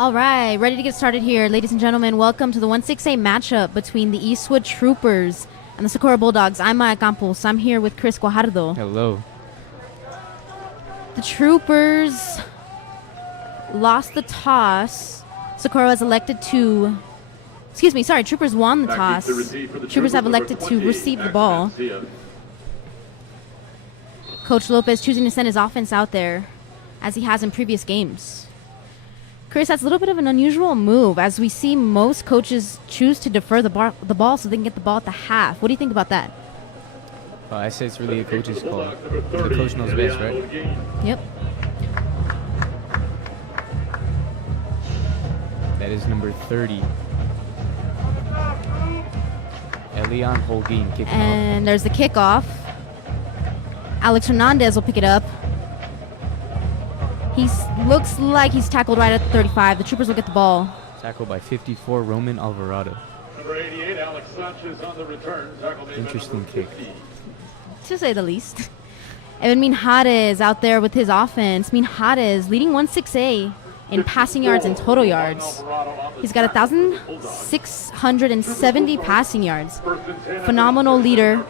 All right, ready to get started here. Ladies and gentlemen, welcome to the 1-6A matchup between the Eastwood Troopers and the Socorro Bulldogs. I'm Maya Campos. I'm here with Chris Guajardo. Hello. The Troopers lost the toss. Socorro has elected to... Troopers won the toss. Troopers have elected to receive the ball. Coach Lopez choosing to send his offense out there, as he has in previous games. Chris, that's a little bit of an unusual move, as we see most coaches choose to defer the ball so they can get the ball at the half. What do you think about that? I say it's really a coach's call. The coach knows best, right? Yep. That is number 30. Elian Holguin kicking off. And there's the kickoff. Alex Hernandez will pick it up. He looks like he's tackled right at the 35. The Troopers will get the ball. Tackled by 54, Roman Alvarado. Number 88, Alex Sanchez on the return. Interesting kick. To say the least. Evan Minjares out there with his offense. Minjares leading 1-6A in passing yards and total yards. He's got 1,670 passing yards. Phenomenal leader.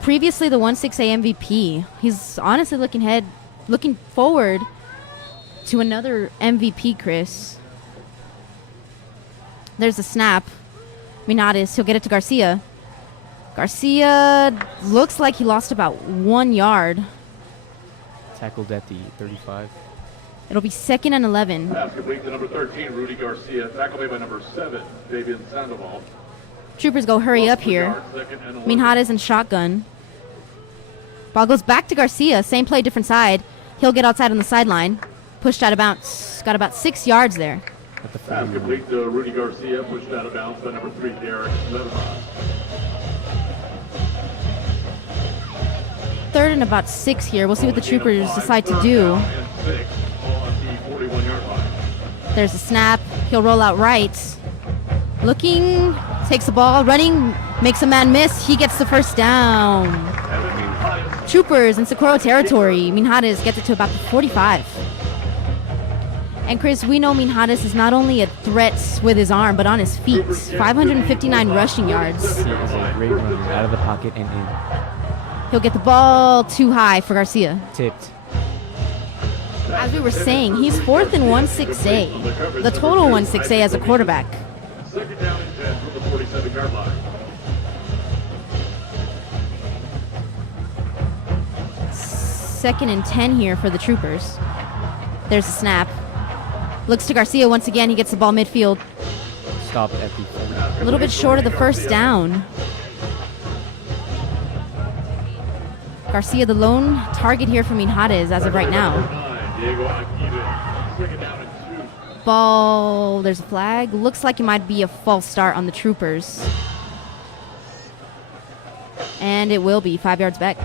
Previously the 1-6A MVP. He's honestly looking forward to another MVP, Chris. There's a snap. Minjares, he'll get it to Garcia. Garcia looks like he lost about 1 yard. Tackled at the 35. It'll be 2nd and 11. Pass complete to number 13, Rudy Garcia. Tackle made by number 7, Davian Sandoval. Troopers go hurry up here. Minjares and shotgun. Ball goes back to Garcia. Same play, different side. He'll get outside on the sideline. Pushed out of bounds. Got about 6 yards there. At the Pass complete to Rudy Garcia. Pushed out of bounds by number 3, Derek Lebanon. 3rd and about 6 here. We'll see what the Troopers decide to do. There's a snap. He'll roll out right. Looking, takes the ball, running, makes a man miss. He gets the first down. Troopers in Socorro territory. Minjares gets it to about the 45. And Chris, we know Minjares is not only a threat with his arm, but on his feet. 559 rushing yards. He is a great runner, out of the pocket and in. He'll get the ball too high for Garcia. Tipped. As we were saying, he's 4th and 1-6A. The total 1-6A as a quarterback. Second down and 10 from the 47-yard line. 2nd and 10 here for the Troopers. There's a snap. Looks to Garcia once again. He gets the ball midfield. Stopped at the 40. A little bit short of the first down. Garcia, the lone target here for Minjares as of right now. Ball, there's a flag. Looks like it might be a false start on the Troopers. And it will be 5 yards back.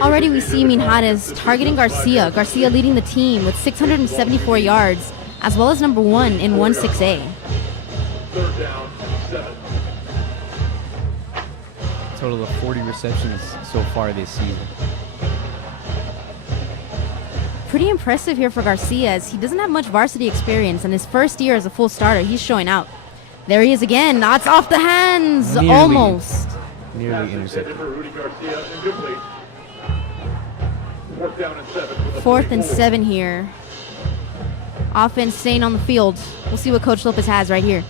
Already we see Minjares targeting Garcia. Garcia leading the team with 674 yards, as well as number 1 in 1-6A. 3rd down, 7. Total of 40 receptions so far this season. Pretty impressive here for Garcia, as he doesn't have much varsity experience, and his first year as a full starter, he's showing out. There he is again. That's off the hands. Almost. Nearly intercepted. 4th and 7 here. Offense staying on the field. We'll see what Coach Lopez has right here.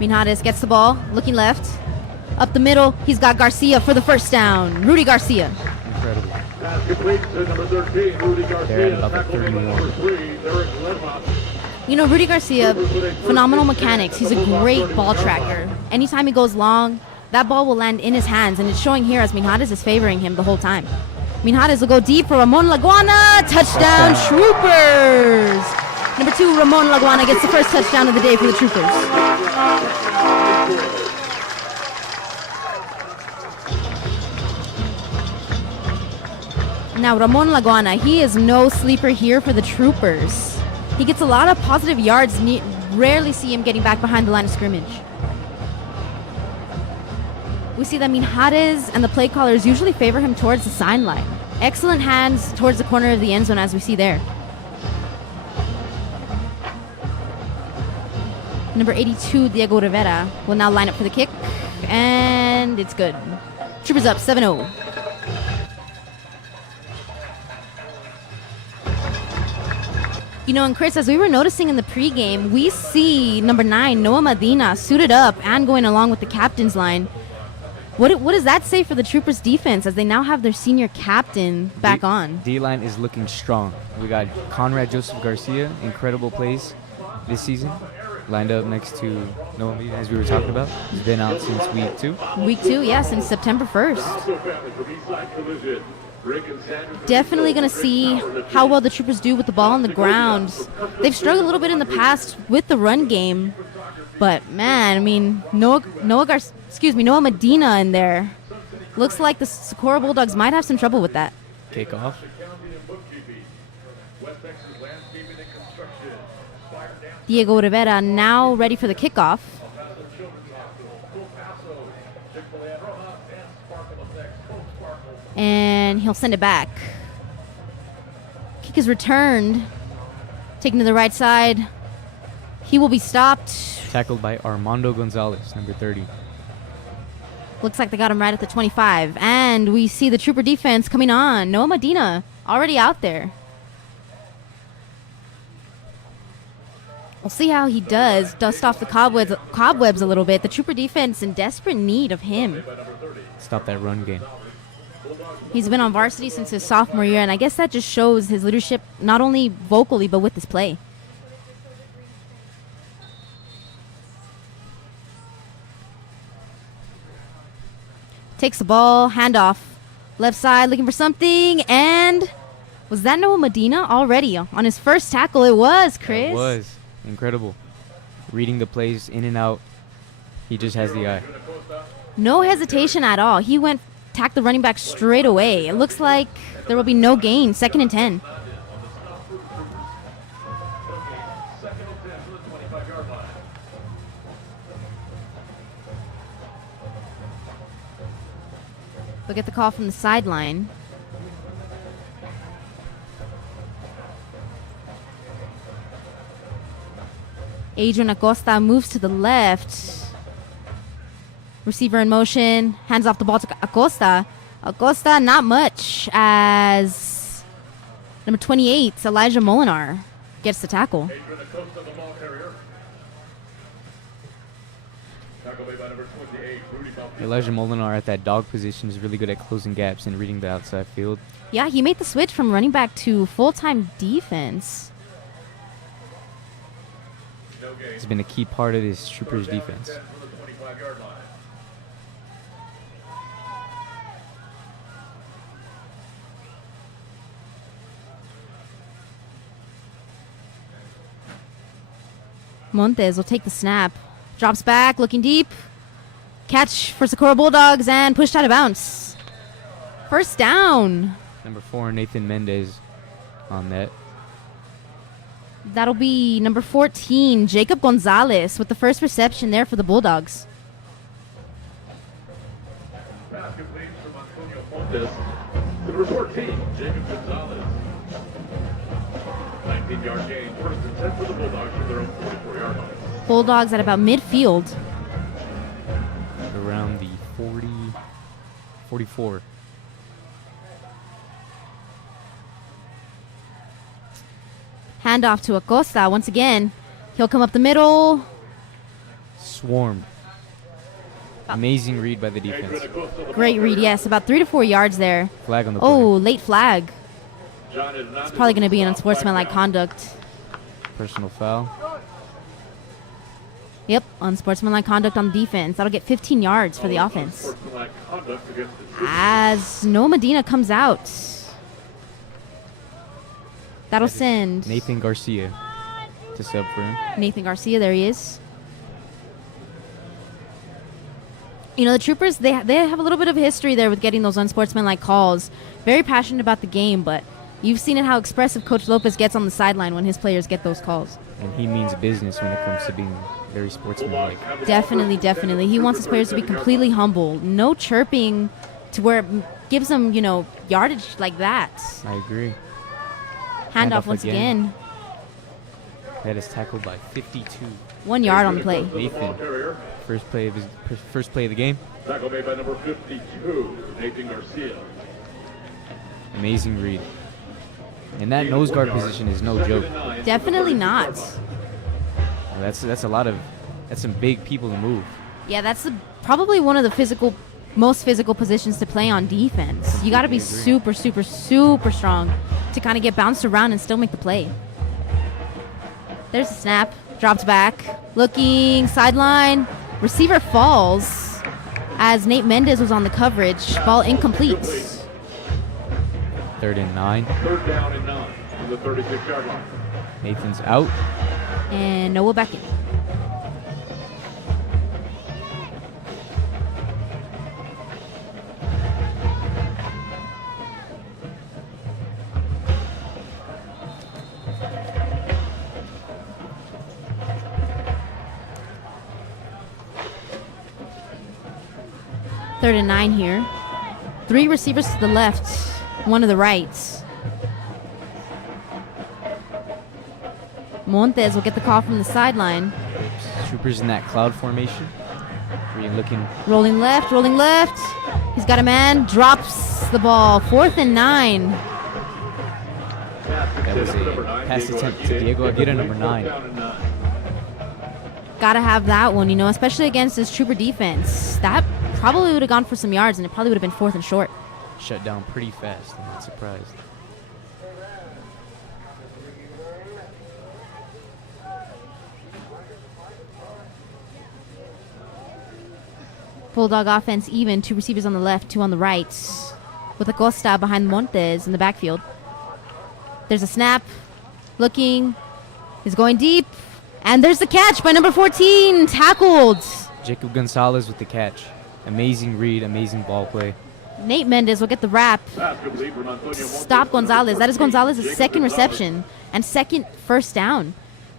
Minjares gets the ball, looking left. Up the middle, he's got Garcia for the first down. Rudy Garcia. Incredible. Pass complete to number 13, Rudy They're Garcia. at about the 31. 3, Derek Lebanon. You know, Rudy Garcia, phenomenal mechanics. He's a great ball tracker. Anytime he goes long, that ball will land in his hands, and it's showing here as Minjares is favoring him the whole time. Minjares will go deep for Ramon Laguana. Touchdown, Troopers! Number 2, Ramon Laguana gets the first touchdown of the day for the Troopers. Now, Ramon Laguana, he is no sleeper here for the Troopers. He gets a lot of positive yards. Rarely see him getting back behind the line of scrimmage. We see that Minjares and the play callers usually favor him towards the sideline. Excellent hands towards the corner of the end zone, as we see there. Number 82, Diego Rivera, will now line up for the kick. And it's good. Troopers up 7-0. You know, and Chris, as we were noticing in the pregame, we see number 9, Noah Medina, suited up and going along with the captain's line. What does that say for the Troopers' defense as they now have their senior captain back on? D-line is looking strong. We got Conrad Joseph Garcia, incredible plays this season, lined up next to Noah Medina, as we were talking about. He's been out since week 2. Week 2, yes, since September 1st. Definitely going to see how well the Troopers do with the ball on the ground. They've struggled a little bit in the past with the run game. But, man, I mean, Noah Medina in there. Looks like the Socorro Bulldogs might have some trouble with that. Kickoff. Diego Rivera now ready for the kickoff. And he'll send it back. Kick is returned. Taken to the right side. He will be stopped. Tackled by Armando Gonzalez, number 30. Looks like they got him right at the 25. And we see the Trooper defense coming on. Noah Medina already out there. We'll see how he does. Dust off the cobwebs a little bit. The Trooper defense in desperate need of him. Stop that run game. He's been on varsity since his sophomore year, and I guess that just shows his leadership not only vocally but with his play. Takes the ball, handoff, left side, looking for something, and was that Noah Medina already on his first tackle? It was, Chris. It was incredible. Reading the plays in and out, he just has the eye. No hesitation at all. He went, tacked the running back straight away. It looks like there will be no gain. 2nd and 10. Look at the call from the sideline. Adrian Acosta moves to the left. Receiver in motion. Hands off the ball to Acosta. Acosta, not much, as number 28, Elijah Molinar, gets the tackle. Elijah Molinar at that dog position is really good at closing gaps and reading the outside field. Yeah, he made the switch from running back to full-time defense. He's been a key part of this Troopers defense. Montes will take the snap. Drops back, looking deep. Catch for Socorro Bulldogs and pushed out of bounds. First down. Number 4, Nathan Mendez on that. That'll be number 14, Jacob Gonzalez, with the first reception there for the Bulldogs. Number 14, Jacob Gonzalez. 19-yard gain, 1st and 10 for the Bulldogs from their own 44-yard line. Bulldogs at about midfield. Around the 44. Handoff to Acosta once again. He'll come up the middle. Swarmed. Amazing read by the defense. Great read, yes. About 3 to 4 yards there. Flag on the play. Oh, late flag. It's probably going to be an unsportsmanlike conduct. Personal foul. Yep, unsportsmanlike conduct on defense. That'll get 15 yards for the offense. As Noah Medina comes out. That'll send Nathan Garcia to sub for him. Nathan Garcia, there he is. You know, the Troopers, they have a little bit of history there with getting those unsportsmanlike calls. Very passionate about the game, but you've seen it how expressive Coach Lopez gets on the sideline when his players get those calls. And he means business when it comes to being very sportsmanlike. Definitely. He wants his players to be completely humble. No chirping to where it gives them, you know, yardage like that. I agree. Handoff once again. That is tackled by 52. 1 yard on the play. Nathan, first play of the game. Tackle made by number 52, Nathan Garcia. Amazing read. And that nose guard position is no joke. Definitely not. That's some big people to move. Yeah, that's probably one of the most physical positions to play on defense. You got to be super strong to kind of get bounced around and still make the play. There's a snap, dropped back, looking sideline. Receiver falls as Nate Mendez was on the coverage. Ball incomplete. 3rd and 9. 3rd down and 9 from the 36-yard line. Nathan's out. And Noah back in. Third and 9 here. 3 receivers to the left, 1 to the right. Montes will get the call from the sideline. Troopers in that cloud formation. Looking. Rolling left. He's got a man, drops the ball. 4th and 9. That was a pass attempt to Diego Aguirre, number 9. Gotta have that one, you know, especially against this Trooper defense. That probably would have gone for some yards, and it probably would have been 4th and short. Shut down pretty fast. I'm not surprised. Bulldog offense even. 2 receivers on the left, 2 on the right. With Acosta behind Montes in the backfield. There's a snap. Looking. He's going deep. And there's the catch by number 14. Tackled. Jacob Gonzalez with the catch. Amazing read, amazing ball play. Nate Mendez will get the wrap. Stop Gonzalez. That is Gonzalez's 2nd reception and 2nd first down.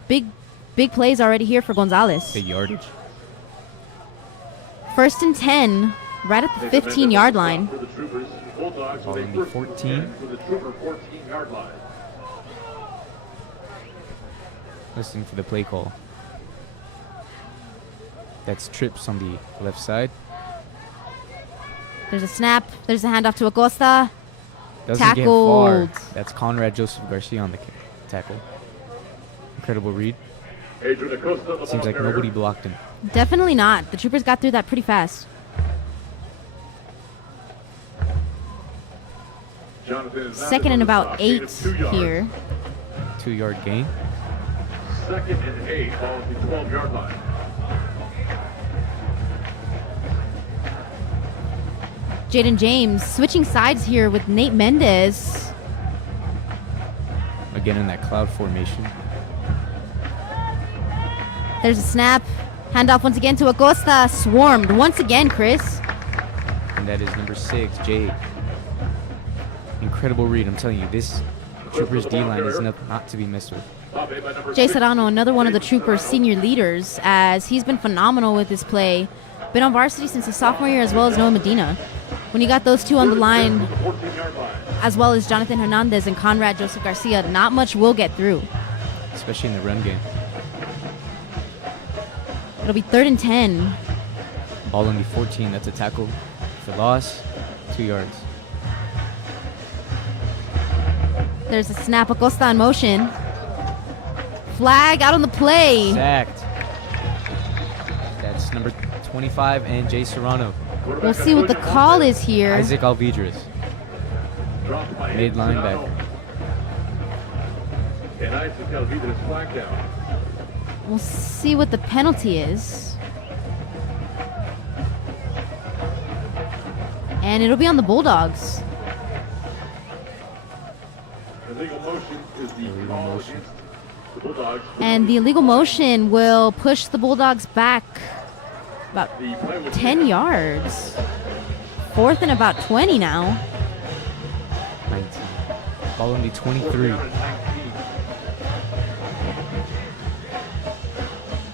Big plays already here for Gonzalez. Big yardage. 1st and 10, right at the 15-yard line. Ball on the 14. Listening for the play call. That's trips on the left side. There's a snap. There's a handoff to Acosta. Doesn't Tackled. get far. That's Conrad Joseph Garcia on the tackle. Incredible read. Seems like nobody blocked him. Definitely not. The Troopers got through that pretty fast. Second and about 8 here. 2-yard gain. 2nd and 8, ball at the 12-yard line. Jaden James switching sides here with Nate Mendez. Again in that cloud formation. There's a snap. Handoff once again to Acosta. Swarmed once again, Chris. And that is number 6, Jay. Incredible read. I'm telling you, this Troopers D-line is not to be messed with. Jay Serrano, another one of the Troopers' senior leaders, as he's been phenomenal with his play. Been on varsity since his sophomore year, as well as Noah Medina. When you got those 2 on the line, as well as Jonathan Hernandez and Conrad Joseph Garcia, not much will get through. Especially in the run game. It'll be 3rd and 10. Ball on the 14. That's a tackle for loss. 2 yards. There's a snap. Acosta in motion. Flag out on the play. Sacked. That's number 25 and Jay Serrano. We'll see what the call is here. Isaac Alvidrez. Mid linebacker. And Isaac Alvidrez flagged down. We'll see what the penalty is. And it'll be on the Bulldogs. Illegal motion is the call against the Bulldogs. And the illegal motion will push the Bulldogs back about 10 yards. 4th and about 20 now. 19. Ball on the 23.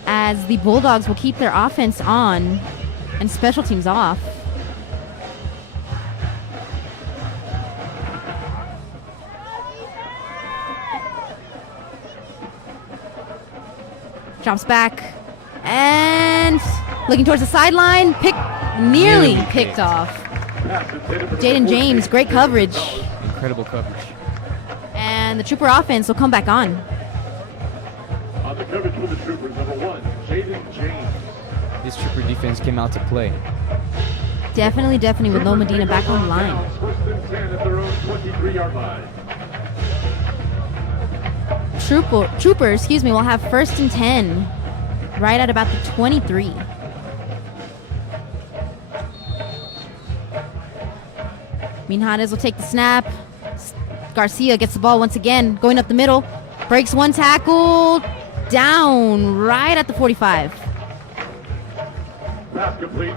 As the Bulldogs will keep their offense on and special teams off. Drops back and looking towards the sideline. Nearly picked off. Jaden James, great coverage. Incredible coverage. And the Trooper offense will come back on. On the coverage for the Troopers, number 1, Jaden James. This Trooper defense came out to play. Definitely with Lo Medina back on the line. First and 10 at their own 23-yard line. Troopers, will have 1st and 10 right at about the 23. Minhares will take the snap. Garcia gets the ball once again, going up the middle. Breaks one tackle. Down right at the 45. Pass complete.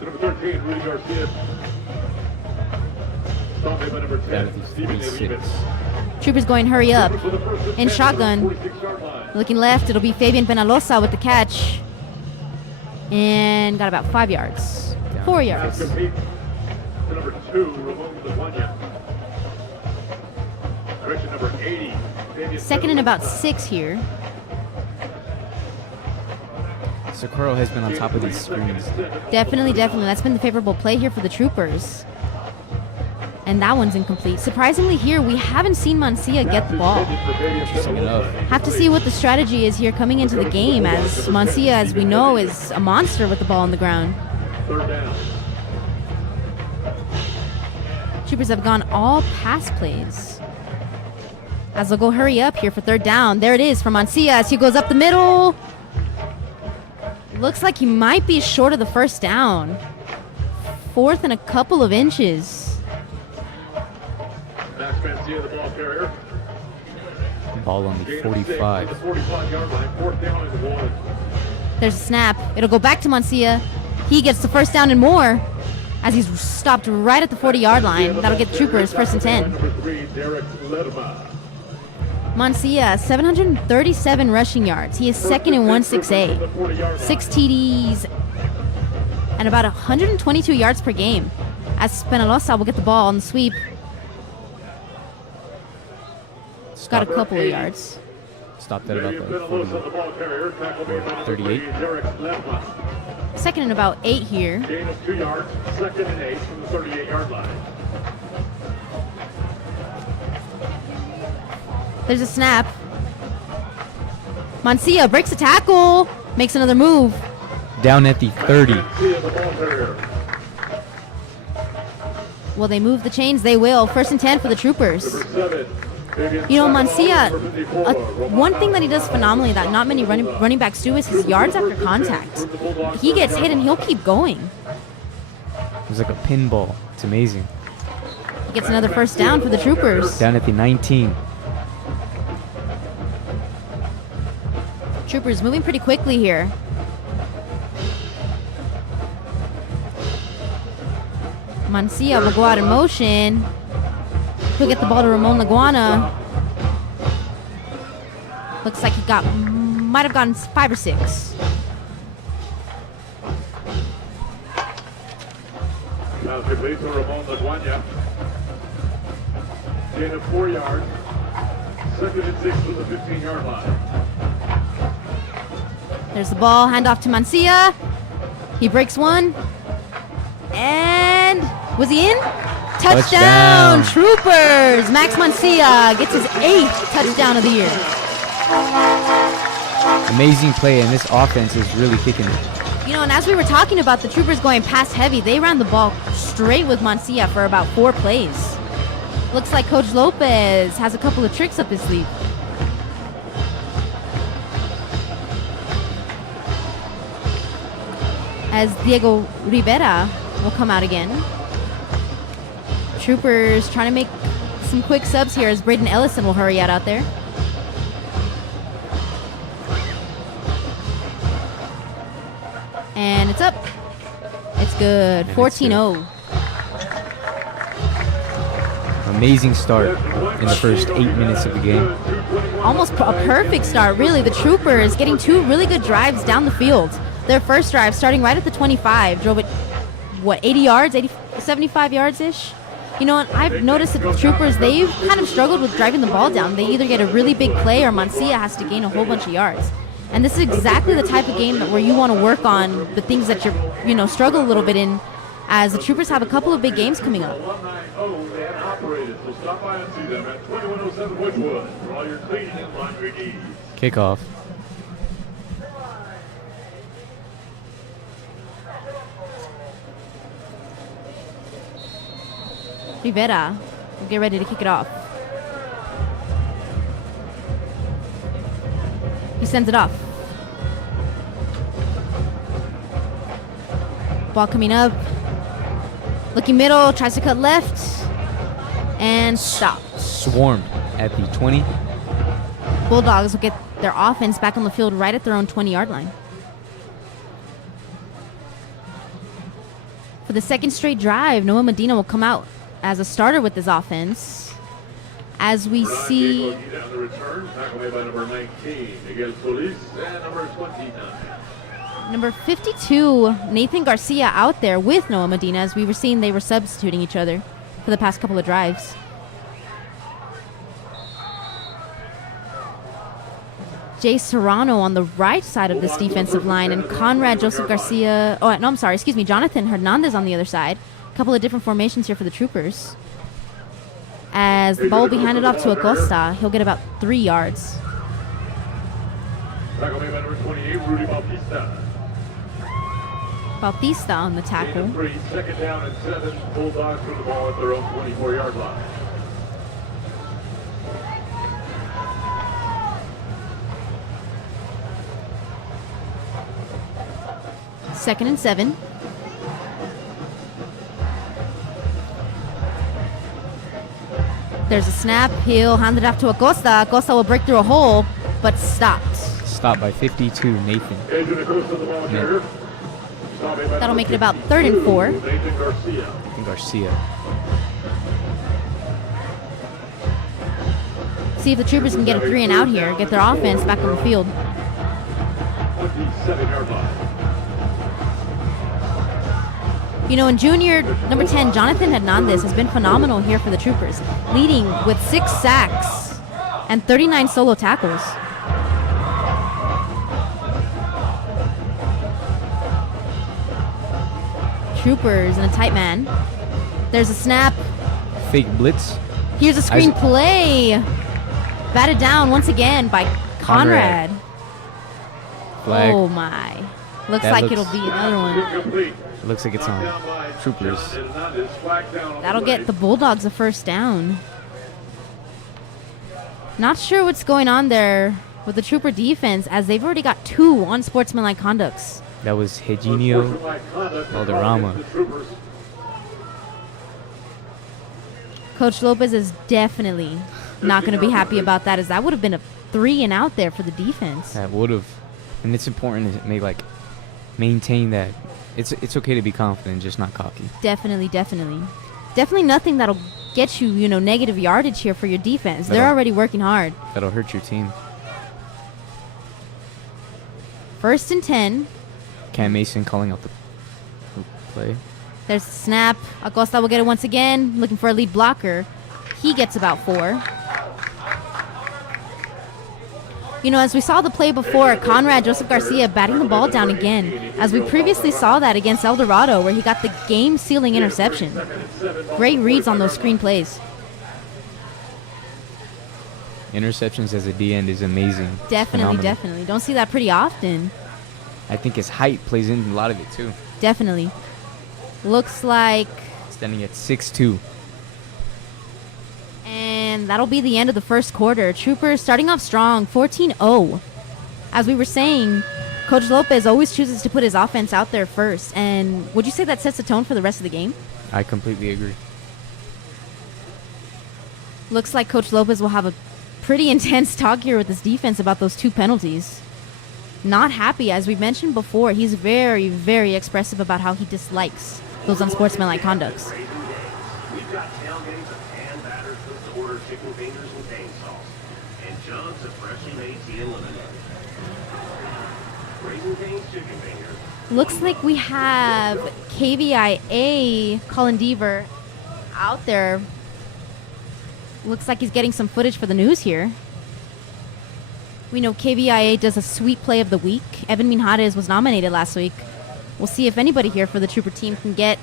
To number 13, Rudy Garcia. Stop by number 10, Stephen Davis. Troopers going hurry up. In shotgun. 46-yard line. Looking left, it'll be Fabian Penalosa with the catch. And got about 5 yards. 4 yards. Pass complete. To number 2, Ramon Laguanya. Correction number 80. Second and about 6 here. Socorro has been on top of these screens. Definitely. That's been the favorable play here for the Troopers. And that one's incomplete. Surprisingly here, we haven't seen Mancia get the ball. Interesting enough. Have to see what the strategy is here coming into the game, as Mancia, as we know, is a monster with the ball on the ground. Third down. Troopers have gone all pass plays. As they'll go hurry up here for 3rd down. There it is for Mancia as he goes up the middle. Looks like he might be short of the 1st down. 4th and a couple of inches. Max Mancia, the ball carrier. Ball on the Gain of 6 45. to the 45-yard line. 4th down and 1. There's a snap. It'll go back to Mancia. He gets the 1st down and more as he's stopped right at the 40-yard line. That'll get the Troopers 1st and 10. Number 3, Derek Ledema. Mancia, 737 rushing yards. He is 2nd in 1-6A. 6 TDs and about 122 yards per game. As Penalosa will get the ball on the sweep. Got a couple of yards. Stopped at about the 40, 38. 2nd and about 8 here. Gain of 2 yards. 2nd and 8 from the 38-yard line. There's a snap. Mancia breaks a tackle. Makes another move. Down at the 30. Mancia, the ball carrier. Will they move the chains? They will. 1st and 10 for the Troopers. Number 7. You know, Mancia, one thing that he does phenomenally that not many running backs do is his yards after contact. He gets hit and he'll keep going. It's like a pinball. It's amazing. He gets another 1st down for the Troopers. Down at the 19. Troopers moving pretty quickly here. Mancia will go out in motion. He'll get the ball to Ramon Laguana. Looks like he might have gotten 5 or 6. Now complete to Ramon Laguanya. Gain of 4 yards. 2nd and 6 from the 15-yard line. There's the ball, handoff to Mancia. He breaks one. And was he in? Touchdown, Troopers! Max Mancia gets his 8th touchdown of the year. Amazing play, and this offense is really kicking it. You know, and as we were talking about the Troopers going pass heavy, they ran the ball straight with Mancia for about 4 plays. Looks like Coach Lopez has a couple of tricks up his sleeve. As Diego Rivera will come out again. Troopers trying to make some quick subs here as Braden Ellison will hurry out there. And it's up. It's good. And 14-0. Amazing start in the first 8 minutes of the game. Almost a perfect start, really. The Troopers getting two really good drives down the field. Their first drive starting right at the 25. Drove it, 80 yards? 75 yards-ish? You know what? I've noticed that the Troopers, they've kind of struggled with driving the ball down. They either get a really big play or Mancia has to gain a whole bunch of yards. And this is exactly the type of game where you want to work on the things that you're, struggle a little bit in, as the Troopers have a couple of big games coming up. 190 and operated, so stop by and see them at 2107 Woodwood for all your cleaning and laundry needs. Kickoff. Rivera will get ready to kick it off. He sends it off. Ball coming up. Looking middle, tries to cut left. And stop. Swarmed at the 20. Bulldogs will get their offense back on the field right at their own 20-yard line. For the second straight drive, Noah Medina will come out as a starter with this offense. As we see... On the return, tackled by number 19, Miguel Solis, and number 29. Number 52, Nathan Garcia out there with Noah Medina. As we were seeing, they were substituting each other for the past couple of drives. Jay Serrano on the right side of this defensive line, and Conrad Joseph Garcia, Jonathan Hernandez on the other side. A couple of different formations here for the Troopers. As the ball will be handed off to Acosta, he'll get about 3 yards. Tackled by number 28, Rudy Bautista. Bautista on the tackle. 2nd down and 7. Bulldogs with the ball at their own 24-yard line. Second and 7. There's a snap. He'll hand it off to Acosta. Acosta will break through a hole, but stopped. Stopped by 52, Nathan. That'll make it about 3rd and 4. Nathan Garcia. Garcia. See if the Troopers can get a 3 and out here, get their offense back on the field. 27-yard line. You know, in junior, number 10, Jonathan Hernandez has been phenomenal here for the Troopers, leading with 6 sacks and 39 solo tackles. Troopers in a tight man. There's a snap. Fake blitz. Here's a screen play. Batted down once again by Conrad. Flag. Oh my. Looks That like looks- it'll be another one. Incomplete. It looks like it's on Troopers. Hernandez flagged down on the That'll play. get the Bulldogs a first down. Not sure what's going on there with the Trooper defense, as they've already got 2 unsportsmanlike conducts. That was Eugenio. Unsportsmanlike conduct Valderrama. against the Troopers. Coach Lopez is definitely not going to be happy about that, as that would have been a 3 and out there for the defense. That would have. And it's important to maintain that. It's okay to be confident, just not cocky. Definitely, definitely. Definitely nothing that'll get you, negative yardage here for your defense. They're That'll- already working hard. That'll hurt your team. 1st and 10. Cam Mason calling out the play. There's the snap. Acosta will get it once again, looking for a lead blocker. He gets about 4. As we saw the play before, Conrad Joseph Garcia batting the ball down again, as we previously saw that against El Dorado, where he got the game-sealing interception. Great reads on those screen plays. Interceptions as a D-end is amazing. Definitely, Phenomenal. definitely. Don't see that pretty often. I think his height plays in a lot of it, too. Definitely. Looks like... Standing at 6'2". And that'll be the end of the first quarter. Troopers starting off strong, 14-0. As we were saying, Coach Lopez always chooses to put his offense out there first. And would you say that sets the tone for the rest of the game? I completely agree. Looks like Coach Lopez will have a pretty intense talk here with his defense about those 2 penalties. not happy. As we mentioned before, he's very, very expressive about how he dislikes those unsportsmanlike conducts. We've got tailgates of hand batters with to order chicken fingers and cane sauce, and jugs of freshly made tea and lemonade. Raising Cane's chicken fingers. Looks like we have KVIA Colin Deaver out there. Looks like he's getting some footage for the news here. We know KVIA does a sweet play of the week. Evan Minjares was nominated last week. We'll see if anybody here for the Trooper team can get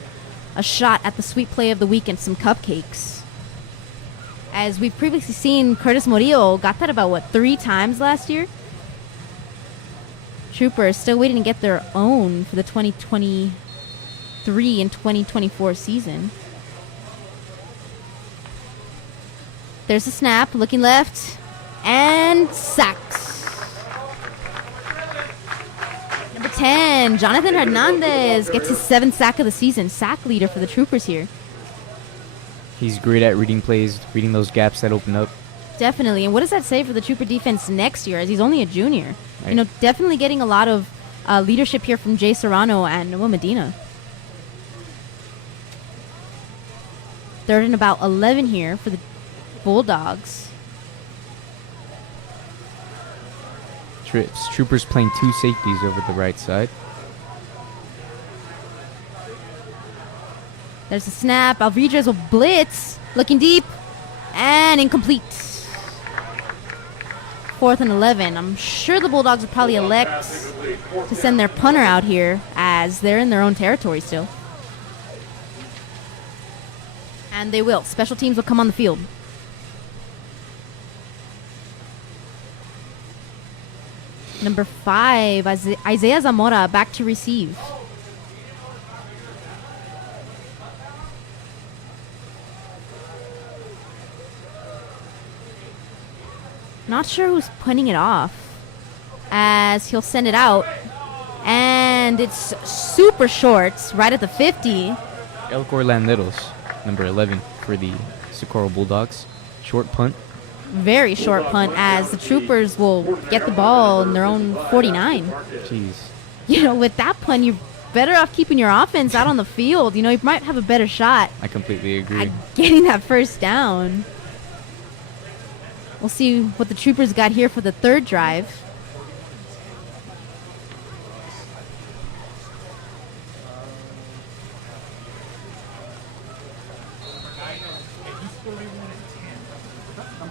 a shot at the sweet play of the week and some cupcakes. As we've previously seen, Curtis Murillo got that about, 3 times last year? Troopers still waiting to get their own for the 2023 and 2024 season. There's a snap, looking left, and sacked. Number 10, Jonathan Hernandez gets his 7th sack of the season. Sack leader for the Troopers here. He's great at reading plays, reading those gaps that open up. Definitely. And what does that say for the Trooper defense next year, as he's only a junior? Right. You know, definitely getting a lot of leadership here from Jay Serrano and Noah Medina. 3rd and about 11 here for the Bulldogs. Troopers playing 2 safeties over the right side. There's a snap. Alvidrez will blitz. Looking deep. And incomplete. 4th and 11. I'm sure the Bulldogs would probably elect to send their punter out here, as they're in their own territory still. And they will. Special teams will come on the field. Number 5, Isaiah Zamora back to receive. Not sure who's punting it off, as he'll send it out. And it's super short, right at the 50. Elcor Landeros, number 11 for the Socorro Bulldogs. Short punt. Very short punt, as the Troopers will get the ball in their own 49. Jeez. You know, with that punt, you're better off keeping your offense out on the field. You know, you might have a better shot I completely agree. at getting that first down. We'll see what the Troopers got here for the 3rd drive.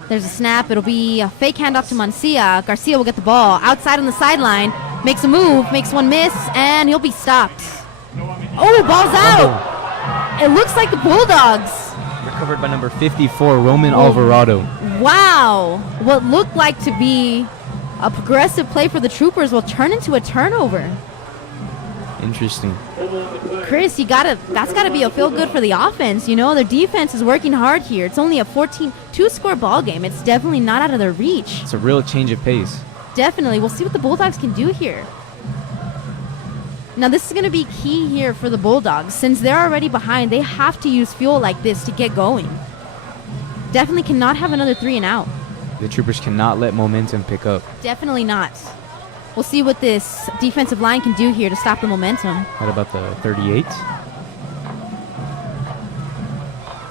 There's a snap. It'll be a fake handoff to Mancia. Garcia will get the ball outside on the sideline. Makes a move, makes one miss, and he'll be stopped. Oh, ball's out. It looks like the Bulldogs. Recovered by number 54, Roman Alvarado. Wow. What looked like to be a progressive play for the Troopers will turn into a turnover. Interesting. Chris, that's gotta be a feel good for the offense. You know, their defense is working hard here. It's only a 2-score ball game. It's definitely not out of their reach. It's a real change of pace. Definitely. We'll see what the Bulldogs can do here. Now, this is going to be key here for the Bulldogs. Since they're already behind, they have to use fuel like this to get going. Definitely cannot have another 3 and out. The Troopers cannot let momentum pick up. Definitely not. We'll see what this defensive line can do here to stop the momentum. What about the 38?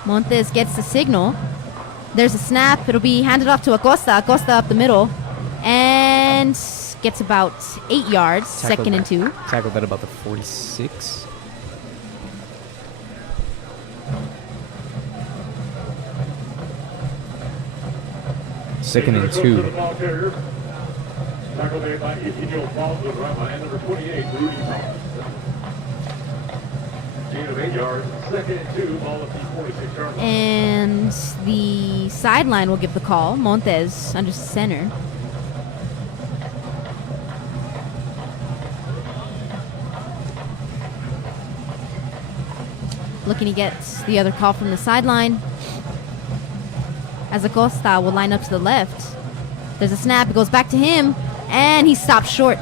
Montes gets the signal. There's a snap. It'll be handed off to Acosta. Acosta up the middle. And gets about 8 yards. Second and 2. Tackled at about the 46. Second and 2. Tackled made by Ezekiel Baldwin, right behind number 28, Rudy Thomas. Gain of 8 yards, 2nd and 2, ball at the 46-yard line. And the sideline will give the call. Montes under center. Looking to get the other call from the sideline. As Acosta will line up to the left. There's a snap. It goes back to him. And he stopped short.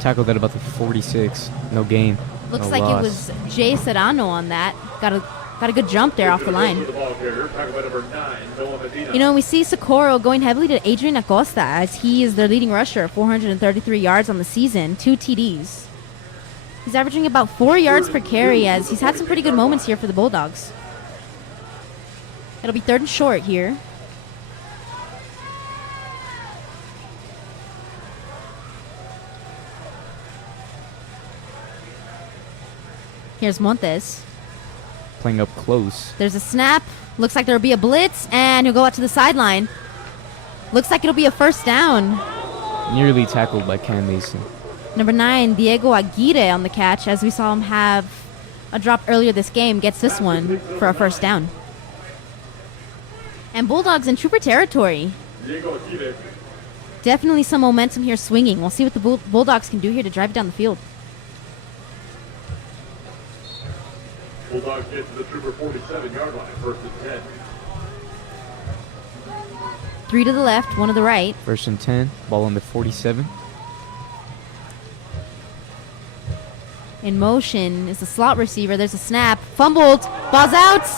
Tackled at about the 46. No gain. Looks No like loss. it was Jay Serrano on that. Got a good jump there off the line. The ball carrier, tackled by number 9, Noah Medina. You know, we see Socorro going heavily to Adrian Acosta as he is their leading rusher, 433 yards on the season, 2 TDs. He's averaging about 4 yards per carry as he's had some pretty good moments here for the Bulldogs. It'll be 3rd and short here. Here's Montes. Playing up close. There's a snap. Looks like there'll be a blitz, and he'll go out to the sideline. Looks like it'll be a first down. Nearly tackled by Cam Mason. Number 9, Diego Aguirre on the catch, as we saw him have a drop earlier this game, gets this one for a first down. And Bulldogs in Trooper territory. Diego Aguirre. Definitely some momentum here swinging. We'll see what the Bulldogs can do here to drive down the field. Bulldogs get to the Trooper 47-yard line, 1st and 10. 3 to the left, 1 to the right. 1st and 10. Ball on the 47. In motion is the slot receiver. There's a snap. Fumbled. Ball's out.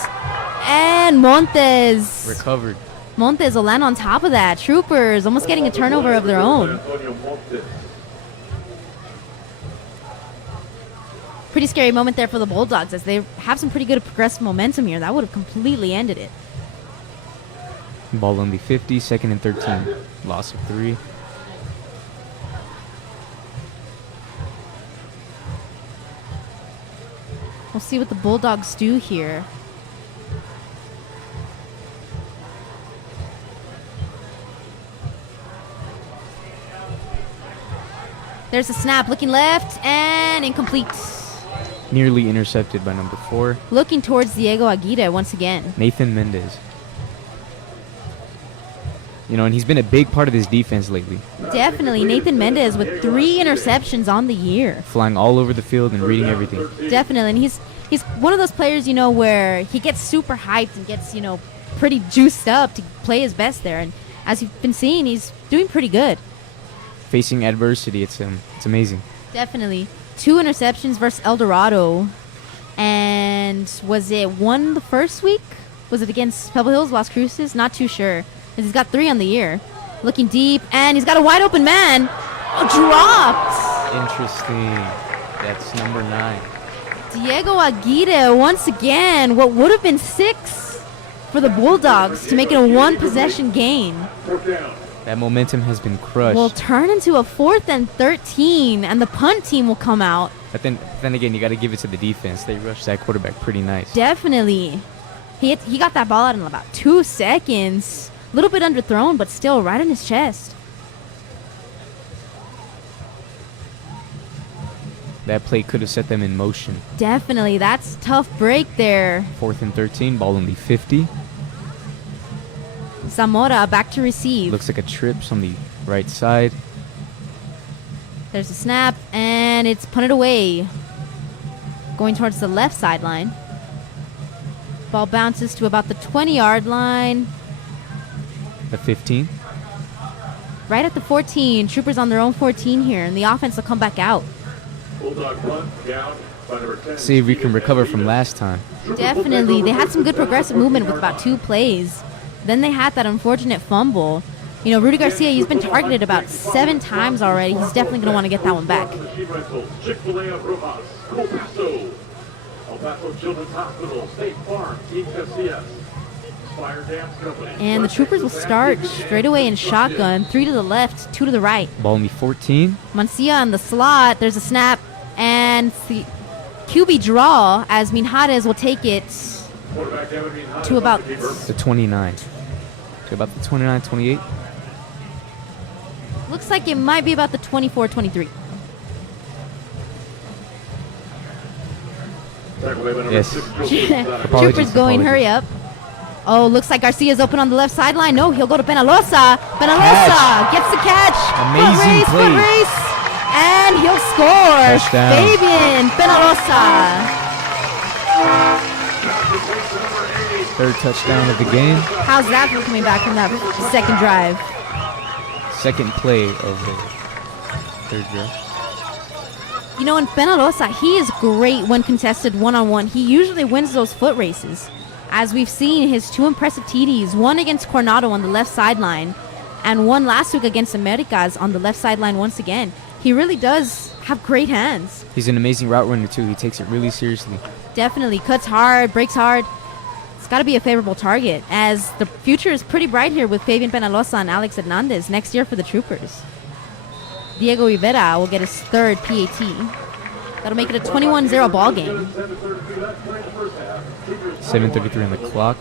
And Montes. Recovered. Montes will land on top of that. Troopers almost getting a turnover of their own. Antonio Montes. Pretty scary moment there for the Bulldogs as they have some pretty good progressive momentum here. That would have completely ended it. Ball on the 50. 2nd and 13. Loss of 3. We'll see what the Bulldogs do here. There's a snap, looking left, and incomplete. Nearly intercepted by number 4. Looking towards Diego Aguirre once again. Nathan Mendez. You know, and he's been a big part of this defense lately. Definitely, Nathan Mendez with 3 interceptions on the year. Flying all over the field and reading everything. Definitely, and he's one of those players, you know, where he gets super hyped and gets, you know, pretty juiced up to play his best there. And as you've been seeing, he's doing pretty good. Facing adversity, it's amazing. Definitely. 2 interceptions versus El Dorado. And was it 1 the first week? Was it against Pebble Hills, Las Cruces? Not too sure. Because he's got 3 on the year. Looking deep, and he's got a wide open man. Oh, dropped. Interesting. That's number 9. Diego Aguirre once again. What would have been 6 for the Bulldogs to make it a 1-possession gain. 4th down. That momentum has been crushed. Will turn into a 4th and 13, and the punt team will come out. But then again, you got to give it to the defense. They rushed that quarterback pretty nice. Definitely. He got that ball out in about 2 seconds. A little bit underthrown, but still right on his chest. That play could have set them in motion. Definitely. That's a tough break there. 4th and 13. Ball on the 50. Zamora back to receive. Looks like a trips on the right side. There's a snap, and it's punted away. Going towards the left sideline. Ball bounces to about the 20-yard line. The 15. Right at the 14. Troopers on their own 14 here, and the offense will come back out. Bulldog punt down by number 10. See if we can recover from last time. Definitely. They had some good progressive movement with about 2 plays. Then they had that unfortunate fumble. You know, Rudy Garcia, he's been targeted about 7 times already. He's definitely going to want to get that one back. Chick-fil-A of Rojas, El Paso Children's Hospital, State Farm, Team Casillas, Fire Dance Company. And the Troopers will start straight away in shotgun. 3 to the left, 2 to the right. Ball on the 14. Mancia in the slot. There's a snap. And the QB draw as Minjares will take it to about The 29. To about the 29, 28. looks like it might be about the 24-23. Yes. Troopers going, hurry up. Oh, looks like Garcia's open on the left sideline. No, he'll go to Penalosa. Penalosa gets the catch. Amazing foot play. race, and he'll score. Touchdown. Fabian Penalosa. 3rd touchdown of the game. How's that for coming back from that second drive? 2nd play of the 3rd drive. You know, in Penalosa, he is great when contested one-on-one. He usually wins those foot races. as we've seen his 2 impressive TDs, one against Coronado on the left sideline, and one last week against Americas on the left sideline once again. He really does have great hands. He's an amazing route runner, too. He takes it really seriously. Definitely. Cuts hard, breaks hard. It's got to be a favorable target, as the future is pretty bright here with Fabian Penalosa and Alex Hernandez next year for the Troopers. Diego Rivera will get his 3rd PAT. That'll make it a 21-0 ball game. 7:33 on the clock.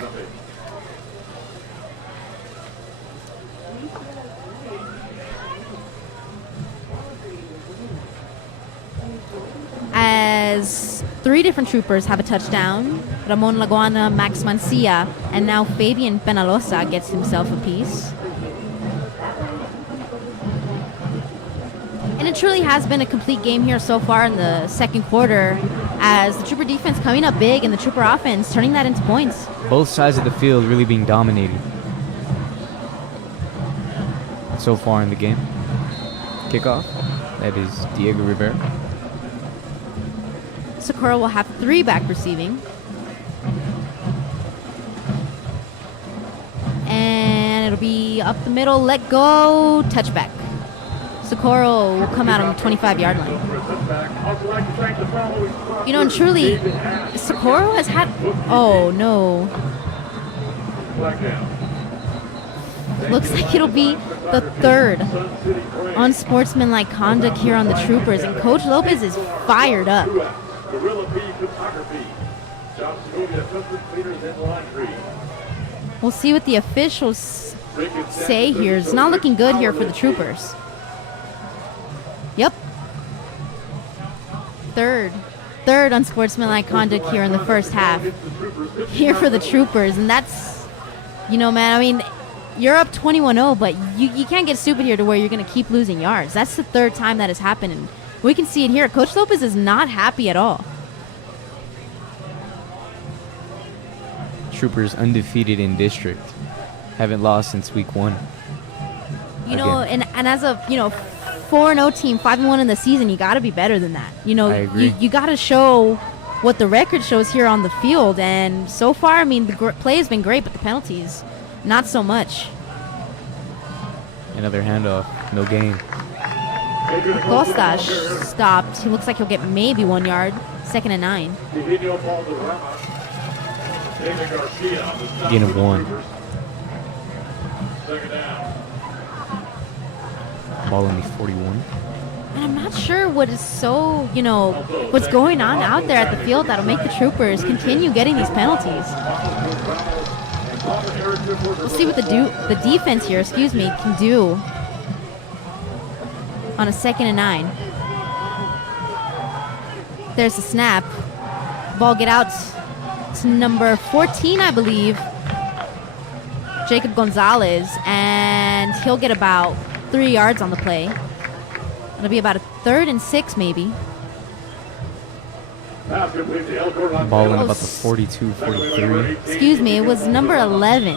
As 3 different Troopers have a touchdown, Ramon Laguana, Max Mancia, and now Fabian Penalosa gets himself a piece. And it truly has been a complete game here so far in the second quarter, as the Trooper defense coming up big and the Trooper offense turning that into points. Both sides of the field really being dominated so far in the game. Kickoff. That is Diego Rivera. Socorro will have 3 back receiving. And it'll be up the middle, let go, touchback. Socorro will come out on the 25-yard line. You know, and truly, Socorro has had... Oh, no. Looks like it'll be the 3rd unsportsmanlike conduct here on the Troopers, and Coach Lopez is fired up. We'll see what the officials say here. It's not looking good here for the Troopers. Yep. 3rd unsportsmanlike conduct here in the first half. Here for the Troopers. And that's, you know, man, I mean, you're up 21-0, but you can't get stupid here to where you're going to keep losing yards. That's the 3rd time that has happened. And we can see it here. Coach Lopez is not happy at all. Troopers undefeated in district. Haven't lost since week 1. You know, and as a, 4-0 team, 5-1 in the season, you got to be better than that. You know, I agree. you got to show what the record shows here on the field. And so far, I mean, the play has been great, but the penalties, not so much. Another handoff. No gain. Costas stopped. He looks like he'll get maybe 1 yard. 2nd and 9. Gain of 1. Ball on the 41. And I'm not sure what is so, what's going on out there at the field that'll make the Troopers continue getting these penalties. We'll see what the defense here, can do on a 2nd and 9. There's the snap. Ball get out to number 14, I believe, Jacob Gonzalez, and he'll get about 3 yards on the play. It'll be about a 3rd and 6, maybe. Ball in about the 42, 43. Excuse me, it was number 11,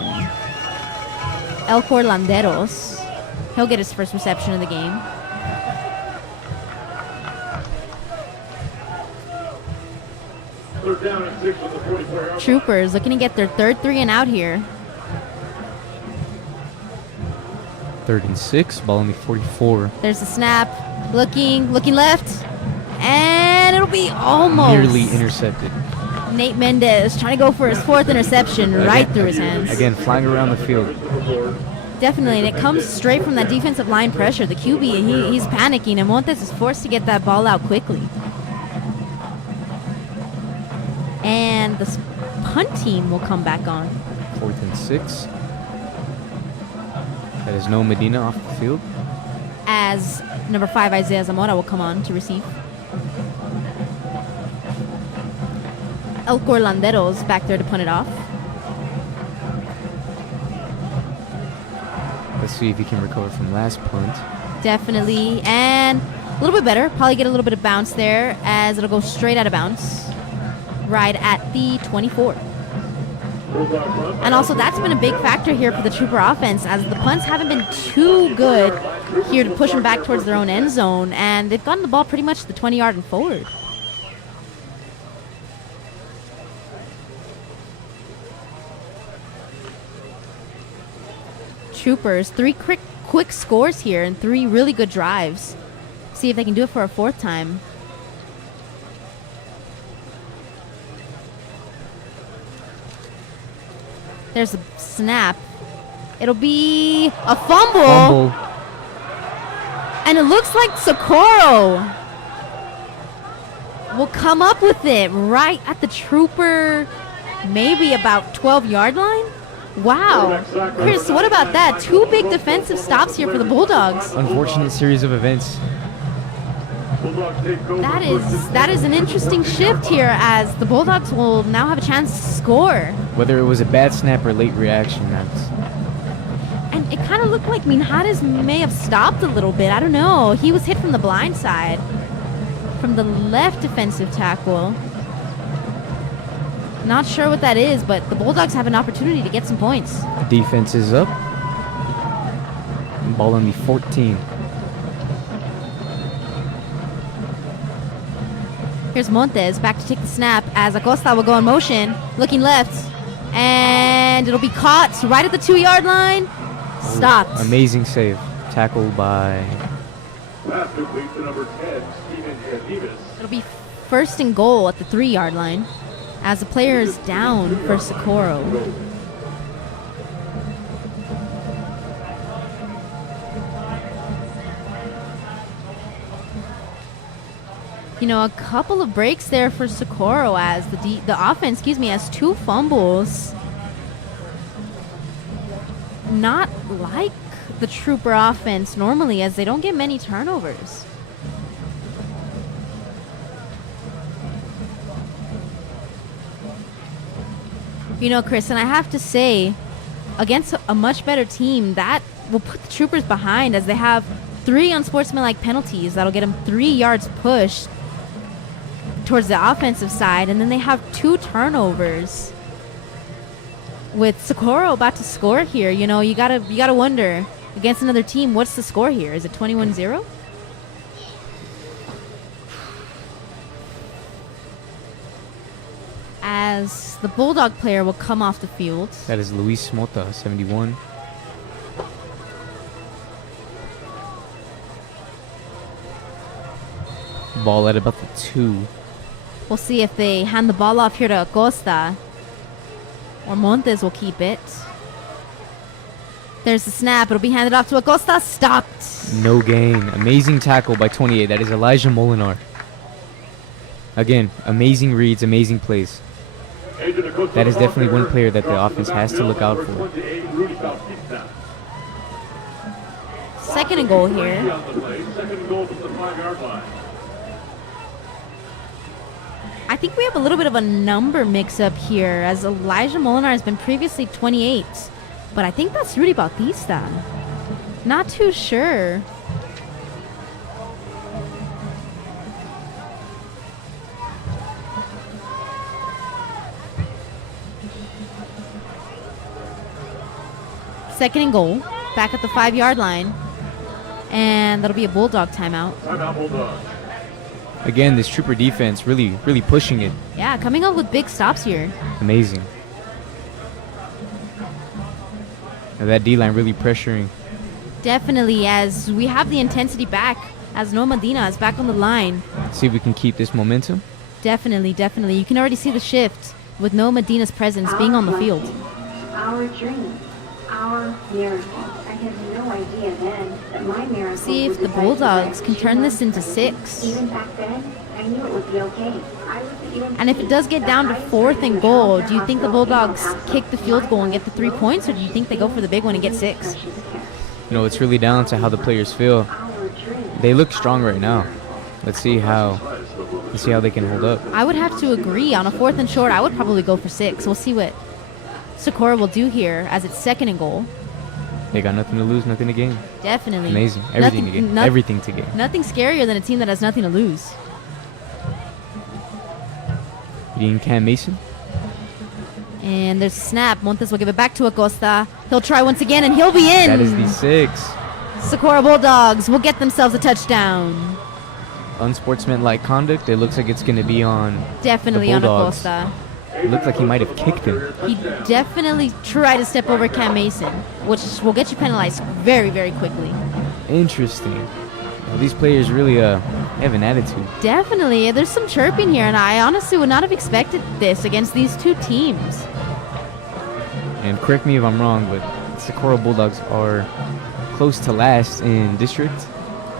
Elcor Landeros. He'll get his first reception of the game. Troopers looking to get their 3rd 3 and out here. 3rd and 6. Ball on the 44. There's the snap. Looking left. And it'll be almost. Nearly intercepted. Nate Mendez trying to go for his 4th interception right through his hands. Again, flying around the field. Definitely, and it comes straight from that defensive line pressure. The QB, he's panicking, and Montes is forced to get that ball out quickly. And the punt team will come back on. 4th and 6. That is no Medina off the field. As number 5, Isaiah Zamora, will come on to receive. Elcor Landeros back there to punt it off. Let's see if he can recover from last punt. Definitely, and a little bit better. Probably get a little bit of bounce there, as it'll go straight out of bounds. Right at the 24. And also, that's been a big factor here for the Trooper offense, as the punts haven't been too good here to push them back towards their own end zone, and they've gotten the ball pretty much to the 20-yard and forward. Troopers. 3 quick scores here and 3 really good drives. See if they can do it for a 4th time. There's a snap. It'll be a fumble. And it looks like Socorro will come up with it right at the Trooper, maybe about 12-yard line. Wow. Chris, what about that? 2 big defensive stops here for the Bulldogs. Unfortunate series of events. That is an interesting shift here, as the Bulldogs will now have a chance to score. Whether it was a bad snap or late reaction, And it kind of looked like Minhares may have stopped a little bit. I don't know. He was hit from the blind side, from the left defensive tackle. Not sure what that is, but the Bulldogs have an opportunity to get some points. defense is up. Ball on the 14. Here's Montes back to take the snap as Acosta will go in motion, looking left, and it'll be caught right at the 2-yard line. Stopped. Amazing save. Tackled by... Pass complete to number 10, Steven Davis. It'll be 1st and goal at the 3-yard line as the player is down for Socorro. You know, a couple of breaks there for Socorro as the offense, has 2 fumbles. Not like the Trooper offense normally, as they don't get many turnovers. You know, Chris, and I have to say, against a much better team, that will put the Troopers behind, as they have 3 unsportsmanlike penalties that'll get them 3 yards pushed towards the offensive side, and then they have 2 turnovers. With Socorro about to score here, you know, you gotta wonder, against another team, what's the score here? Is it 21-0? As the Bulldog player will come off the field. That is Luis Mota, 71. Ball at about the 2. We'll see if they hand the ball off here to Acosta, or Montes will keep it. There's the snap. It'll be handed off to Acosta. Stopped. No gain. Amazing tackle by 28. That is Elijah Molinar. Again, amazing reads, amazing plays. That is definitely one player that the offense has to look out for. 2nd and goal here. Second goal from the 5-yard line. I think we have a little bit of a number mix-up here, as Elijah Molinar has been previously 28, but I think that's Rudy Bautista. Not too sure. Second and goal, back at the 5-yard line, and that'll be a Bulldog timeout. Timeout, Bulldogs. Again, this Trooper defense really pushing it. Yeah, coming up with big stops here. Amazing. And that D-line really pressuring. Definitely, as we have the intensity back, as Noah Medina is back on the line. See if we can keep this momentum. Definitely. You can already see the shift with Noah Medina's presence being on the field. Our dream, our miracle. I had no idea then that my miracle. See if would the decide to Bulldogs can wreck turn two this into months. 6. Even back then, I knew it would be okay. I was even And if it does get down to 4th and goal, do you think the Bulldogs kick the field goal and get the 3 points, or do you think they go for the big one and get 6? You know, it's really down to how the players feel. They look strong right now. Let's see how they can hold up. I would have to agree. On a 4th and short, I would probably go for 6. We'll see what Socorro will do here, as it's 2nd and goal. They got nothing to lose, nothing to gain. Definitely. Amazing. Everything to gain. Everything to gain. Nothing scarier than a team that has nothing to lose. Being Cam Mason. And there's a snap. Montes will give it back to Acosta. He'll try once again, and he'll be in. That is the 6. Socorro Bulldogs will get themselves a touchdown. Unsportsmanlike conduct. It looks like it's going to be on Definitely the on Bulldogs. Acosta. It looked like he might have kicked him. He definitely tried to step over Cam Mason, which will get you penalized very, very quickly. Interesting. Well, these players really have an attitude. Definitely. There's some chirping here, and I honestly would not have expected this against these two teams. And correct me if I'm wrong, but Socorro Bulldogs are close to last in district.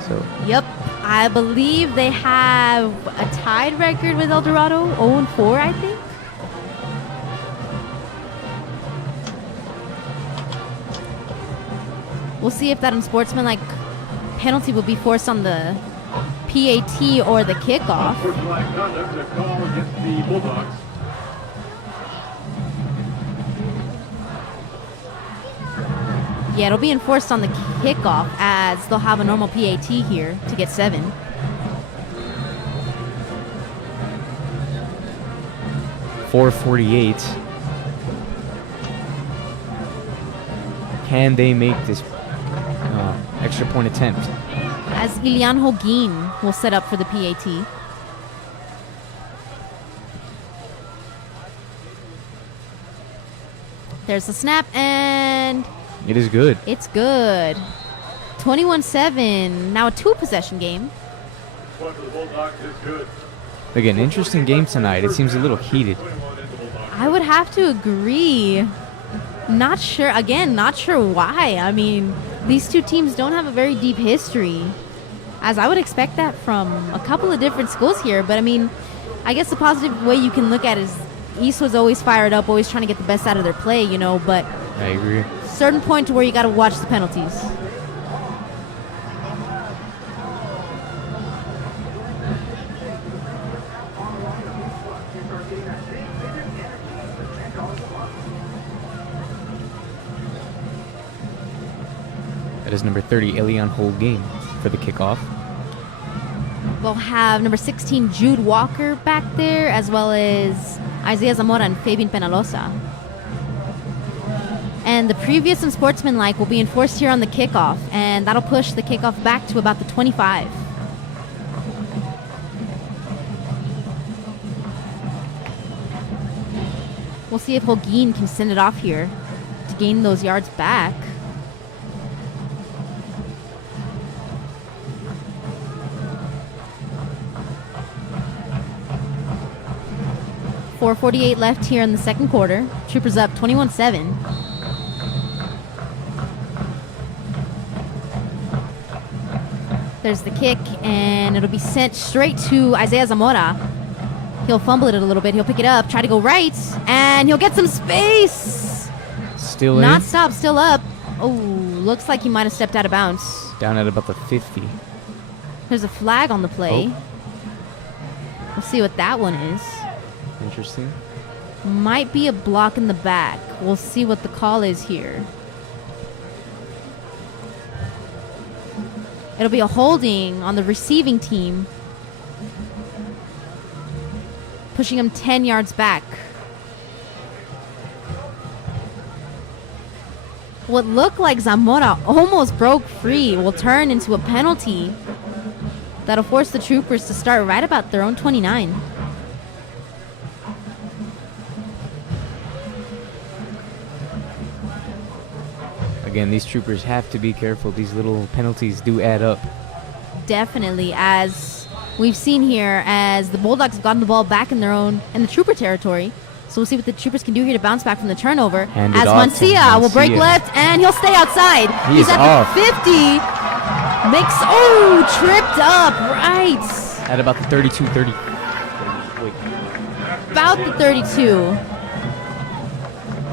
So Yep. I believe they have a tied record with El Dorado, 0-4, I think. We'll see if that unsportsmanlike penalty will be forced on the PAT or the kickoff. Unsportsmanlike conduct to call against the Bulldogs. Yeah, it'll be enforced on the kickoff as they'll have a normal PAT here to get 7. .448. Can they make this extra point attempt? As Ilian Holguin will set up for the PAT. There's the snap, and It is good. it's good. 21-7. Now a 2-possession game. Point for the Bulldogs is good. Again, interesting game tonight. It seems a little heated. 21 in the Bulldogs. I would have to agree. Not sure. Again, not sure why. I mean, these two teams don't have a very deep history, as I would expect that from a couple of different schools here. But I mean, I guess the positive way you can look at it is East was always fired up, always trying to get the best out of their play, you know, but I agree. certain point to where you got to watch the penalties. That is number 30, Elian Holguin, for the kickoff. We'll have number 16, Jude Walker back there, as well as Isaiah Zamora and Fabian Penalosa. And the previous unsportsmanlike will be enforced here on the kickoff, and that'll push the kickoff back to about the 25. We'll see if Holguin can send it off here to gain those yards back. .448 left here in the second quarter. Troopers up 21-7. There's the kick, and it'll be sent straight to Isaiah Zamora. He'll fumble it a little bit. He'll pick it up, try to go right, and he'll get some space. Still in. Not stop, still up. Oh, looks like he might have stepped out of bounds. Down at about the 50. There's a flag on the play. Oh. We'll see what that one is. Interesting. Might be a block in the back. We'll see what the call is here. It'll be a holding on the receiving team, pushing him 10 yards back. What looked like Zamora almost broke free will turn into a penalty that'll force the Troopers to start right about their own 29. Again, these Troopers have to be careful. These little penalties do add up. Definitely, as we've seen here, as the Bulldogs have gotten the ball back in their own, in the Trooper territory. So we'll see what the Troopers can do here to bounce back from the turnover. Hand it As off to Mancia will break Mancia. left, and he'll stay outside. He is at off. the 50. Tripped up, right. At about the 32, 30. Wait. About the 32.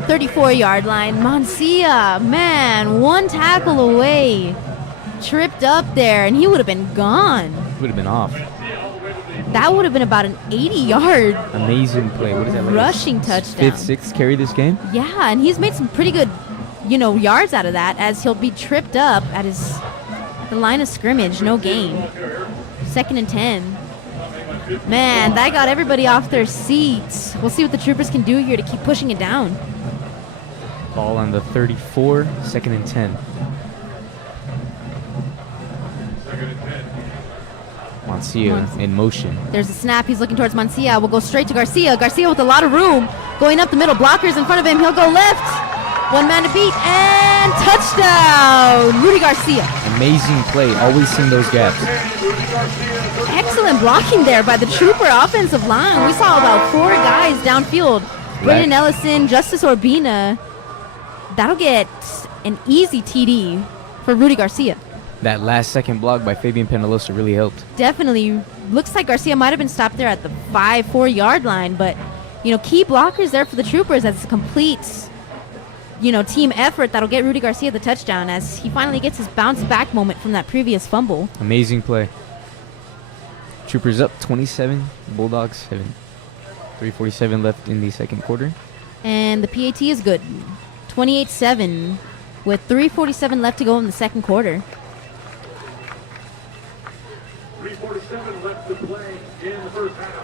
34-yard line. Mancia, man, one tackle away. Tripped up there, and he would have been gone. Would have been off. That would have been about an 80-yard Amazing play. What is that? Like rushing a touchdown. Fifth, sixth carry this game? Yeah, and he's made some pretty good, yards out of that, as he'll be tripped up at the line of scrimmage, no gain. 2nd and 10. Man, that got everybody off their seats. We'll see what the Troopers can do here to keep pushing it down. Ball on the 34, 2nd and 10. Second and 10. Mancia in motion. There's a snap. He's looking towards Mancia. Will go straight to Garcia. Garcia with a lot of room. Going up the middle. Blockers in front of him. He'll go left. One man to beat. And touchdown. Rudy Garcia. Amazing play. Always seeing those gaps. Excellent blocking there by the Trooper offensive line. We saw about 4 guys downfield. Braden Ellison, Justice Urbina. That'll get an easy TD for Rudy Garcia. That last second block by Fabian Penalosa really helped. Definitely. Looks like Garcia might have been stopped there at the 5-4 yard line, but key blockers there for the Troopers as a complete team effort that'll get Rudy Garcia the touchdown as he finally gets his bounce back moment from that previous fumble. Amazing play. Troopers up 27, Bulldogs 7. 3:47 left in the second quarter. And the PAT is good. 28-7 with 3:47 left to go in the second quarter. 3:47 left to play in the first half.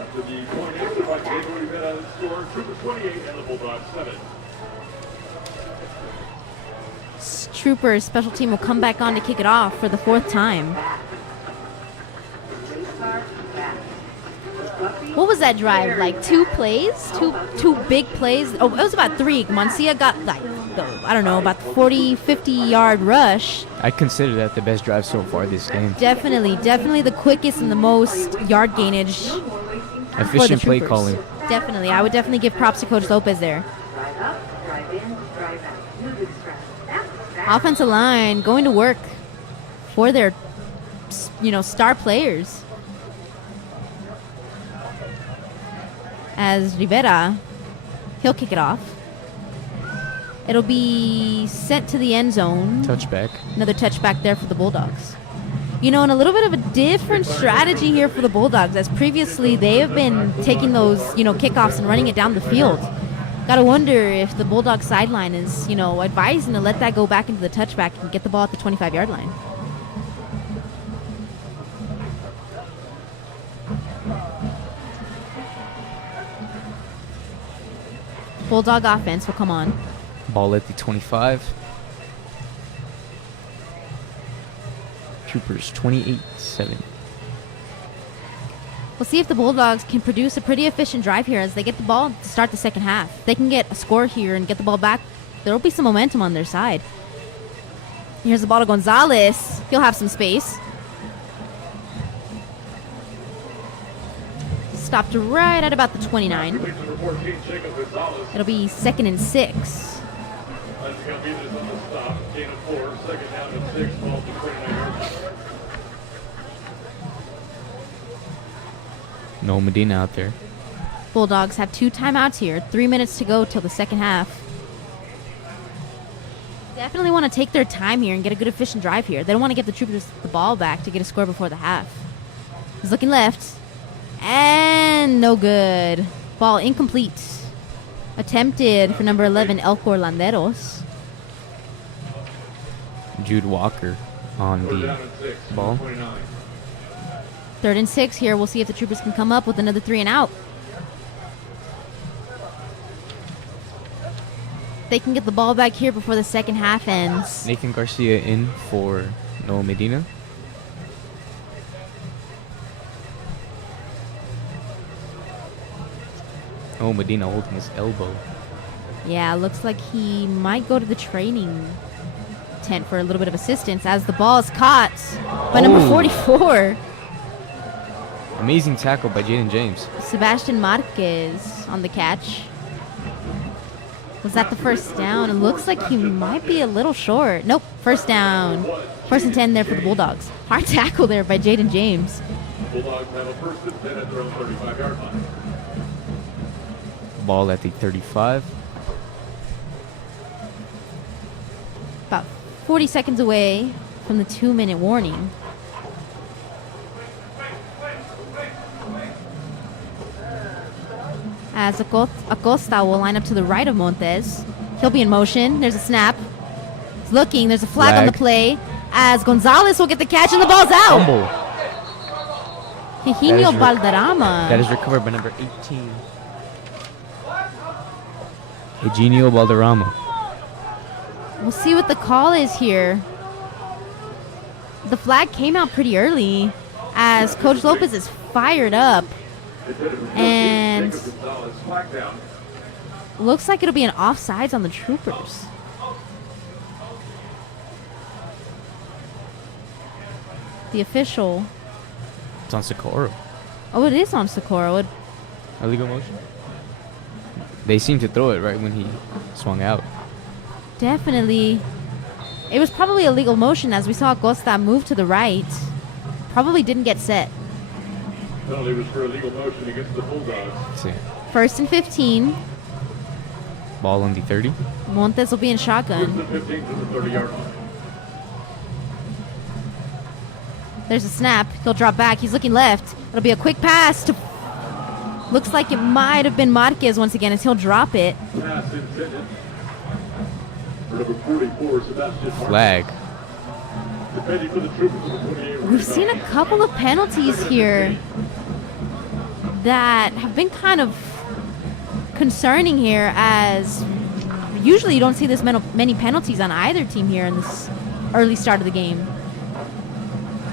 After the point after by Gabriel Rivera score, Troopers 28 and the Bulldogs 7. Troopers special team will come back on to kick it off for the 4th time. What was that drive? Like 2 plays? Two big plays? Oh, it was about 3. Mancia got about 40, 50 yard rush. I consider that the best drive so far this game. Definitely the quickest and the most yard gainage. Efficient play calling. Definitely. I would definitely give props to Coach Lopez there. Offensive line going to work for their, star players. As Rivera, he'll kick it off. It'll be sent to the end zone. Touchback. Another touchback there for the Bulldogs. And a little bit of a different strategy here for the Bulldogs, as previously they have been taking those, kickoffs and running it down the field. Gotta wonder if the Bulldog sideline is, advising to let that go back into the touchback and get the ball at the 25-yard line. Bulldog offense will come on. Ball at the 25. Troopers 28-7. We'll see if the Bulldogs can produce a pretty efficient drive here as they get the ball to start the second half. If they can get a score here and get the ball back, there will be some momentum on their side. Here's the ball to Gonzalez. He'll have some space. Stopped right at about the 29. It'll be 2nd and 6. No Medina out there. Bulldogs have 2 timeouts here. 3 minutes to go till the second half. Definitely want to take their time here and get a good efficient drive here. They don't want to get the Troopers the ball back to get a score before the half. He's looking left. And no good. Ball incomplete. Attempted for number 11, Elcor Landeros. Jude Walker on the ball. 3rd and 6 here. We'll see if the Troopers can come up with another 3 and out. They can get the ball back here before the second half ends. Nathan Garcia in for Noah Medina. Noah Medina holding his elbow. Yeah, looks like he might go to the training tent for a little bit of assistance as the ball is caught by number 44. Amazing tackle by Jaden James. Sebastian Marquez on the catch. Was that the first down? It looks like he might be a little short. Nope, first down. 1st and 10 there for the Bulldogs. Hard tackle there by Jaden James. Bulldogs have a 1st and 10 at their own 35-yard line. Ball at the 35. About 40 seconds away from the 2-minute warning. As Acosta will line up to the right of Montes. He'll be in motion. There's a snap. He's looking. There's a flag on the play. As Gonzalez will get the catch and the ball's out. Fumble. Higinio Balderrama. That is recovered by number 18. Eugenio Balderrama. We'll see what the call is here. the flag came out pretty early as Coach Lopez is fired up. And looks like it'll be an offsides on the Troopers. The official. It's on Socorro. Oh, it is on Socorro. Illegal motion? They seemed to throw it right when he swung out. Definitely. It was probably a legal motion as we saw Costa move to the right. Probably didn't get set. Penalty was for illegal motion against the Bulldogs. Let's see. 1st and 15. Ball on the 30. Montes will be in First shotgun. and 15 to the 30-yard line. There's a snap. He'll drop back. He's looking left. It'll be a quick pass to... Looks like it might have been Marquez once again as he'll drop it. Pass intended. For number 44, Sebastian Marquez. Flag. Defending for the Troopers with the 28 We've seen a couple of penalties here that have been kind of concerning here, as usually you don't see this many penalties on either team here in this early start of the game.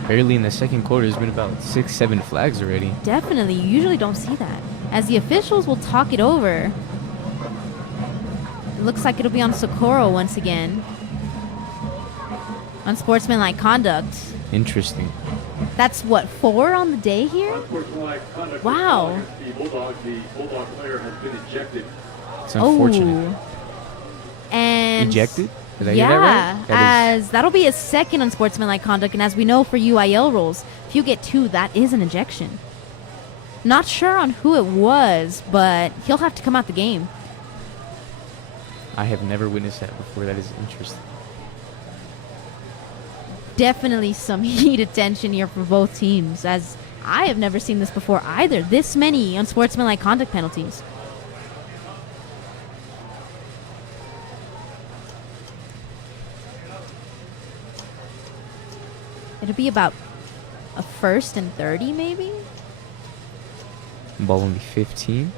Barely in the second quarter. There's been about 6-7 flags already. Definitely. You usually don't see that. As the officials will talk it over. It looks like it'll be on Socorro once again. Unsportsmanlike conduct. Interesting. That's what, 4 on the day here? Unsportsmanlike conduct. Wow. The Bulldog player has been ejected. It's unfortunate. Oh. And Ejected? Did I hear that right? as that'll be a second unsportsmanlike conduct, and as we know for UIL rules, if you get 2, that is an ejection. Not sure on who it was, but he'll have to come out the game. I have never witnessed that before. That is interesting. Definitely some heated tension here for both teams, as I have never seen this before either. This many unsportsmanlike conduct penalties. It'll be about a 1st and 30 maybe? Ball on the 15.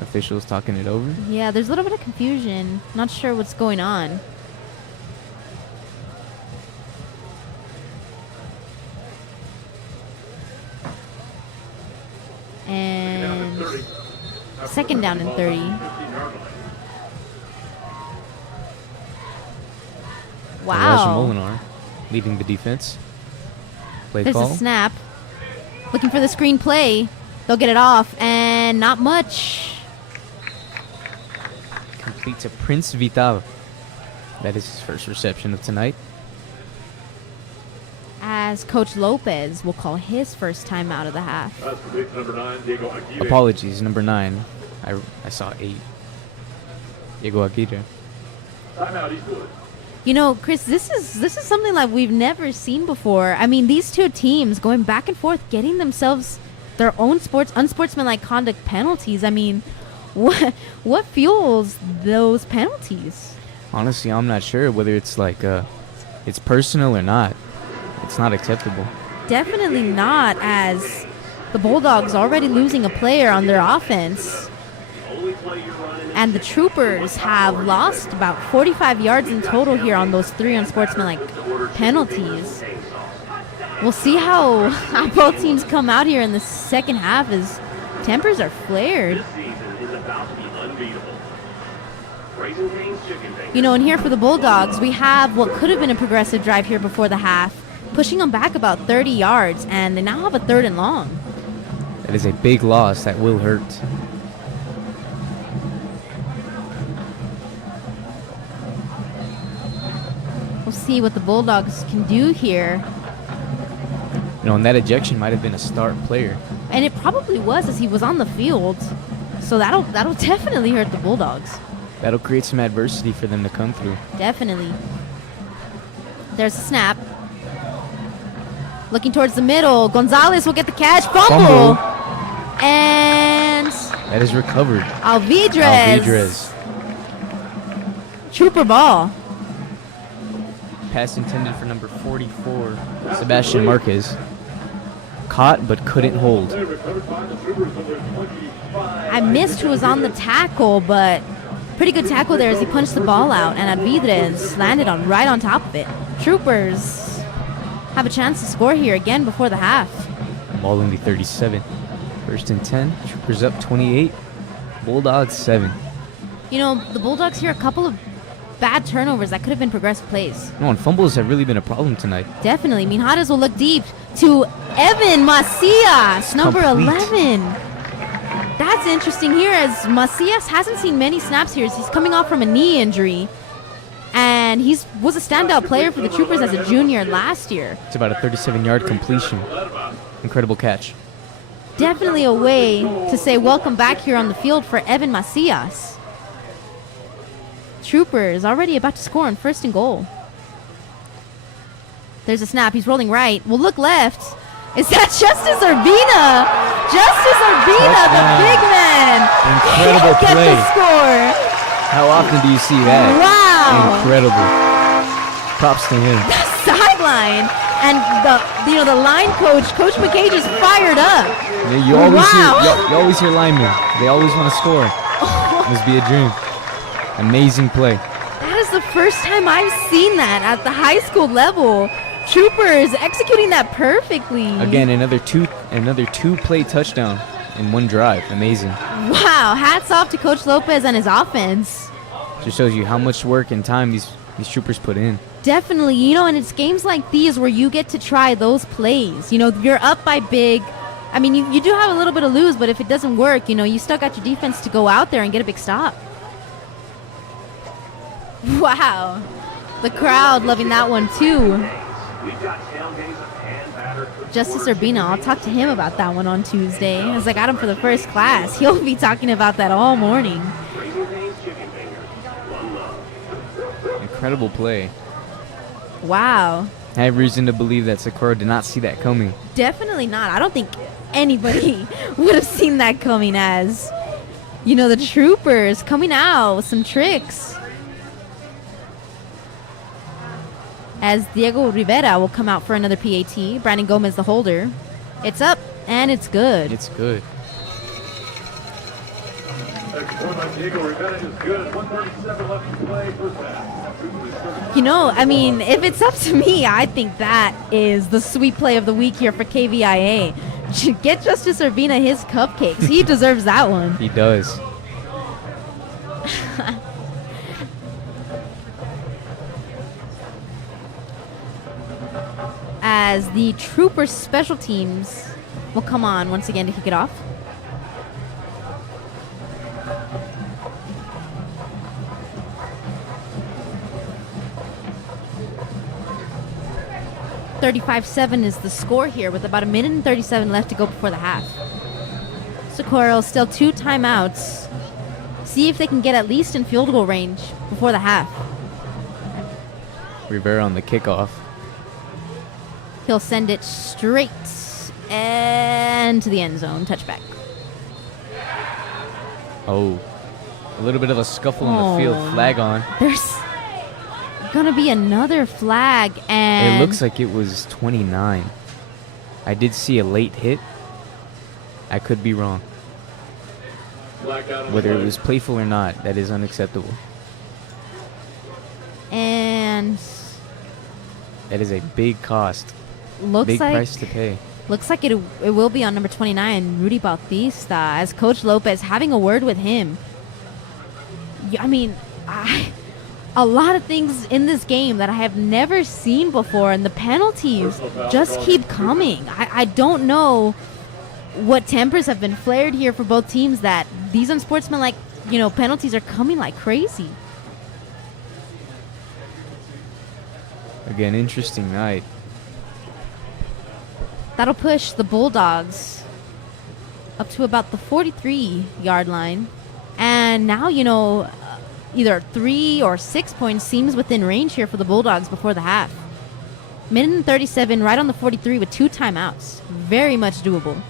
Officials talking it over. Yeah, there's a little bit of confusion. Not sure what's going on. And second down and 30. Elijah Wow. Molinar leading the defense. Play There's call. a snap. Looking for the screen play. They'll get it off, and not much. Complete to Prince Vital. That is his first reception of tonight. As Coach Lopez will call his first time out of the half. That's for big number 9, Diego Aguirre. Apologies, number 9. I saw 8. Diego Aguirre. Timeout, Eastwood. You know, Chris, this is something like we've never seen before. I mean, these two teams going back and forth, getting themselves their own unsportsmanlike conduct penalties. I mean, what fuels those penalties? Honestly, I'm not sure whether it's like it's personal or not. It's not acceptable. Definitely not, as the Bulldogs already losing a player on their offense. And the Troopers have lost about 45 yards in total here on those 3 unsportsmanlike penalties. We'll see how both teams come out here in the second half as tempers are flared. You know, and here for the Bulldogs, we have what could have been a progressive drive here before the half, pushing them back about 30 yards, and they now have a 3rd and long. That is a big loss. That will hurt. We'll see what the Bulldogs can do here. You know, and that ejection might have been a start player. And it probably was, as he was on the field. So that'll definitely hurt the Bulldogs. That'll create some adversity for them to come through. Definitely. There's a snap. Looking towards the middle. Gonzalez will get the catch. Fumble. And that is recovered. Alvidrez. Trooper ball. Pass intended for number 44, Sebastian Marquez. Caught but couldn't hold. I missed who was on the tackle, but pretty good tackle there as he punched the ball out, and Alvidrez landed right on top of it. Troopers have a chance to score here again before the half. Ball in the 37. First and 10. Troopers up 28. Bulldogs 7. You know, the Bulldogs here, a couple of bad turnovers that could have been progressive plays. No, and fumbles have really been a problem tonight. Definitely. Minhares will look deep to Evan Macias, number Complete. 11. That's interesting here as Macias hasn't seen many snaps here. He's coming off from a knee injury. And he was a standout player for the Troopers as a junior last year. It's about a 37-yard completion. Incredible catch. Definitely a way to say welcome back here on the field for Evan Macias. Troopers already about to score on 1st and goal. There's a snap. He's rolling right. We'll look left. Is that Justice Urbina? Justice Urbina, the big man. Incredible He'll play. get the score. How often do you see that? Wow. Incredible. Props to him. Sideline. And the line coach, Coach McKay, just fired up. Yeah, you always Wow. you always hear linemen. They always want to score. Must be a dream. Amazing play. That is the first time I've seen that at the high school level. Troopers executing that perfectly. Again, another two-play touchdown in one drive. Amazing. Wow, hats off to Coach Lopez and his offense. Just shows you how much work and time these troopers put in. Definitely, and it's games like these where you get to try those plays. You're up by big. I mean, you do have a little bit of lose, but if it doesn't work, you still got your defense to go out there and get a big stop. Wow. The crowd loving that one too. Justice Urbina, I'll talk to him about that one on Tuesday. As I got him for the first class. He'll be talking about that all morning. Incredible play. Wow. I have reason to believe that Socorro did not see that coming. Definitely not. I don't think anybody would have seen that coming as, the Troopers coming out with some tricks. As Diego Rivera will come out for another PAT. Brandon Gomez, the holder. It's up, and it's good. It's good. Next point by Diego Rivera is good. 137 left to play, first half. If it's up to me, I think that is the sweet play of the week here for KVIA. Get Justice Urbina his cupcakes. He deserves that one. He does. As the Trooper special teams will come on once again to kick it off. .35-7 is the score here with about 1:37 left to go before the half. Socorro still 2 timeouts. See if they can get at least in field goal range before the half. Rivera on the kickoff. He'll send it straight and to the end zone. Touchback. Oh, a little bit of a scuffle on the field. Flag on. There's gonna be another flag, and It looks like it was 29. I did see a late hit. I could be wrong. Whether it was playful or not, that is unacceptable. And That is a big cost. looks Big like price to pay. looks like it will be on number 29, Rudy Bautista, as Coach Lopez having a word with him. A lot of things in this game that I have never seen before, and the penalties just keep coming. I don't know what tempers have been flared here for both teams that these unsportsmanlike, penalties are coming like crazy. Again, interesting night. That'll push the Bulldogs up to about the 43-yard line. And now, either 3 or 6 points seems within range here for the Bulldogs before the half. 1:37 right on the 43 with 2 timeouts. Very much doable.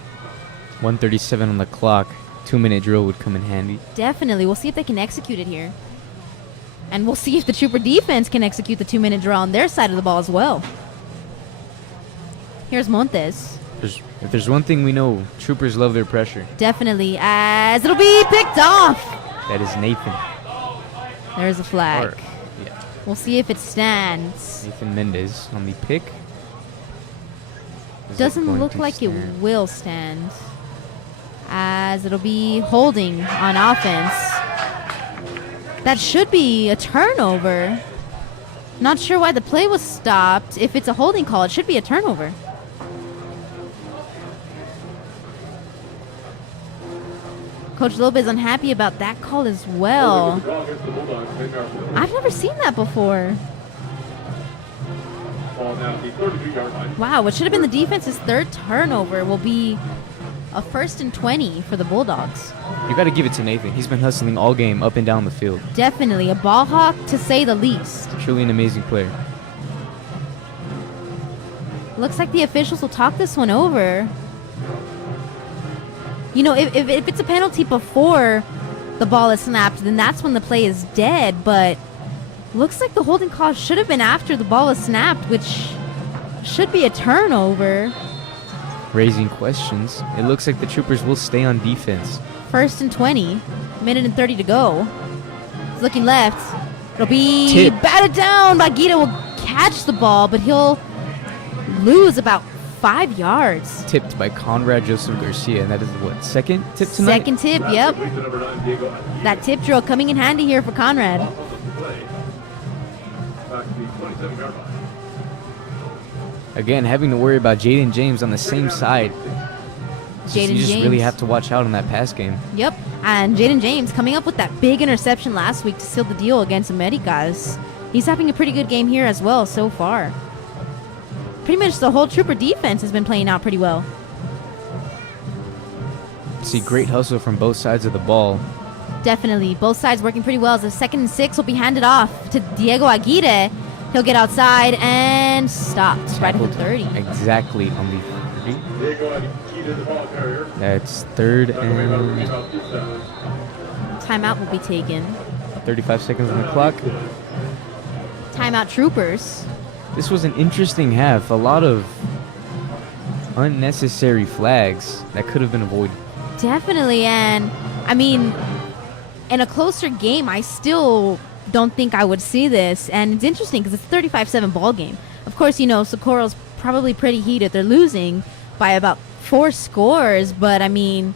1:37 on the clock. 2-minute drill would come in handy. Definitely. We'll see if they can execute it here. And we'll see if the Trooper defense can execute the 2-minute drill on their side of the ball as well. Here's Montes. If there's one thing we know, troopers love their pressure. Definitely, as it'll be picked off. That is Nathan. There's a flag. Yeah. We'll see if it stands. Nathan Mendez on the pick. Is it Doesn't going look to like it stand? will stand, as it'll be holding on offense. That should be a turnover. Not sure why the play was stopped. If it's a holding call, it should be a turnover. Coach Lopez unhappy about that call as well. Draw against the Bulldogs. They are for the I've never seen that before. ball now at the 33-yard line. Wow, what should have been the defense's third turnover will be a 1st and 20 for the Bulldogs. You got to give it to Nathan. He's been hustling all game up and down the field. Definitely a ball hawk, to say the least. Truly an amazing player. Looks like the officials will talk this one over. You know, if it's a penalty before the ball is snapped, then that's when the play is dead. But looks like the holding call should have been after the ball is snapped, which should be a turnover. Raising questions. It looks like the Troopers will stay on defense. 1st and 20, minute and 30 to go. He's looking left. It'll be Tip. batted down. Baguita will catch the ball, but he'll lose about 5 yards. Tipped by Conrad Joseph Garcia. And that is what? Second tip tonight? Second tip, yep. Release to number 9, Diego Aguirre. That tip drill coming in handy here for Conrad. Off on the play. Back to the 27-yard line. Again, having to worry about Jaden James on the same side. Jaden You just James. really have to watch out in that pass game. Yep. And Jaden James coming up with that big interception last week to seal the deal against Americas. He's having a pretty good game here as well so far. Pretty much the whole Trooper defense has been playing out pretty well. See great hustle from both sides of the ball. Definitely. Both sides working pretty well as the 2nd and 6 will be handed off to Diego Aguirre. He'll get outside and stopped right at the 30. Exactly on the 30. Diego Aguirre, the ball carrier. That's third Back away by and Rudolph Gustavo. Timeout will be taken. 35 seconds on the clock. Timeout Troopers. This was an interesting half. A lot of unnecessary flags that could have been avoided. Definitely. And, I mean, in a closer game, I still don't think I would see this. And it's interesting because it's a 35-7 ball game. Of course, you know, Socorro's probably pretty heated. They're losing by about 4 scores. But, I mean,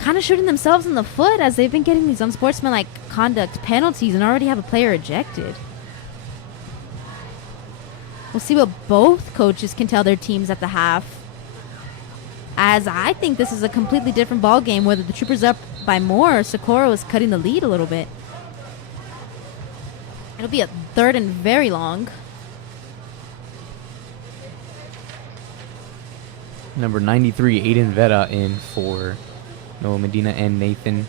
kind of shooting themselves in the foot as they've been getting these unsportsmanlike conduct penalties and already have a player ejected. We'll see what both coaches can tell their teams at the half, as I think this is a completely different ball game, whether the Troopers up by more or Socorro is cutting the lead a little bit. It'll be a 3rd and very long. Number 93, Aiden Vera in for Noah Medina and Nathan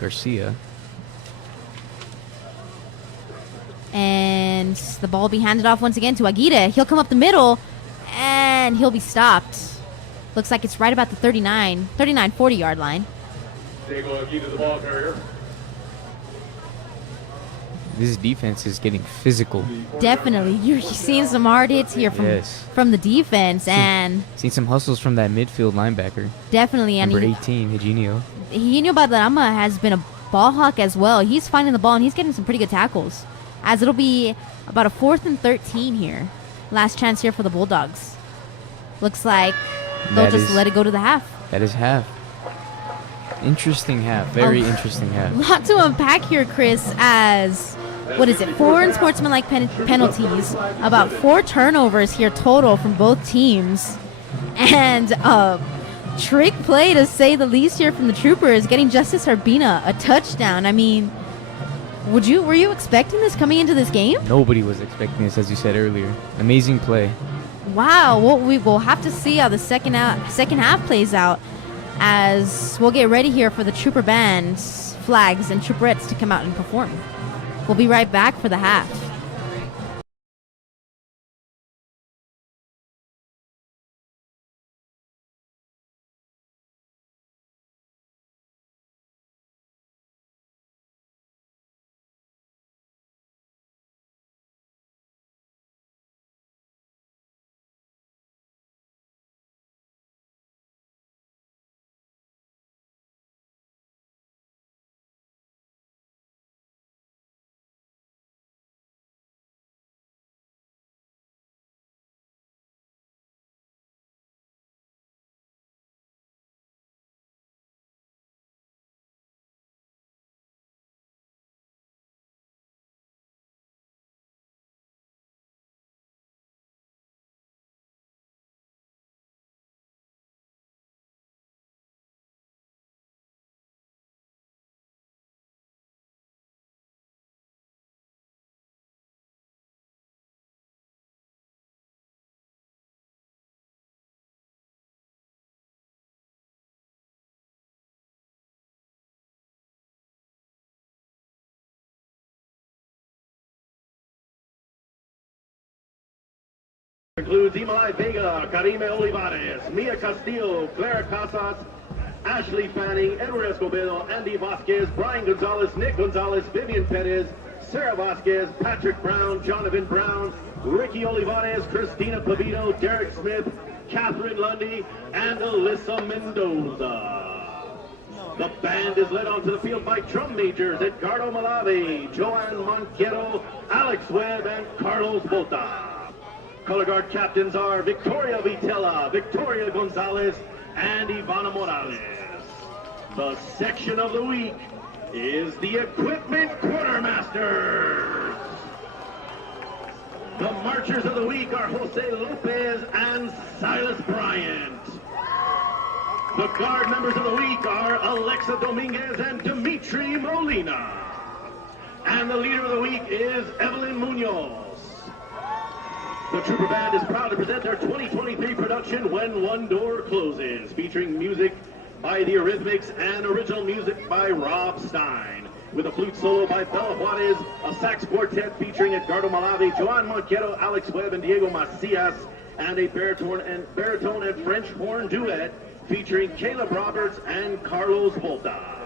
Garcia. And the ball will be handed off once again to Aguirre. He'll come up the middle, and he'll be stopped. Looks like it's right about the 39, 40-yard line. Diego Aguirre, the ball carrier. This defense is getting physical. Definitely. You're seeing some hard hits here Yes. from the defense, and Seen some hustles from that midfield linebacker. definitely. And Number 18, Eugenio. Eugenio Badarama has been a ball hawk as well. He's finding the ball, and he's getting some pretty good tackles. As it'll be about a 4th and 13 here. Last chance here for the Bulldogs. Looks like they'll That just is- let it go to the half. That is half. Interesting half. Very Oh. interesting half. Lot to unpack here, Chris, as, what is it, 4 unsportsmanlike penalties, about 4 turnovers here total from both teams, and trick play, to say the least, here from the Troopers, getting Justice Urbina a touchdown. I mean, were you expecting this coming into this game? Nobody was expecting this, as you said earlier. Amazing play. Wow, well, we will have to see how the second half plays out, as we'll get ready here for the Trooper bands, flags, and Trooperettes to come out and perform. We'll be right back for the half. Includes Imai Vega, Karime Olivares, Mia Castillo, Clara Casas, Ashley Fanning, Edward Escobedo, Andy Vasquez, Brian Gonzalez, Nick Gonzalez, Vivian Perez, Sarah Vasquez, Patrick Brown, Jonathan Brown, Ricky Olivares, Christina Pavito, Derek Smith, Catherine Lundy, and Alyssa Mendoza. The band is led onto the field by drum majors Edgardo Malave, Joanne Monquero, Alex Webb, and Carlos Bota. Color guard captains are Victoria Vitella, Victoria Gonzalez, and Ivana Morales. The section of the week is the Equipment Quartermasters. The marchers of the week are Jose Lopez and Silas Bryant. The guard members of the week are Alexa Dominguez and Dimitri Molina. And the leader of the week is Evelyn Munoz. The Trooper Band is proud to present their 2023 production, When One Door Closes, featuring music by the Eurythmics and original music by Rob Stein, with a flute solo by Bella Juarez, a sax quartet featuring Edgardo Malave, Joan Monquero, Alex Webb, and Diego Macias, and a baritone and French horn duet featuring Caleb Roberts and Carlos Volta.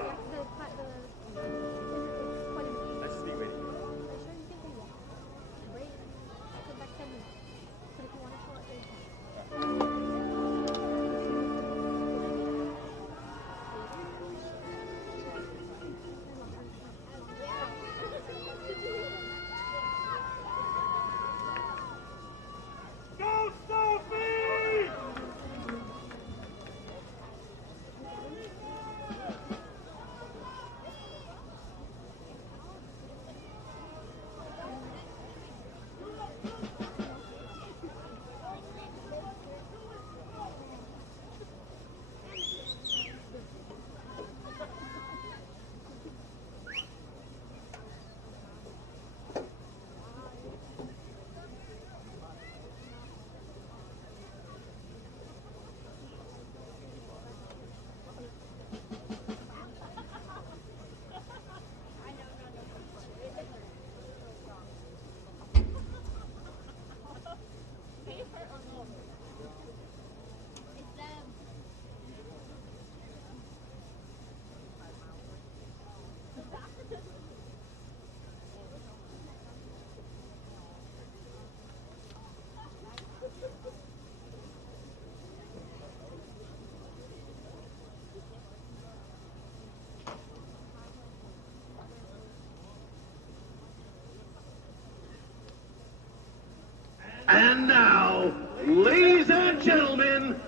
And now, ladies and gentlemen,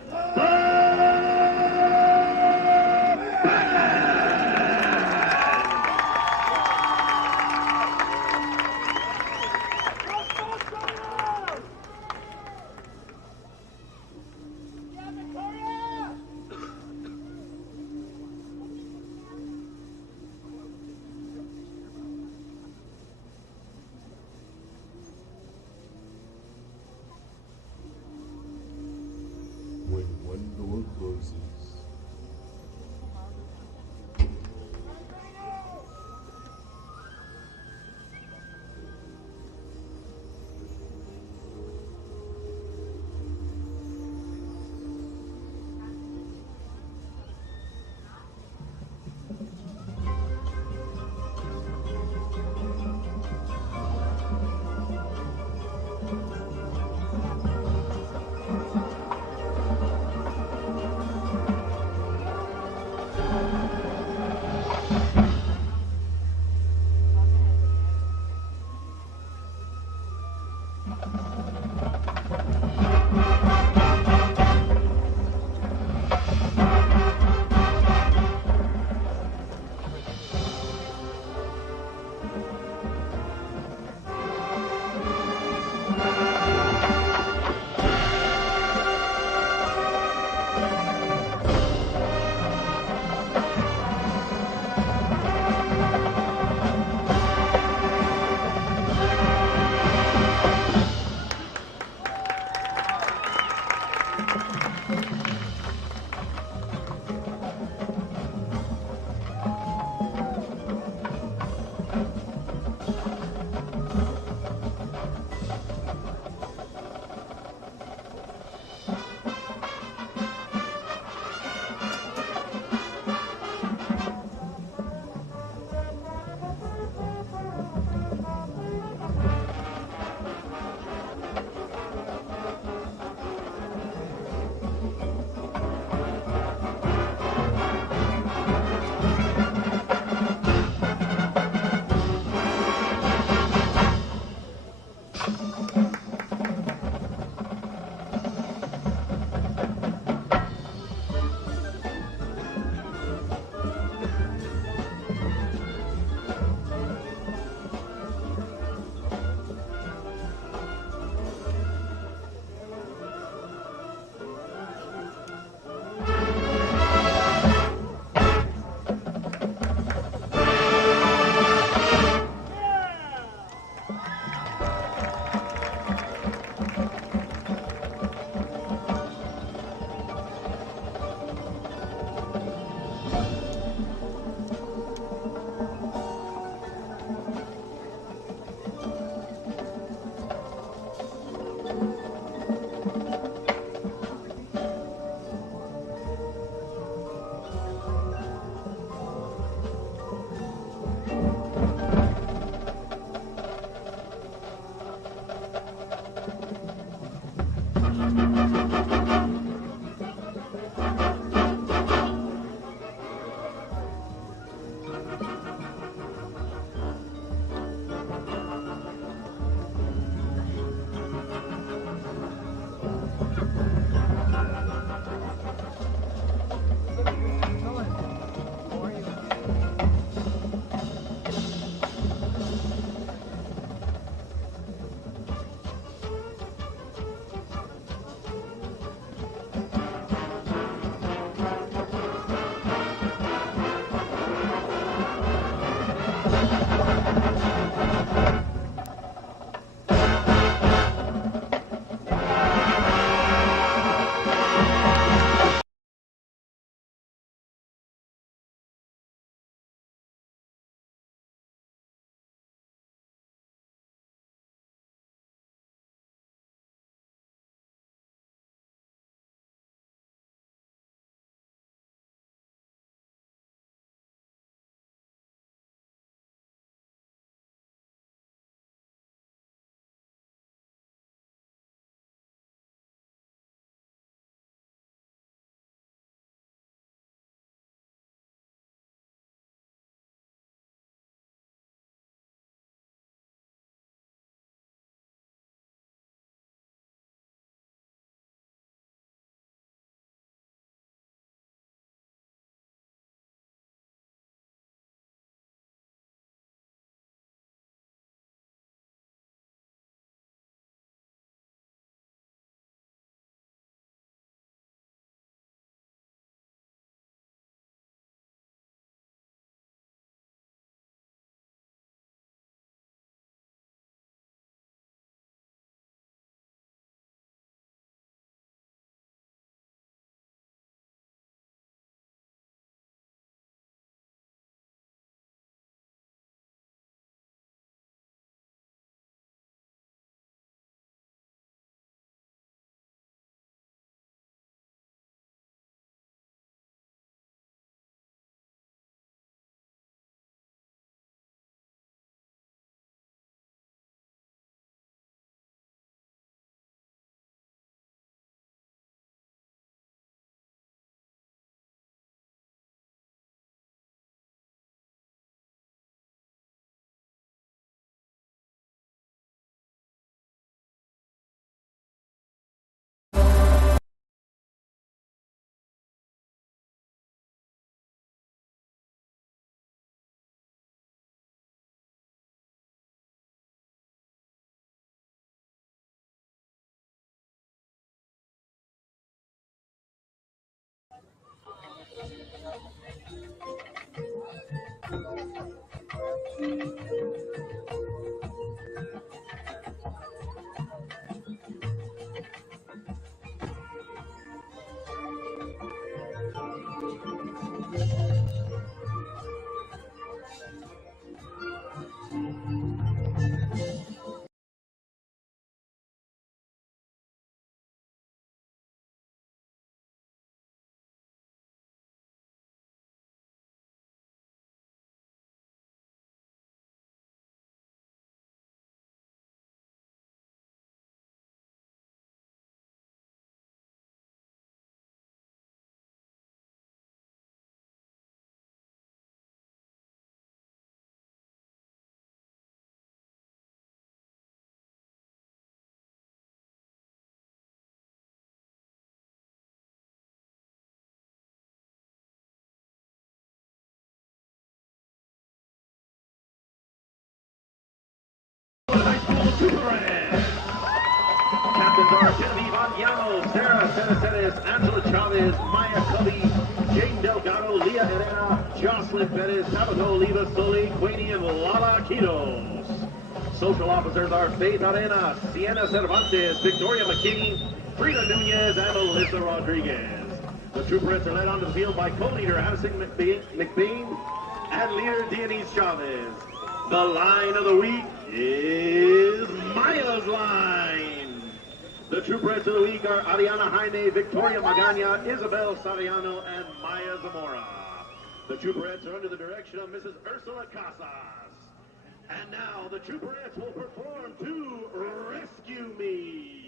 Super Reds. Captains are Genevieve Anguiano, Sarah Cenesenes, Angela Chavez, Maya Cubby, Jane Delgado, Leah Herrera, Jocelyn Perez, Tabitha Oliva, Soleil Quaney, and Lala Quitos. Social officers are Faith Arenas, Sienna Cervantes, Victoria McKinney, Frida Nunez, and Alyssa Rodriguez. The Trooperettes are led onto the field by co-leader Addison McBean and leader Denise Chavez. The line of the week is Maya's line. The Trooperettes of the week are Ariana Jaime, Victoria Magana, Isabel Saviano, and Maya Zamora. The Trooperettes are under the direction of Mrs. Ursula Casas. And now the Trooperettes will perform to Rescue Me.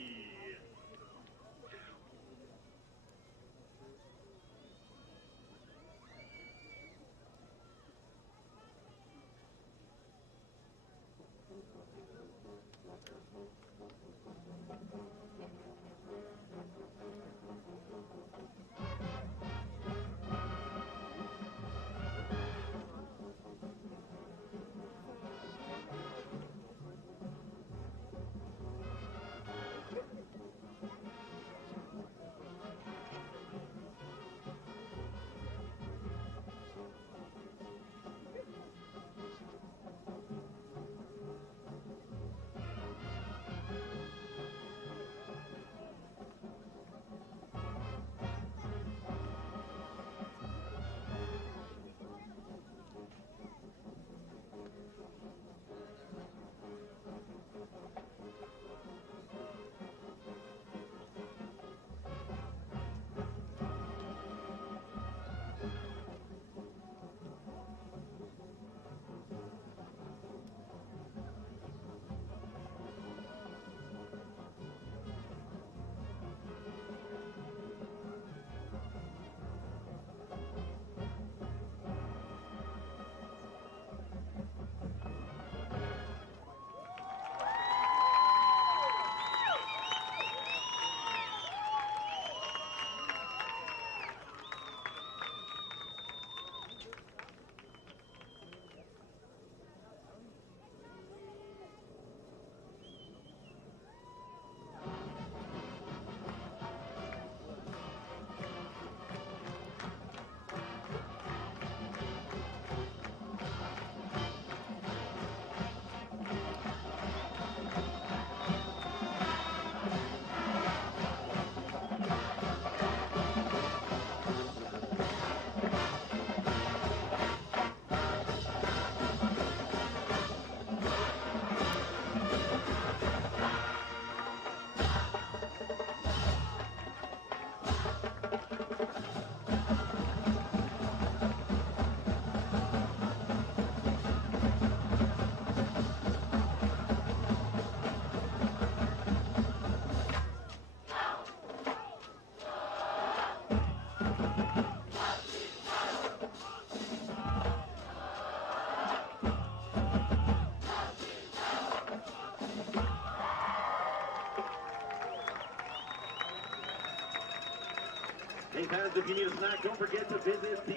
Hey fans, if you need a snack, don't forget to visit the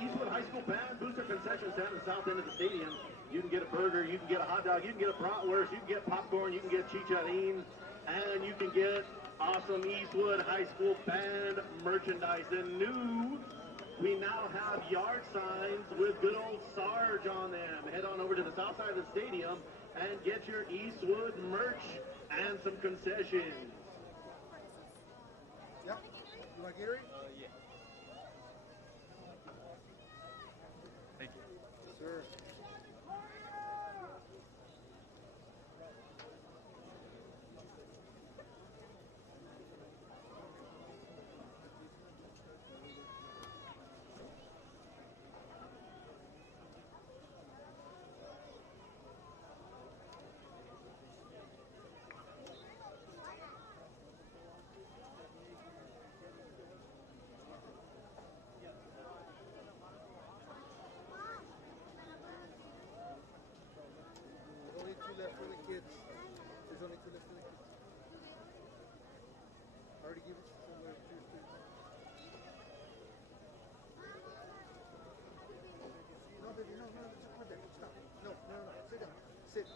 Eastwood High School Band Booster Concession Stand at the south end of the stadium. You can get a burger, you can get a hot dog, you can get a bratwurst, you can get popcorn, you can get chicharines, and you can get awesome Eastwood High School Band merchandise. And new, we now have yard signs with good old Sarge on them. Head on over to the south side of the stadium and get your Eastwood merch and some concessions. Yep. You want Gatorade? Yeah. Thank you. Sure. Only two left for the kids. There's only two left for the kids. I already gave it to somewhere. No, baby, no, just put that. Stop. No, sit down. Sit.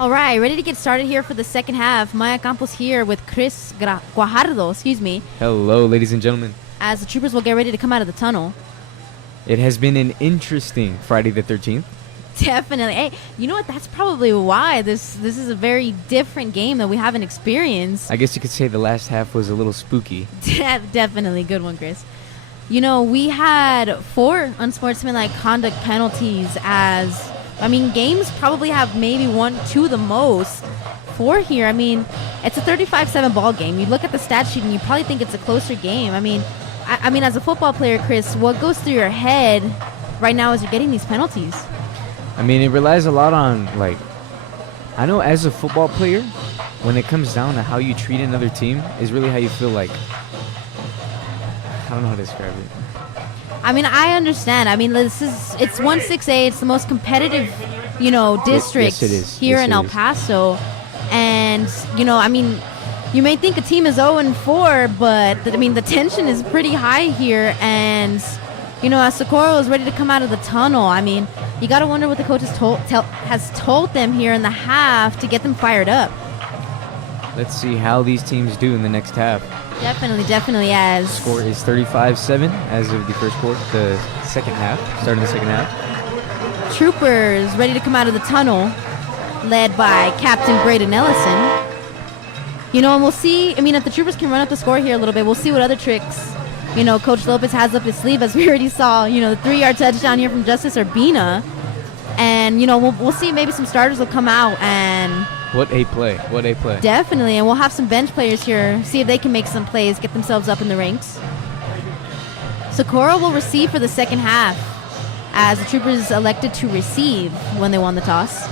All right, ready to get started here for the second half. Maya Campos here with Chris Guajardo, Hello, ladies and gentlemen. as the troopers will get ready to come out of the tunnel. It has been an interesting Friday the 13th. Definitely. Hey, you know what? That's probably why this is a very different game that we haven't experienced. I guess you could say the last half was a little spooky. Definitely. Good one, Chris. You know, we had 4 unsportsmanlike conduct penalties games probably have maybe 1, 2 the most. 4 here. I mean, it's a 35-7 ball game. You look at the stat sheet and you probably think it's a closer game. I mean, as a football player, Chris, what goes through your head right now as you're getting these penalties? I mean, it relies a lot on, I know as a football player, when it comes down to how you treat another team is really how you feel like. I don't know how to describe it. I mean, I understand. I mean, it's 1-6A. It's the most competitive, district yes, it is. here Yes, in it El is. Paso. And, you may think a team is 0-4, but, the tension is pretty high here. And, as Socorro is ready to come out of the tunnel, you got to wonder what the coach has told them here in the half to get them fired up. Let's see how these teams do in the next half. Definitely as Score is 35-7 as of the second half, starting the second half. troopers ready to come out of the tunnel, led by Captain Braden Ellison. And we'll see, if the troopers can run up the score here a little bit, we'll see what other tricks, Coach Lopez has up his sleeve, as we already saw, the 3-yard touchdown here from Justice Urbina. And, we'll see maybe some starters will come out and... What a play. Definitely, and we'll have some bench players here, see if they can make some plays, get themselves up in the ranks. Socorro will receive for the second half, as the troopers elected to receive when they won the toss.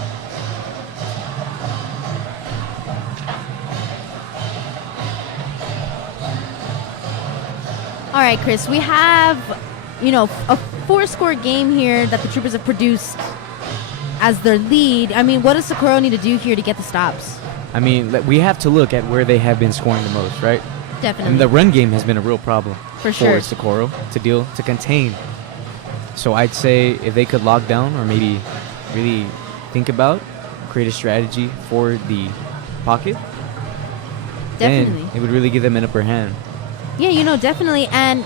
All right, Chris, we have, a 4-score game here that the troopers have produced as their lead. What does Socorro need to do here to get the stops? We have to look at where they have been scoring the most, right? Definitely. And the run game has been a real problem For sure. Socorro to contain. So I'd say if they could lock down or maybe really think about, create a strategy for the pocket, Definitely. then it would really give them an upper hand. Yeah, definitely. And,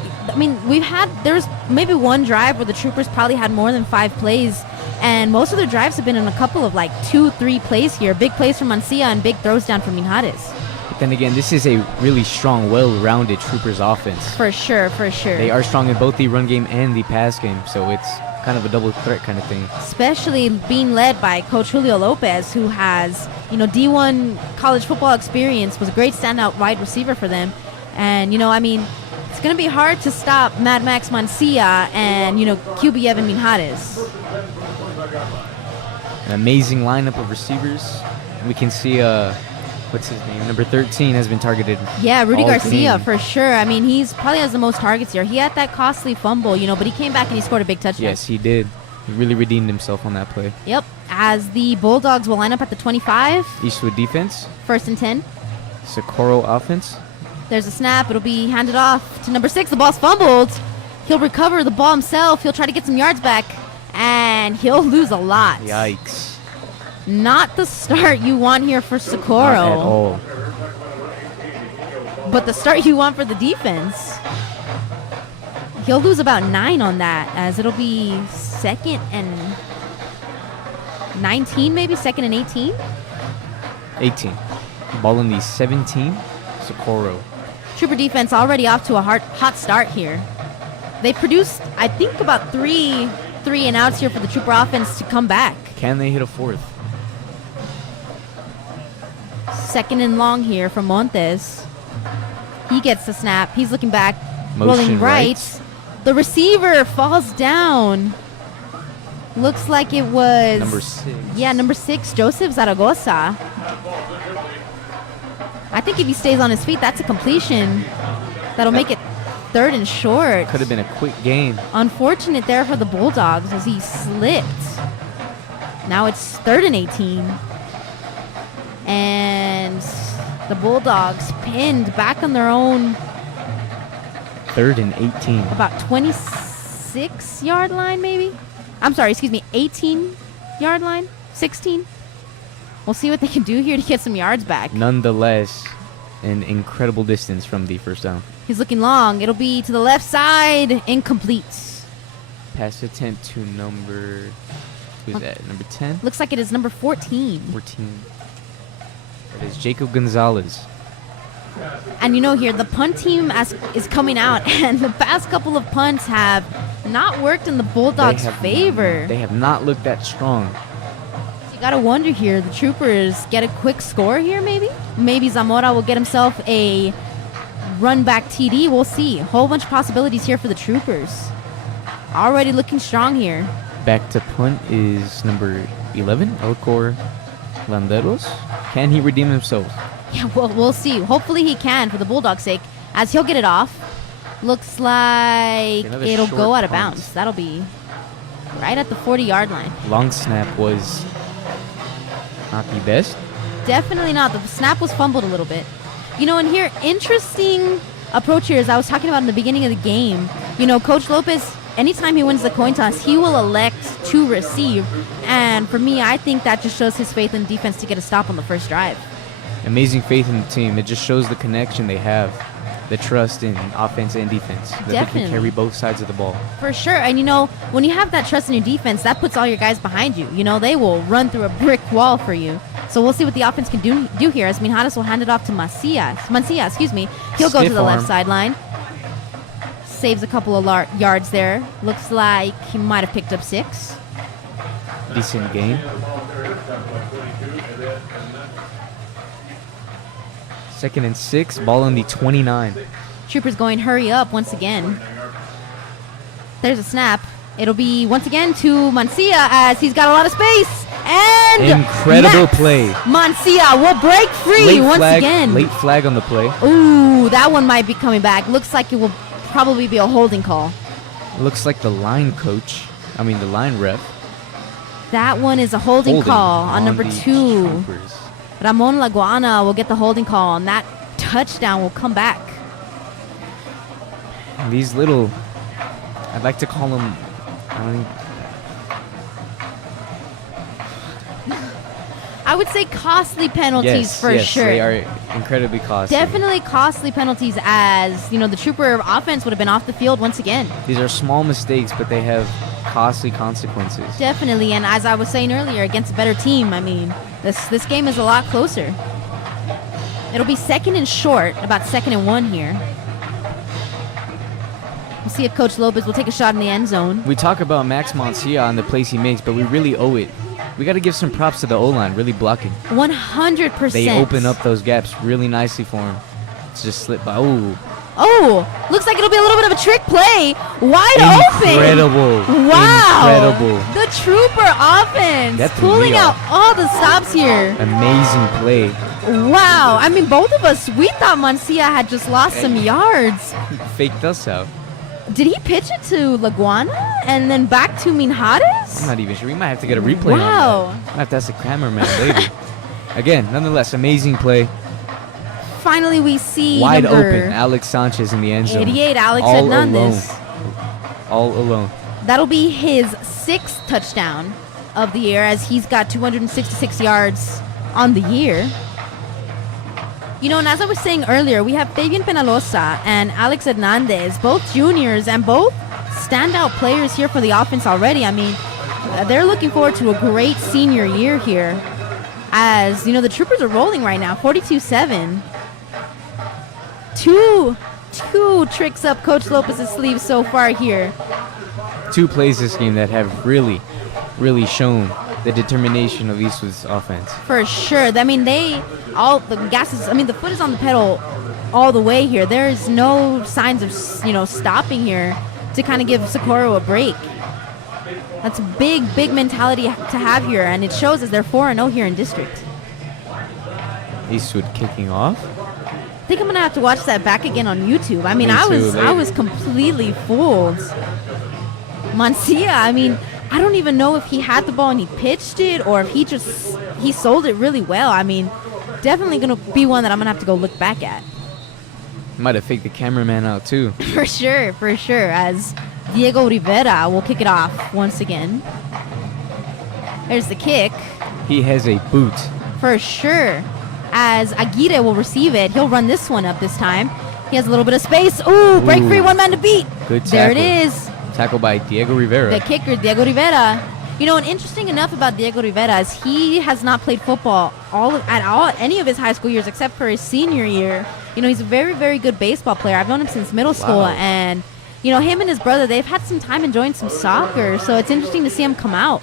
there's maybe one drive where the troopers probably had more than 5 plays. And most of their drives have been in a couple of 2-3 plays here. Big plays from Mancia and big throws down from Minjares. But then again, this is a really strong, well-rounded Troopers offense. For sure. They are strong in both the run game and the pass game, so it's kind of a double threat kind of thing. Especially being led by Coach Julio Lopez, who has, D1 college football experience, was a great standout wide receiver for them. And, it's going to be hard to stop Mad Max Mancia and, QB Evan Minjares. An amazing lineup of receivers. We can see, what's his name? Number 13 has been targeted. Yeah, Rudy all Garcia, game. for sure. He's probably has the most targets here. He had that costly fumble, but he came back and he scored a big touchdown. Yes, he did. He really redeemed himself on that play. Yep. As the Bulldogs will line up at the 25. Eastwood defense. 1st and 10. Socorro offense. There's a snap. It'll be handed off to number 6. The ball's fumbled. He'll recover the ball himself. He'll try to get some yards back. And he'll lose a lot. Yikes. Not the start you want here for Socorro. Not at all. But the start you want for the defense. He'll lose about 9 on that, as it'll be 2nd and 19, maybe 2nd and 18. 18. Ball in the 17. Socorro. Trooper defense already off to a hot start here. They produced, I think, about 3 and outs here for the Trooper offense to come back. Can they hit a 4th? 2nd and long here from Montes. He gets the snap. He's looking back, Motion rolling right. The receiver falls down. Looks like it was... Number 6. Yeah, number 6, Joseph Zaragoza. I think if he stays on his feet, that's a completion. That'll make it 3rd and short. Could have been a quick game. Unfortunate there for the Bulldogs as he slipped. Now it's 3rd and 18. And the Bulldogs pinned back on their own 3rd and 18. about 26-yard line, maybe? I'm sorry, 18-yard line? 16? We'll see what they can do here to get some yards back. Nonetheless, an incredible distance from the first down. He's looking long. It'll be to the left side. Incomplete. Pass attempt to number... Who's that? Number 10? Looks like it is number 14. 14. That is Jacob Gonzalez. And you know here, the punt team is coming out, and the past couple of punts have not worked in the Bulldogs' favor. They have not looked that strong. You gotta wonder here, the Troopers get a quick score here, maybe? Maybe Zamora will get himself a run back TD. We'll see. Whole bunch of possibilities here for the Troopers. Already looking strong here. Back to punt is number 11, Elcor Landeros. Can he redeem himself? Yeah, well, we'll see. Hopefully he can for the Bulldogs' sake, as he'll get it off. Looks like Another it'll short go out of punt. bounds. That'll be right at the 40-yard line. Long snap was not the best. Definitely not. The snap was fumbled a little bit. You know, and here, interesting approach here, as I was talking about in the beginning of the game. You know, Coach Lopez, anytime he wins the coin toss, he will elect to receive. And for me, I think that just shows his faith in defense to get a stop on the first drive. Amazing faith in the team. It just shows the connection they have, the trust in offense and defense. That they Definitely. can carry both sides of the ball. For sure. And, you know, when you have that trust in your defense, that puts all your guys behind you. You know, they will run through a brick wall for you. So we'll see what the offense can do here, as Minhares will hand it off to Mancia, excuse me. He'll go to Stiff the left arm. sideline. Saves a couple of yards there. Looks like he might have picked up 6. Decent game. Second and 6, ball on the 29. Troopers going hurry up once again. There's a snap. It'll be once again to Mancia, as he's got a lot of space. And Incredible Max play. Mancia will break free once again. Late flag on the play. Ooh, that one might be coming back. Looks like it will probably be a holding call. Looks like the line ref. That one is a holding call on number the 2. Troopers. Ramon Laguana will get the holding call, and that touchdown will come back. These little, I'd like to call them, I would say costly penalties for sure. They are incredibly costly. Definitely costly penalties, as, you know, the Trooper offense would have been off the field once again. These are small mistakes, but they have costly consequences. Definitely, and as I was saying earlier, against a better team, I mean, this game is a lot closer. It'll be second and short, about 2nd and 1 here. We'll see if Coach Lopez will take a shot in the end zone. We talk about Max Mancia and the plays he makes, but we really owe it. We got to give some props to the O-line, really blocking. 100%. They open up those gaps really nicely for him. It's just slip by. Ooh. Oh, looks like it'll be a little bit of a trick play. Wide Incredible. open. Wow. Incredible. The Trooper offense That threw pulling me out off. all the stops here. Amazing play. Wow. I mean, both of us, we thought Mancia had just lost some yards. He faked us out. Did he pitch it to Laguana and then back to I'm Minhares? not even sure. We might have to get a replay Wow. on that. Might have to ask the cameraman later. Again, nonetheless, amazing play. Finally, we see Wide number open. Alex Sanchez in the end zone. 88, Alex All Hernandez. alone. All alone. That'll be his 6th touchdown of the year, as he's got 266 yards on the year. You know, and as I was saying earlier, we have Fabian Penalosa and Alex Hernandez, both juniors and both standout players here for the offense already. I mean, they're looking forward to a great senior year here, as, you know, the Troopers are rolling right now, 42-7. Two tricks up Coach Lopez's sleeve so far here. 2 plays this game that have really, really shown the determination of Eastwood's offense. For sure. I mean, the foot is on the pedal all the way here. There's no signs of, you know, stopping here to kind of give Socorro a break. That's a big mentality to have here, and it shows as they're 4-0 here in district. Eastwood kicking off. I think I'm gonna have to watch that back again on YouTube. I mean, Me I too, was completely fooled. Mancia, I mean, I don't even know if he had the ball and he pitched it, or if he sold it really well. I mean, definitely gonna be one that I'm gonna have to go look back at. Might have faked the cameraman out too. For sure, as Diego Rivera will kick it off once again. There's the kick. He has a boot For sure. As Aguirre will receive it. He'll run this one up this time. He has a little bit of space. Ooh, break free, one man to beat. Good There it tackle. is. Tackle by Diego Rivera. The kicker, Diego Rivera. You know, and interesting enough about Diego Rivera is he has not played football any of his high school years except for his senior year. You know, he's a very, very good baseball player. I've known him since middle school, Wow. and you know, him and his brother, they've had some time enjoying some soccer, so it's interesting to see him come out.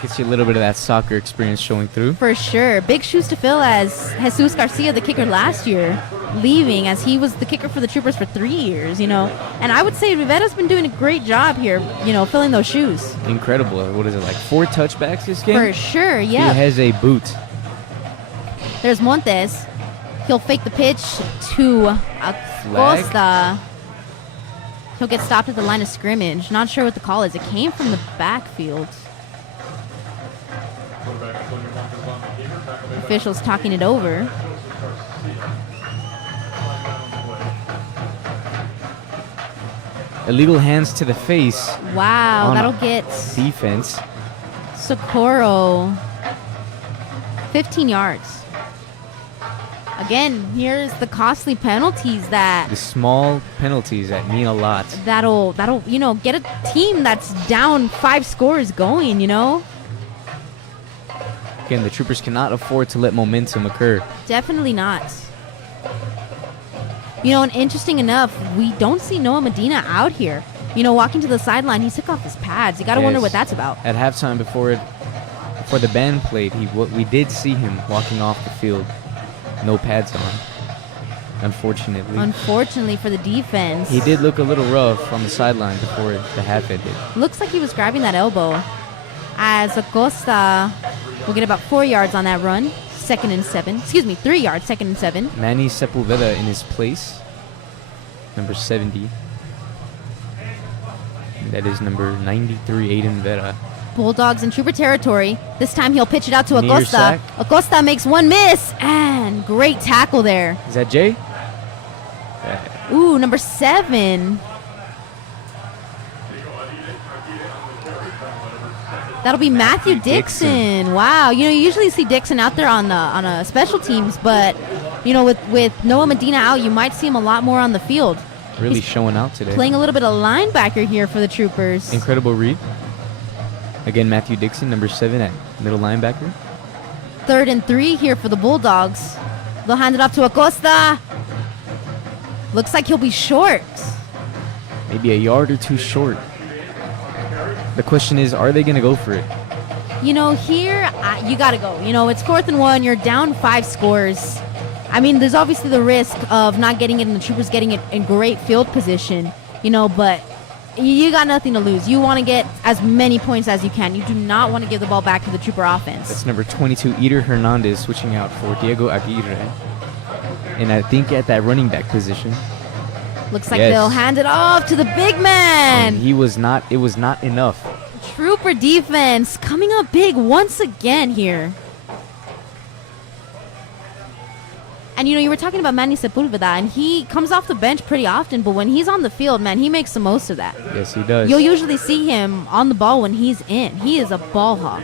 Gets you a little bit of that soccer experience showing through. For sure. Big shoes to fill as Jesus Garcia, the kicker last year, leaving as he was the kicker for the Troopers for 3 years, you know. And I would say Rivera's been doing a great job here, you know, filling those shoes. Incredible. What is it, like 4 touchbacks this game? For sure, yeah. He has a boot. There's Montes. He'll fake the pitch to Acosta. He'll get stopped at the line of scrimmage. Not sure what the call is. It came from the backfield. Officials talking it over. Illegal hands to the face. Wow, On that'll get defense. Socorro 15 yards. Again, here's the costly penalties The small penalties that mean a lot. that'll you know, get a team that's down 5 scores going, you know. Again, the Troopers cannot afford to let momentum occur. Definitely not. You know, and interesting enough, we don't see Noah Medina out here. You know, walking to the sideline, he took off his pads. You got to wonder Yes. what that's about. At halftime, before the band played, we did see him walking off the field, no pads on. Unfortunately, Unfortunately for the defense. he did look a little rough on the sideline before the half ended. Looks like he was grabbing that elbow. As Acosta will get about 4 yards on that run. 2nd and 7. Excuse me, 3 yards, 2nd and 7. Manny Sepulveda in his place, number 70. And that is number 93, Aiden Vera. Bulldogs in Trooper territory. This time he'll pitch it out to Near Acosta. sack. Acosta makes one miss. And great tackle there. Is that Jay? Ooh, number 7. That'll be Matthew Dixon. Wow, you know, you usually see Dixon out there on a special teams, but you know, with Noah Medina out, you might see him a lot more on the field. Really He's showing out today. playing a little bit of linebacker here for the Troopers. Incredible read. Again, Matthew Dixon, number 7 at middle linebacker. 3rd and 3 here for the Bulldogs. They'll hand it off to Acosta. Looks like he'll be short. Maybe a yard or 2 short. The question is, are they going to go for it? You know, here, you got to go. You know, it's 4th and 1. You're down 5 scores. I mean, there's obviously the risk of not getting it and the Troopers getting it in great field position, you know, but you got nothing to lose. You want to get as many points as you can. You do not want to give the ball back to the Trooper offense. That's number 22, Eder Hernandez, switching out for Diego Aguirre. And I think at that running back position. Looks like Yes. they'll hand it off to the big man. And it was not enough. Trooper defense coming up big once again here. And you know, you were talking about Manny Sepulveda, and he comes off the bench pretty often, but when he's on the field, man, he makes the most of that. Yes, he does. You'll usually see him on the ball when he's in. He is a ball hawk.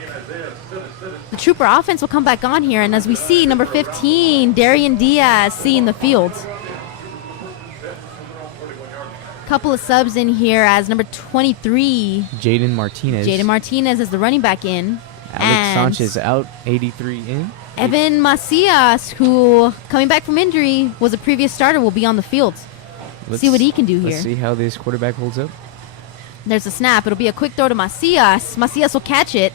The Trooper offense will come back on here, and as we see, number 15, Darian Diaz, seeing the field. Couple of subs in here as number 23, Jaden Martinez. Jaden Martinez is the running back in. Alex and Sanchez out, 83 in. Evan Macias, who, coming back from injury, was a previous starter, will be on the field. See what he can do here. Let's see how this quarterback holds up. There's a snap. It'll be a quick throw to Macias. Macias will catch it.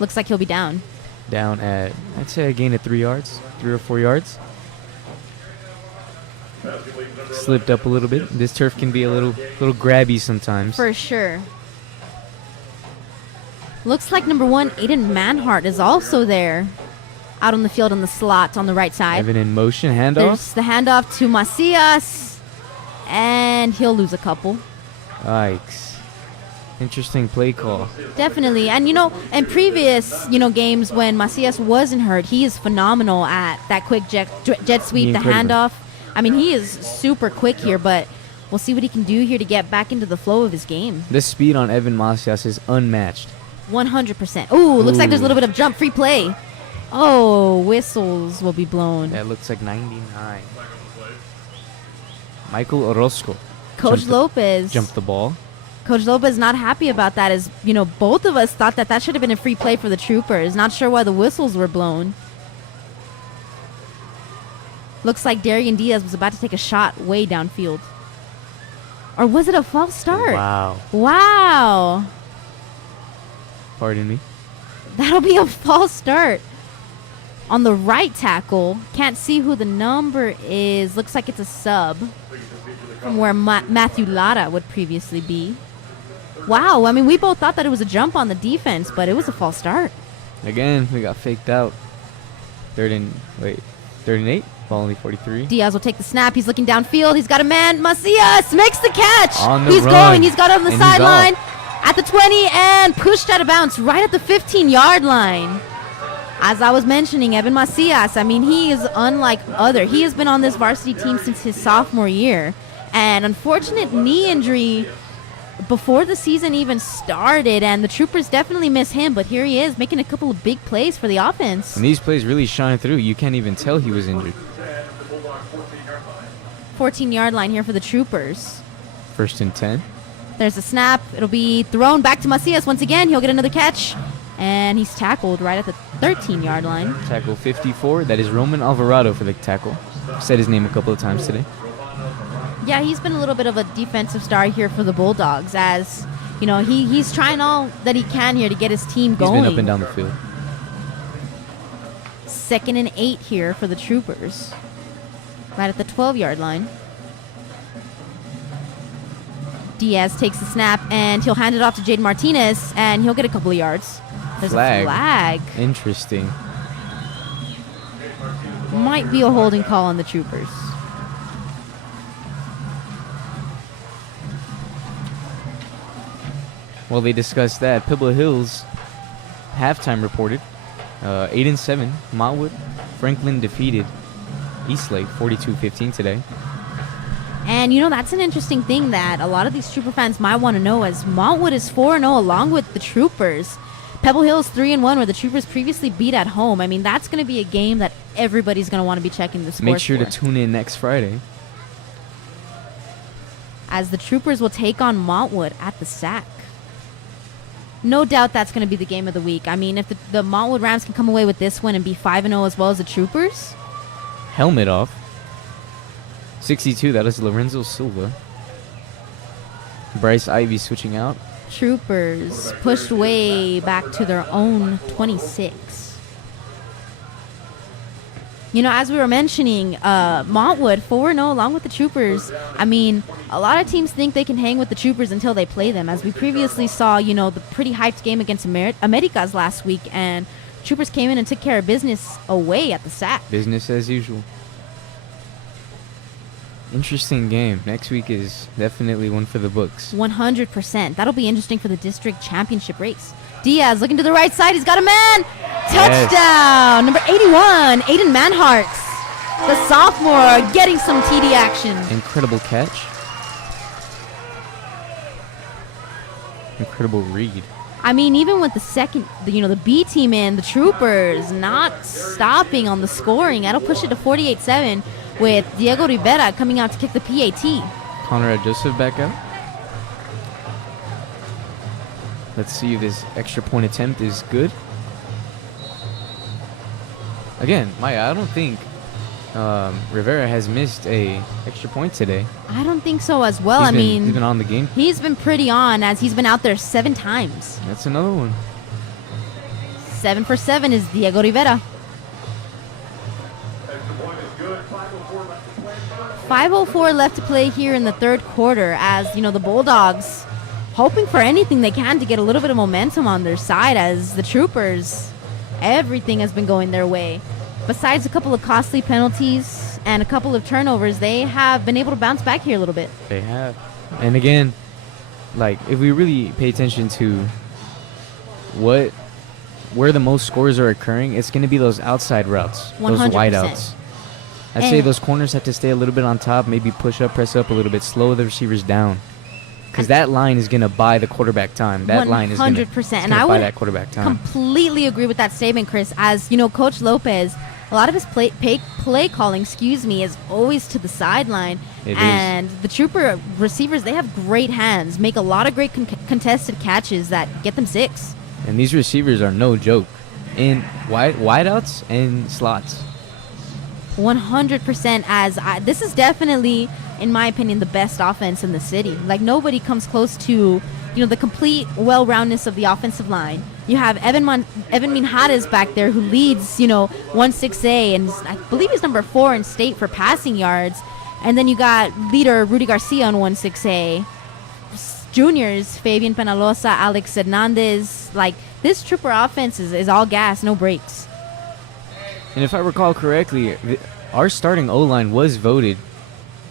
Looks like he'll be down. Down at, I'd say a gain of 3 yards, 3 or 4 yards. Slipped up a little bit. This turf can be a little grabby sometimes. For sure. Looks like number 1, Aiden Manhart, is also there. Out on the field in the slot on the right side. Evan in motion, handoff. There's the handoff to Macias. And he'll lose a couple. Yikes. Interesting play call. Definitely. And, you know, in previous, you know, games when Macias wasn't hurt, he is phenomenal at that quick jet sweep, the Incredible. handoff. I mean, he is super quick here, but we'll see what he can do here to get back into the flow of his game. The speed on Evan Macias is unmatched. 100%. Ooh, looks like there's a Ooh. little bit of jump free play. Oh, whistles will be blown. That looks like 99. Michael Orozco. Coach Lopez. Jumped the ball. Coach Lopez not happy about that, as both of us thought that should have been a free play for the Troopers. Not sure why the whistles were blown. Looks like Darian Diaz was about to take a shot way downfield. Or was it a false start? Wow. Wow. Pardon me. That'll be a false start. On the right tackle, can't see who the number is. Looks like it's a sub from where Matthew Lara would previously be. Wow, I mean, we both thought that it was a jump on the defense, but it was a false start. Again, we got faked out. Third and 8. Ball only 43. Diaz will take the snap. He's looking downfield. He's got a man. Macias makes the catch. On the he's run. going. He's got it on the And sideline at the 20 and pushed out of bounds right at the 15-yard line. As I was mentioning, Evan Macias, I mean, he is unlike other. He has been on this varsity team since his sophomore year. And unfortunate knee injury before the season even started, and the Troopers definitely miss him, but here he is making a couple of big plays for the offense. And these plays really shine through. You can't even tell he was injured. 14-yard line here for the Troopers. 1st and 10. There's a snap. It'll be thrown back to Macias once again. He'll get another catch, and he's tackled right at the 13-yard line. Tackle 54. That is Roman Alvarado for the tackle. Said his name a couple of times today. Yeah, he's been a little bit of a defensive star here for the Bulldogs, as he's trying all that he can here to get his team going. He's been up and down the field. 2nd and 8 here for the Troopers, right at the 12-yard line. Diaz takes the snap, and he'll hand it off to Jaden Martinez, and he'll get a couple of yards. There's a flag. Interesting. Might be a holding call on the Troopers. Well, they discussed that. Pebble Hills halftime reported 8-7. Montwood, Franklin defeated Eastlake 42-15 today. And that's an interesting thing that a lot of these Trooper fans might want to know, as Montwood is 4-0 along with the Troopers. Pebble Hills 3-1, where the Troopers previously beat at home. I mean, that's going to be a game that everybody's going to want to be checking the scores. Make sure to tune in next Friday, as the Troopers will take on Montwood at the SAC. No doubt that's going to be the game of the week. I mean, if the Montwood Rams can come away with this win and be 5-0 as well as the Troopers. Helmet off. 62, that is Lorenzo Silva. Bryce Ivy switching out. Troopers pushed way back to their own 26. As we were mentioning, Montwood 4-0 along with the Troopers. I mean, a lot of teams think they can hang with the Troopers until they play them. As we previously saw, the pretty hyped game against Americas last week, and Troopers came in and took care of business away at the SAC. Business as usual. Interesting game. Next week is definitely one for the books. 100%. That'll be interesting for the district championship race. Diaz looking to the right side. He's got a man. Touchdown. Number 81, Aiden Manhartz. The sophomore getting some TD action. Incredible catch. Incredible read. I mean, even with the B team in, the Troopers not stopping on the scoring. That'll push it to 48-7 with Diego Rivera coming out to kick the PAT. Conrad Joseph back out. Let's see if this extra point attempt is good. Again, Maya, I don't think Rivera has missed a extra point today. I don't think so as well. He's been on the game. He's been pretty on, as he's been out there 7 times. That's another one. 7 for 7 is Diego Rivera. 5:04 left to play here in the third quarter, as the Bulldogs hoping for anything they can to get a little bit of momentum on their side, as the Troopers, everything has been going their way. Besides a couple of costly penalties and a couple of turnovers, they have been able to bounce back here a little bit. They have. And again, if we really pay attention to where the most scores are occurring, it's going to be those outside routes, 100%. those wide outs. I'd say those corners have to stay a little bit on top, maybe push up, press up a little bit, slow the receivers down. Because that line is going to buy the quarterback time. That line is going to 100%. And I buy would that quarterback time. completely agree with that statement, Chris. As you know, Coach Lopez, a lot of his play calling, is always to the sideline. It and the Trooper receivers, they have great hands, make a lot of great contested catches that get them 6. And these receivers are no joke in wideouts and slots. 100%. This is definitely, in my opinion, the best offense in the city. Like, nobody comes close to, the complete well-roundedness of the offensive line. You have Evan Minjares back there, who leads, 1-6A, and I believe he's number 4 in state for passing yards. And then you got leader Rudy Garcia on 1-6A. Juniors, Fabian Penalosa, Alex Hernandez. Like, this Trooper offense is all gas, no brakes. And if I recall correctly, our starting O-line was voted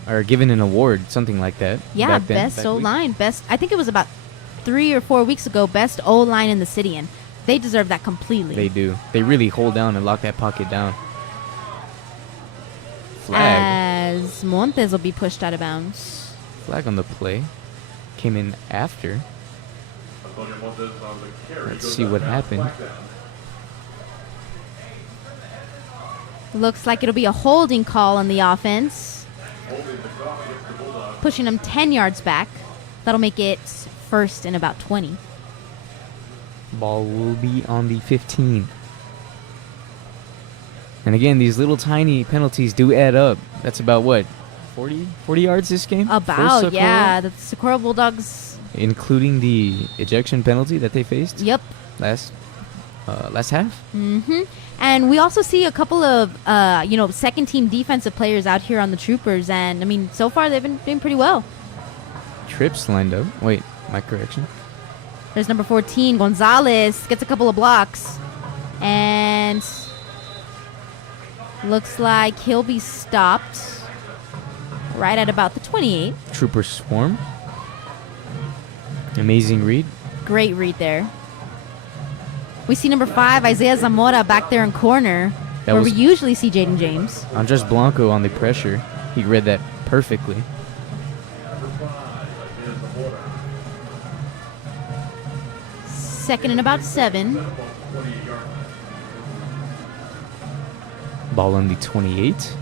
or given an award, something like that. Yeah, back then, best O-line. I think it was about 3 or 4 weeks ago, best O-line in the city, and they deserve that completely. They do. They really hold down and lock that pocket down. Flag. As Montes will be pushed out of bounds. Flag on the play. Came in after. Let's see what happened. Looks like it'll be a holding call on the offense. Pushing them 10 yards back. That'll make it first and about 20. Ball will be on the 15. And again, these little tiny penalties do add up. That's about what? 40 yards this game? About, yeah. The Socorro Bulldogs. Including the ejection penalty that they faced? Yep. Last half? Mm-hmm. And we also see a couple of, second-team defensive players out here on the Troopers. And, I mean, so far they've been doing pretty well. Trips lined up. Wait, my correction. There's number 14, Gonzalez. Gets a couple of blocks. And looks like he'll be stopped right at about the 28. Trooper swarm. Amazing read. Great read there. We see number 5, Isaiah Zamora, back there in corner, where we usually see Jaden James. Andres Blanco on the pressure. He read that perfectly. Second and about 7. Ball on the 28.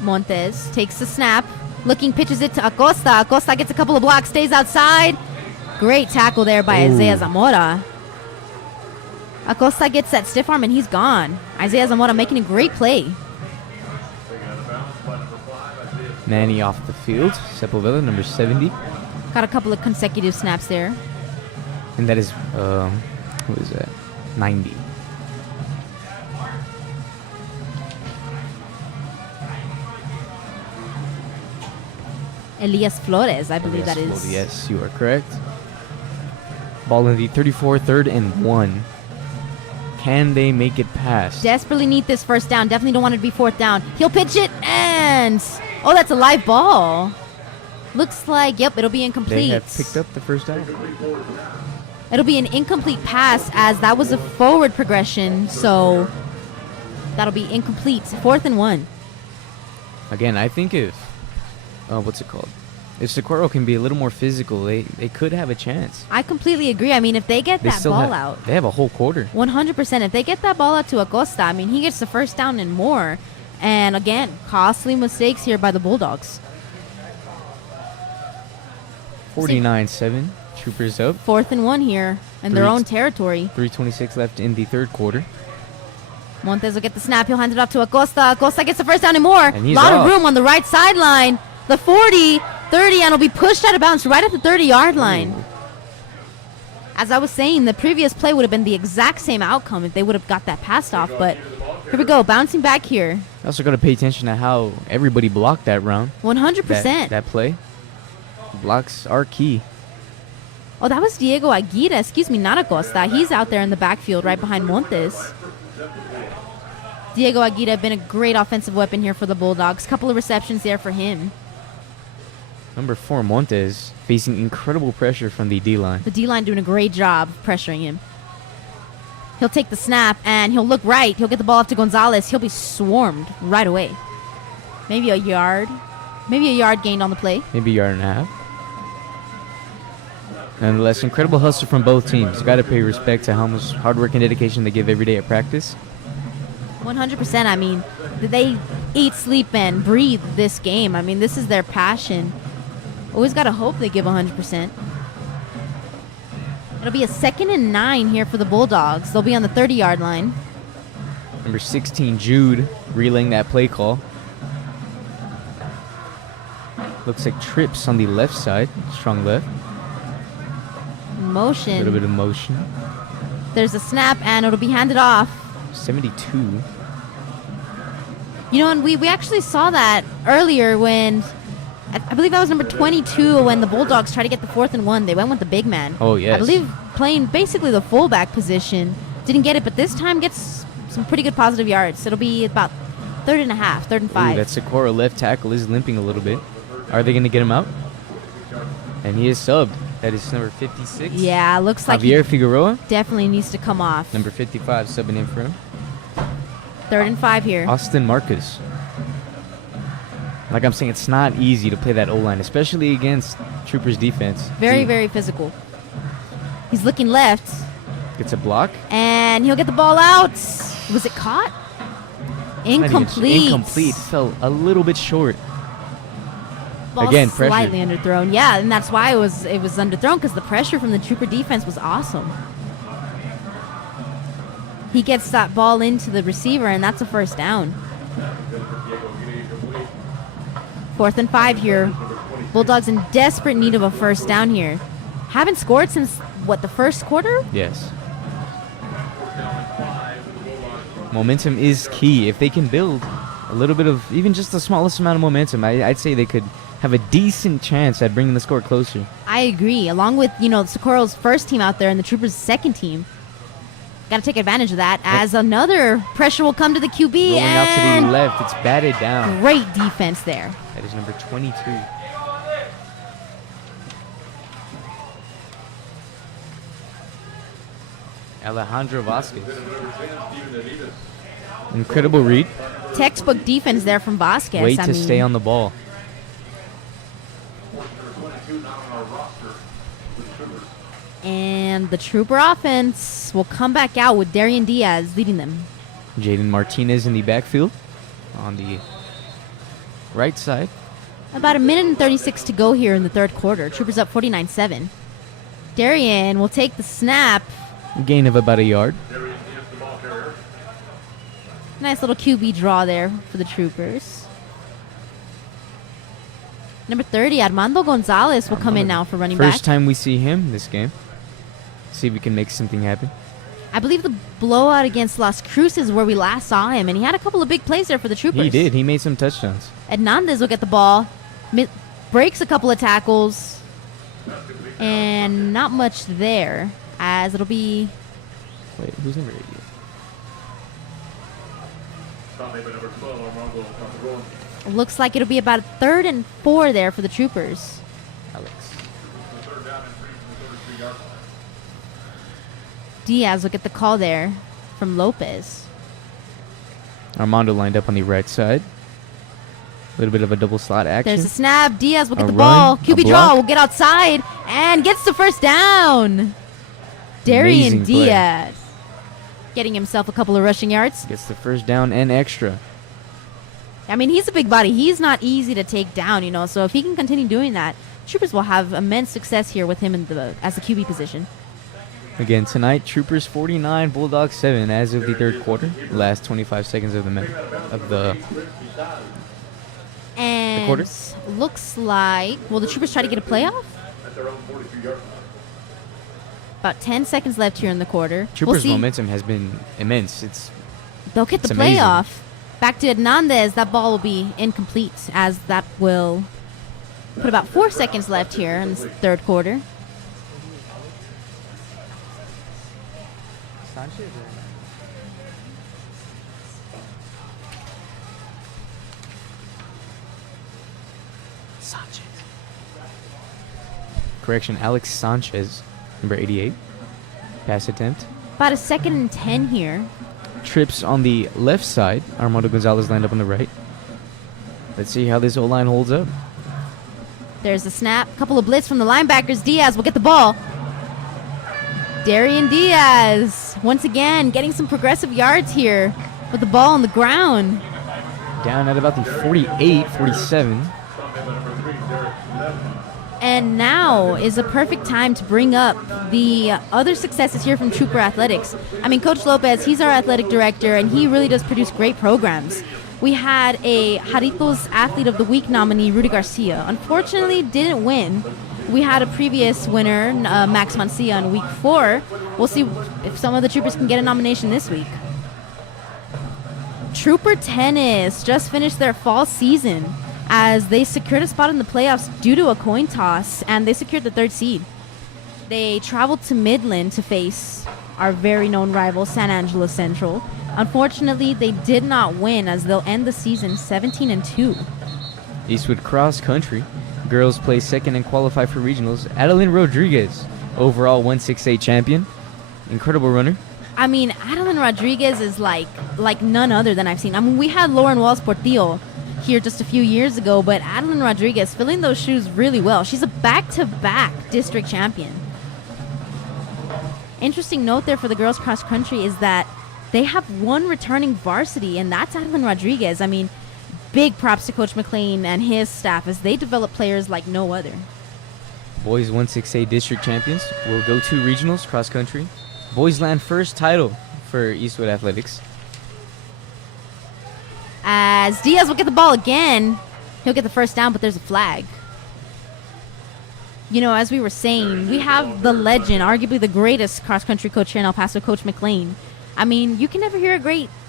Montes takes the snap. Looking, pitches it to Acosta. Acosta gets a couple of blocks, stays outside. Great tackle there by Isaiah Zamora. Acosta gets that stiff arm and he's gone. Isaiah Zamora making a great play. Manny off the field. Sepulveda, number 70. Got a couple of consecutive snaps there. And that is, what is that? 90. Elias Flores, I believe that is. Well, yes, you are correct. Ball in the 34, 3rd and 1. Can they make it past? Desperately need this first down. Definitely don't want it to be 4th down. He'll pitch it and... Oh, that's a live ball. Looks like, yep, it'll be incomplete. They have picked up the first down. It'll be an incomplete pass as that was a forward progression. So that'll be incomplete. 4th and 1. Again, I think if... what's it called? If Socorro can be a little more physical, they could have a chance. I completely agree. I mean, if they get that ball out. They have a whole quarter. 100%. If they get that ball out to Acosta, I mean, he gets the first down and more. And again, costly mistakes here by the Bulldogs. 49-7. Troopers up. 4th and 1 here in their own territory. 3:26 left in the 3rd quarter. Montes will get the snap. He'll hand it off to Acosta. Acosta gets the first down and more. And he's a lot off. of room on the right sideline. The 40, 30, and will be pushed out of bounds right at the 30-yard line. Ooh. As I was saying, the previous play would have been the exact same outcome if they would have got that passed off. But here we go, bouncing back here. Also got to pay attention to how everybody blocked that round. 100%. That play. Blocks are key. Oh, that was Diego Aguirre. Excuse me, not Acosta. He's out there in the backfield right behind Montes. Diego Aguirre been a great offensive weapon here for the Bulldogs. Couple of receptions there for him. Number 4, Montes, facing incredible pressure from the D-line. The D-line doing a great job pressuring him. He'll take the snap, and he'll look right. He'll get the ball up to Gonzalez. He'll be swarmed right away. Maybe a yard. Maybe a yard gained on the play. Maybe a yard and a half. Nonetheless, incredible hustle from both teams. Got to pay respect to how much hard work and dedication they give every day at practice. 100%. I mean, they eat, sleep, and breathe this game. I mean, this is their passion. Always got to hope they give 100%. It'll be a 2nd and 9 here for the Bulldogs. They'll be on the 30-yard line. Number 16, Jude, relaying that play call. Looks like trips on the left side. Strong left. Motion. A little bit of motion. There's a snap, and it'll be handed off. 72. You know, and we actually saw that earlier when, I believe that was number 22, when the Bulldogs tried to get the 4th and 1. They went with the big man. Oh, yes. I believe playing basically the fullback position. Didn't get it, but this time gets some pretty good positive yards. It'll be about 3rd and a half, 3rd and 5. Ooh, that Socorro left tackle is limping a little bit. Are they going to get him out? And he is subbed. That is number 56. Yeah, looks like Javier he Figueroa. definitely needs to come off. Number 55 subbing in for him. 3rd and 5 here. Austin Marcus. Like I'm saying, it's not easy to play that O-line, especially against Troopers defense. Very, very physical. He's looking left, Gets a block. and he'll get the ball out. Was it caught? Not even Incomplete. Incomplete. Fell a little bit short. Ball Again, pressure. slightly underthrown. Yeah, and that's why it was underthrown, because the pressure from the Trooper defense was awesome. He gets that ball into the receiver, and that's a 1st down. 4th and 5 here. Bulldogs in desperate need of a 1st down here. Haven't scored since, what, the 1st quarter? Yes. Momentum is key. If they can build a little bit of, even just the smallest amount of momentum, I'd say they could have a decent chance at bringing the score closer. I agree. Along with, Socorro's 1st team out there and the Troopers' 2nd team. Got to take advantage of that, as another pressure will come to the QB. Rolling out to and the left. It's batted down. great defense there. That is number 22. Alejandro Vasquez. Incredible read. Textbook defense there from Vasquez. Way I to mean, stay on the ball. And the Trooper offense will come back out with Darian Diaz leading them. Jaden Martinez in the backfield on the right side. About 1:36 to go here in the 3rd quarter. Troopers up 49-7. Darian will take the snap. Gain of about a yard. Nice little QB draw there for the Troopers. Number 30, Armando Gonzalez will come in now for running back. First time we see him this game. See if we can make something happen. I believe the blowout against Las Cruces is where we last saw him, and he had a couple of big plays there for the Troopers. He did. He made some touchdowns. Hernandez will get the ball, breaks a couple of tackles, and not much there, as it'll be... Wait, who's number 88? Looks like it'll be about 3rd and 4 there for the Troopers. Alex. Diaz will get the call there from Lopez. Armando lined up on the right side. A little bit of a double slot action. There's a snap. Diaz will get A the run, ball. a QB block. draw will get outside and gets the 1st down. Darian Amazing play. Diaz getting himself a couple of rushing yards. Gets the 1st down and extra. I mean, he's a big body. He's not easy to take down, so if he can continue doing that, Troopers will have immense success here with him as the QB position. Again, tonight, Troopers 49, Bulldogs 7 as of the 3rd quarter. Last 25 seconds of the And quarter? looks like, will the Troopers try to get a playoff? About 10 seconds left here in the quarter. Troopers' we'll see. momentum has been immense. They'll get the it's amazing. playoff. Back to Hernandez. That ball will be incomplete, as that will put about 4 seconds left here in the 3rd quarter. Correction, Alex Sanchez, number 88. Pass attempt. About a 2nd and 10 here. Trips on the left side. Armando Gonzalez lined up on the right. Let's see how this O-line holds up. There's a snap. Couple of blitz from the linebackers. Diaz will get the ball. Darian Diaz, once again, getting some progressive yards here with the ball on the ground. Down at about the 48, 47. And now is a perfect time to bring up the other successes here from Trooper Athletics. I mean, Coach Lopez, he's our athletic director, and he really does produce great programs. We had a Jarritos Athlete of the Week nominee, Rudy Garcia. Unfortunately, didn't win. We had a previous winner, Max Mancia, in week 4. We'll see if some of the Troopers can get a nomination this week. Trooper Tennis just finished their fall season as they secured a spot in the playoffs due to a coin toss, and they secured the 3rd seed. They traveled to Midland to face our very known rival, San Angelo Central. Unfortunately, they did not win as they'll end the season 17-2. Eastwood Cross Country. Girls play second and qualify for regionals. Adeline Rodriguez, overall 168 champion. Incredible runner. I mean, Adeline Rodriguez is like none other than I've seen. I mean, we had Lauren Walls Portillo here just a few years ago, but Adeline Rodriguez filling those shoes really well. She's a back-to-back district champion. Interesting note there for the girls cross country is that they have one returning varsity, and that's Adeline Rodriguez. I mean, big props to Coach McLean and his staff as they develop players like no other. Boys 168 district champions will go to regionals cross country. Boys land first title for Eastwood Athletics. As Diaz will get the ball again, he'll get the first down, but there's a flag. You know, as we were saying, we have the legend, arguably the greatest cross-country coach here in El Paso, Coach McLean. I mean, you can never hear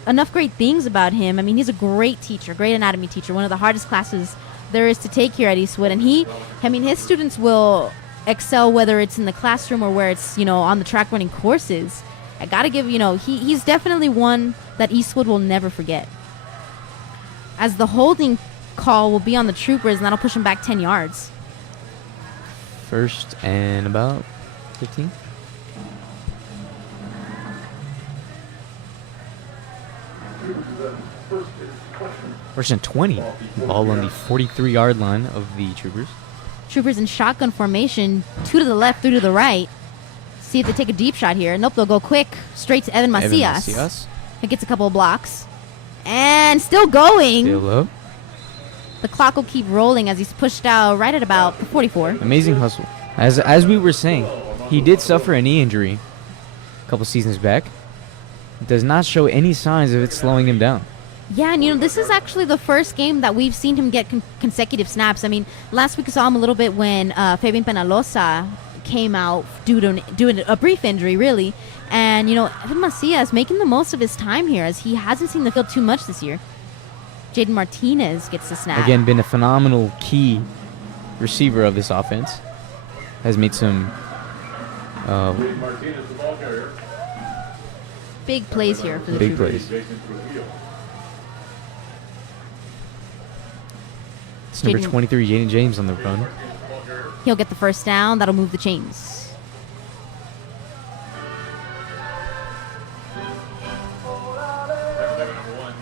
enough great things about him. I mean, he's a great teacher, great anatomy teacher, one of the hardest classes there is to take here at Eastwood. And his students will excel whether it's in the classroom or where it's, on the track running courses. I got to give, he's definitely one that Eastwood will never forget. As the holding call will be on the Troopers, and that'll push them back 10 yards. First and about 15. First and 20. Ball on the 43-yard line of the Troopers. Troopers in shotgun formation, 2 to the left, 3 to the right. See if they take a deep shot here. Nope, they'll go quick, straight to Evan Macias. He gets a couple of blocks. And still going. Still up. The clock will keep rolling as he's pushed out right at about 44. Amazing hustle. As we were saying, he did suffer a knee injury a couple seasons back. Does not show any signs of it slowing him down. Yeah, and this is actually the first game that we've seen him get consecutive snaps. I mean, last week we saw him a little bit when Fabian Penalosa came out due to a brief injury, really. And, Evan Macias making the most of his time here as he hasn't seen the field too much this year. Jaden Martinez gets the snap. Again, been a phenomenal key receiver of this offense. Has made some big plays here for the big Troopers. plays. It's number 23, Jaden James on the run. He'll get the first down. That'll move the chains.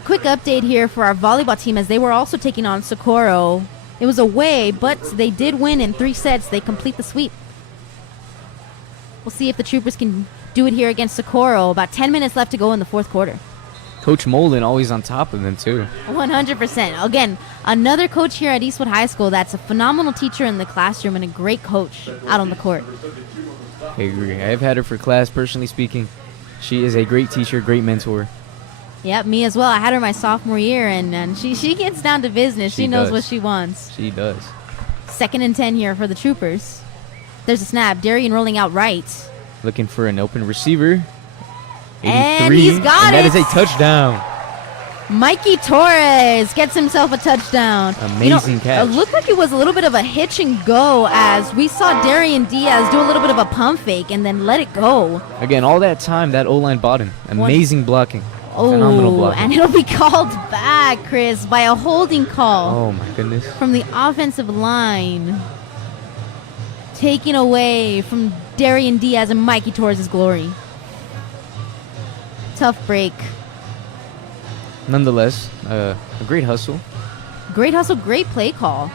Quick update here for our volleyball team as they were also taking on Socorro. It was away, but they did win in 3 sets. They complete the sweep. We'll see if the Troopers can do it here against Socorro. About 10 minutes left to go in the 4th quarter. Coach Molden always on top of them, too. 100%. Again, another coach here at Eastwood High School that's a phenomenal teacher in the classroom and a great coach out on the court. I agree. I've had her for class, personally speaking. She is a great teacher, great mentor. Yep, me as well. I had her my sophomore year, and she gets down to business. She knows what she wants. She does. 2nd and 10 here for the Troopers. There's a snap. Darian rolling out right. Looking for an open receiver. 83. And he's got and it. That is a touchdown. Mikey Torres gets himself a touchdown. Amazing catch. It looked like it was a little bit of a hitch and go as we saw Darian Diaz do a little bit of a pump fake and then let it go. Again, all that time, that O-line bought him. Amazing blocking. Phenomenal blocking. And it'll be called back, Chris, by a holding call. Oh, my goodness. From the offensive line. Taking away from Darian Diaz and Mikey Torres' glory. Tough break. Nonetheless, a great hustle. Great hustle, great play call.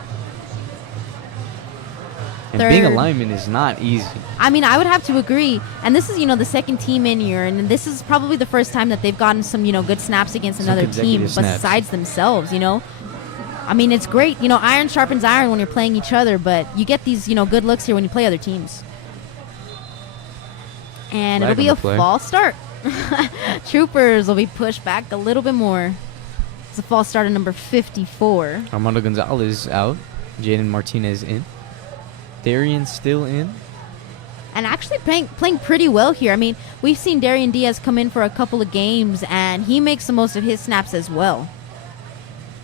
And being a Third. lineman is not easy. I mean, I would have to agree. And this is, the second team in here, and this is probably the first time that they've gotten some, good snaps against Some another team consecutive snaps. besides themselves. I mean, it's great. Iron sharpens iron when you're playing each other, but you get these, good looks here when you play other teams. And Flag it'll be on a the play. false start. Troopers will be pushed back a little bit more. It's a false start at number 54. Armando Gonzalez out. Jaden Martinez in. Darian still in. And actually playing pretty well here. I mean, we've seen Darian Diaz come in for a couple of games, and he makes the most of his snaps as well.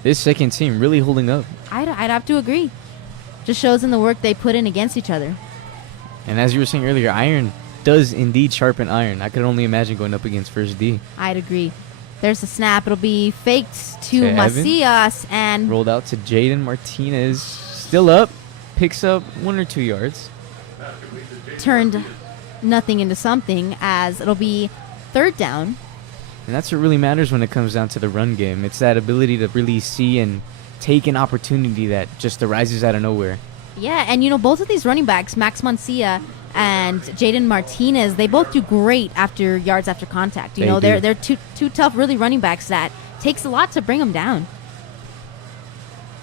This second team really holding up. I'd have to agree. Just shows in the work they put in against each other. And as you were saying earlier, iron does indeed sharpen iron. I could only imagine going up against First D. I'd agree. There's the snap. It'll be faked to To Evan. Macias, and Rolled out to Jaden Martinez. Still up. Picks up 1 or 2 yards. turned nothing into something, as it'll be third down. And that's what really matters when it comes down to the run game. It's that ability to really see and take an opportunity that just arises out of nowhere. Yeah, and both of these running backs, Max Mancia and Jaden Martinez, they both do great after yards after contact. They do. They're two tough, really running backs that takes a lot to bring them down.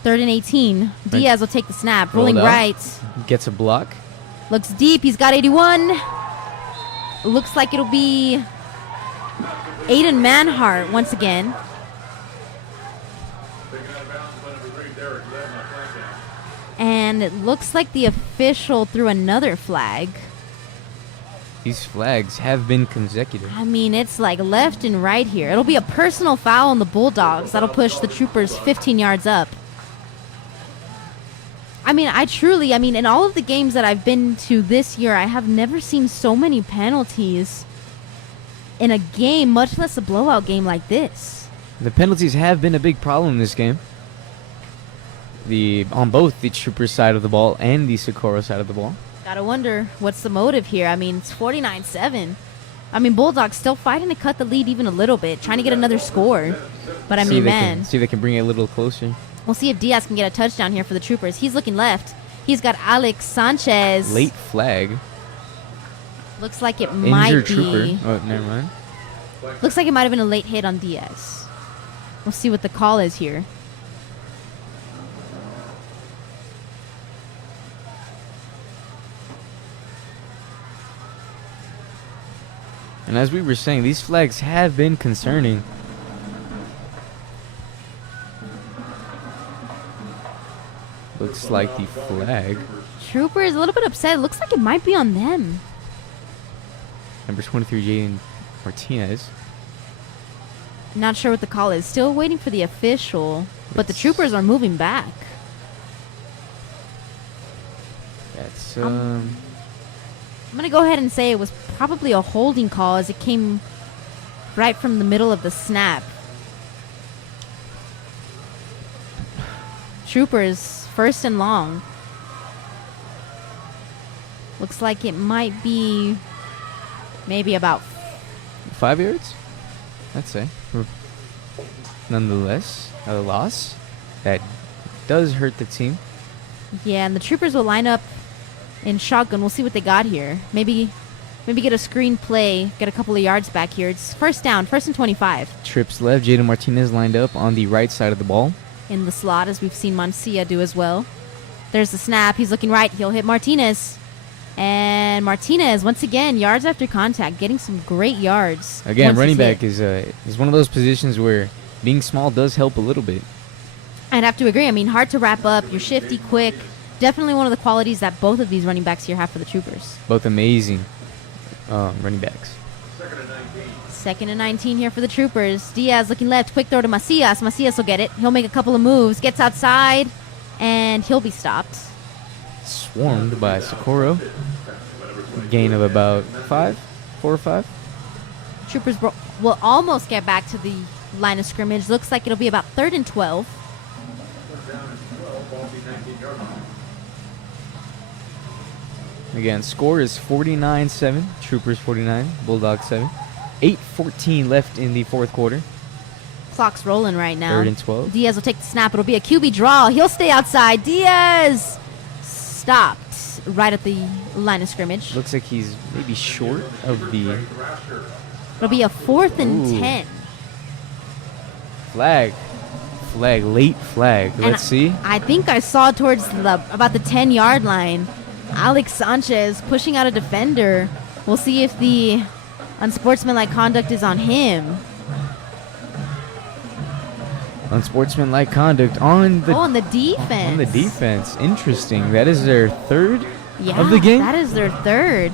3rd and 18. Diaz will take the snap, rolling Rolled out. right. Gets a block. Looks deep. He's got 81. Looks like it'll be Aiden Manhart once again. And it looks like the official threw another flag. These flags have been consecutive. I mean, it's like left and right here. It'll be a personal foul on the Bulldogs. That'll push the Troopers 15 yards up. I mean, in all of the games that I've been to this year, I have never seen so many penalties in a game, much less a blowout game like this. The penalties have been a big problem in this game. On both the Troopers side of the ball and the Socorro side of the ball. Gotta wonder what's the motive here. I mean, it's 49-7. I mean, Bulldogs still fighting to cut the lead even a little bit, trying to get another score. But I mean, man, See if they can bring it a little closer. we'll see if Diaz can get a touchdown here for the Troopers. He's looking left. He's got Alex Sanchez. Late flag. Looks like it might Injured be. Trooper. Oh, never mind. Looks like it might have been a late hit on Diaz. We'll see what the call is here. And as we were saying, these flags have been concerning. Looks like the flag. Trooper is a little bit upset. Looks like it might be on them. Number 23, Jaden Martinez. Not sure what the call is. Still waiting for the official. But the Troopers are moving back. That's, I'm going to go ahead and say it was probably a holding call, as it came right from the middle of the snap. Troopers, 1st and long. Looks like it might be maybe about 5 yards? I'd say. Nonetheless, a loss. That does hurt the team. Yeah, and the Troopers will line up in shotgun. We'll see what they got here. Maybe get a screen play, get a couple of yards back here. It's 1st down, 1st and 25. Trips left. Jaden Martinez lined up on the right side of the ball. In the slot, as we've seen Mancia do as well. There's the snap. He's looking right. He'll hit Martinez. And Martinez, once again, yards after contact, getting some great yards. Again, once running he's back hit. is one of those positions where being small does help a little bit. I'd have to agree. I mean, hard to wrap up. You're shifty, quick. Definitely one of the qualities that both of these running backs here have for the Troopers. Both amazing running backs. 2nd and 19 here for the Troopers. Diaz looking left. Quick throw to Macias. Macias will get it. He'll make a couple of moves. Gets outside. And he'll be stopped. Swarmed by Socorro. Gain of about 4 or 5. Troopers will almost get back to the line of scrimmage. Looks like it'll be about 3rd and 12. Again, score is 49-7. Troopers 49, Bulldogs 7. 8:14 left in the 4th quarter. clock's rolling right now. 3rd and 12. Diaz will take the snap. It'll be a QB draw. He'll stay outside. Diaz stopped right at the line of scrimmage. Looks like he's maybe short of the It'll be a 4th and Ooh. 10. flag. Late flag. And Let's see. I think I saw towards about the 10-yard line, Alex Sanchez pushing out a defender. We'll see if the unsportsmanlike conduct is on him. Unsportsmanlike conduct on the On the defense. on the defense. Interesting. That is their 3rd Yeah, of the game. that is their 3rd.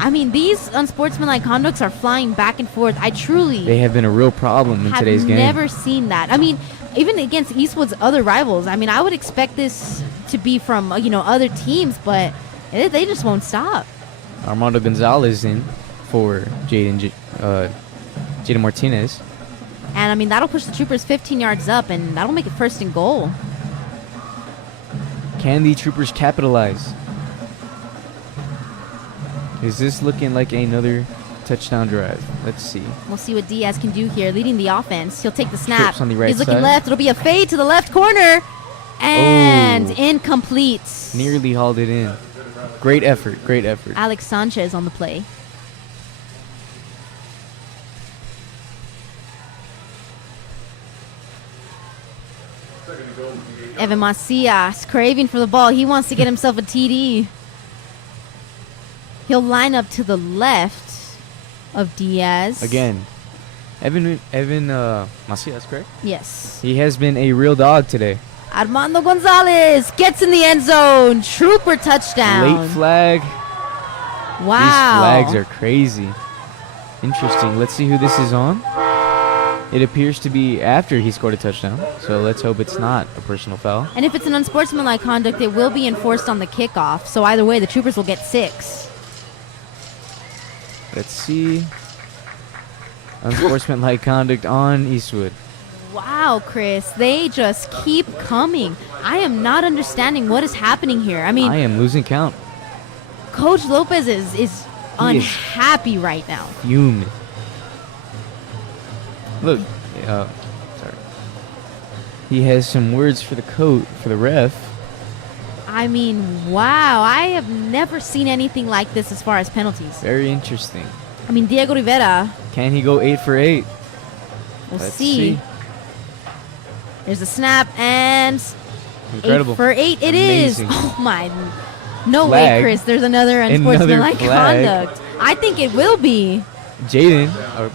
I mean, these unsportsmanlike conducts are flying back and forth. I truly They have been a real problem in have today's game. never seen that. I mean, even against Eastwood's other rivals, I mean, I would expect this to be from, other teams, but they just won't stop. Armando Gonzalez in for Jaden Martinez. And, I mean, that'll push the Troopers 15 yards up, and that'll make it 1st and goal. Can the Troopers capitalize? Is this looking like another touchdown drive? Let's see. We'll see what Diaz can do here, leading the offense. He'll take the snap. Trips on the right He's looking side. left. It'll be a fade to the left corner. And incomplete. Nearly hauled it in. Great effort. Alex Sanchez on the play. Evan Macias craving for the ball. He wants to get himself a TD. He'll line up to the left of Diaz. Again, Evan Macias, correct? Yes. He has been a real dog today. Armando Gonzalez gets in the end zone. Trooper touchdown. Late flag. Wow. These flags are crazy. Interesting. Let's see who this is on. It appears to be after he scored a touchdown, so let's hope it's not a personal foul. And if it's an unsportsmanlike conduct, it will be enforced on the kickoff. So either way, the Troopers will get 6. Let's see. Unsportsmanlike conduct on Eastwood. Wow, Chris, they just keep coming. I am not understanding what is happening here. I mean, I am losing count. Coach Lopez is unhappy right now. Fuming. Look, sorry. He has some words for the ref. I mean, wow, I have never seen anything like this as far as penalties. Very interesting. I mean, Diego Rivera, Can he go 8 for 8? we'll Let's see. There's a snap and Incredible. 8 for 8 it is. Amazing. Oh my, no Flag. way, Chris. There's another unsportsmanlike flag. conduct. I think it will be. Jaden, a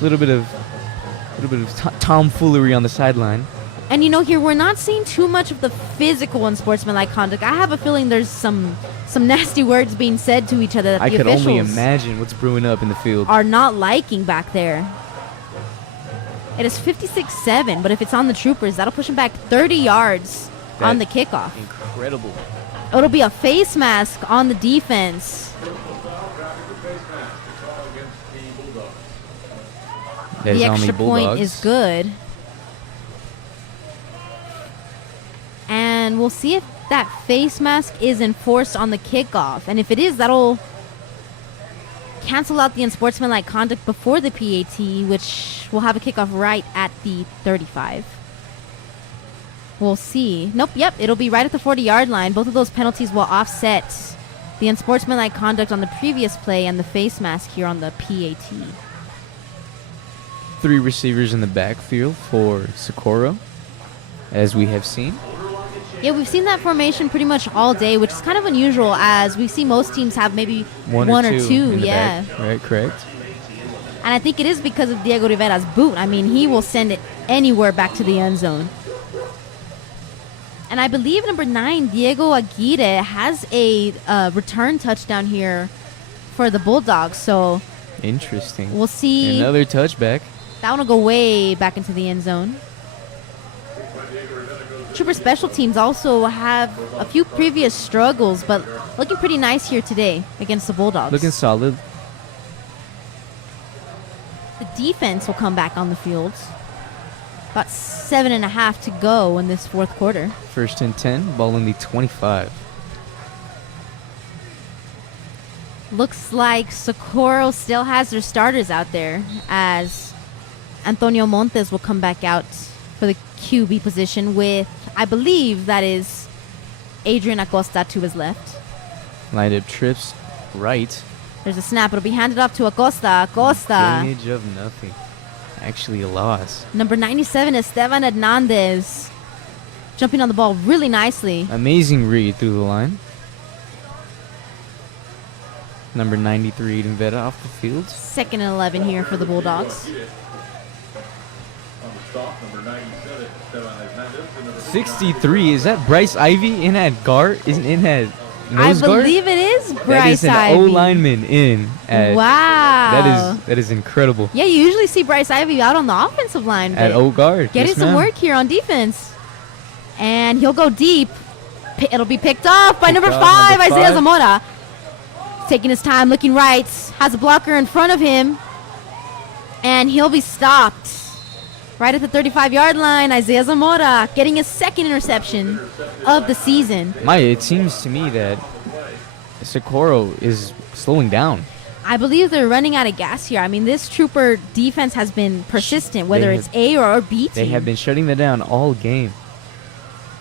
little bit of tomfoolery on the sideline. And here we're not seeing too much of the physical unsportsmanlike conduct. I have a feeling there's some nasty words being said to each other that I the could only officials imagine what's brewing up in the field. are not liking back there. It is 56-7, but if it's on the Troopers, that'll push them back 30 yards on the kickoff. Incredible. It'll be a face mask on the defense. There's The only extra point Bulldogs. is good. And we'll see if that face mask is enforced on the kickoff. And if it is, that'll cancel out the unsportsmanlike conduct before the PAT, which will have a kickoff right at the 35. We'll see. Nope, yep, it'll be right at the 40-yard line. Both of those penalties will offset the unsportsmanlike conduct on the previous play and the face mask here on the PAT. 3 receivers in the backfield for Socorro, as we have seen. Yeah, we've seen that formation pretty much all day, which is kind of unusual as we see most teams have maybe one or two. in the Yeah. back. Right, correct. And I think it is because of Diego Rivera's boot. I mean, he will send it anywhere back to the end zone. And I believe number 9, Diego Aguirre, has a return touchdown here for the Bulldogs. So Interesting. we'll see. Another touchback. That one will go way back into the end zone. Trooper special teams also have a few previous struggles, but looking pretty nice here today against the Bulldogs. Looking solid. The defense will come back on the field. About 7.5 to go in this fourth quarter. 1st and 10, ball in the 25. Looks like Socorro still has their starters out there as Antonio Montes will come back out for the QB position with, I believe that is Adrian Acosta to his left. Lined up trips right. There's a snap. It'll be handed off to Acosta. Acosta. Gainage of nothing. Actually a loss. Number 97, Esteban Hernandez. Jumping on the ball really nicely. Amazing read through the line. Number 93, Eden Veta off the field. 2nd and 11 here for the Bulldogs. 63, is that Bryce Ivy in at guard? Isn't in at I nose guard? believe it is That Bryce is an Ivy. O-lineman in at. Wow. That is incredible. Yeah, you usually see Bryce Ivy out on the offensive line. At But O guard. getting Yes, some ma'am. work here on defense. And he'll go deep. It'll be picked off by number off, 5, number Isaiah 5. Zamora. Taking his time, looking right. Has a blocker in front of him. And he'll be stopped. Right at the 35-yard line, Isaiah Zamora getting his 2nd interception of the season. Maya, it seems to me that Socorro is slowing down. I believe they're running out of gas here. I mean, this Trooper defense has been persistent, whether They it's A or B team. They have been shutting them down all game.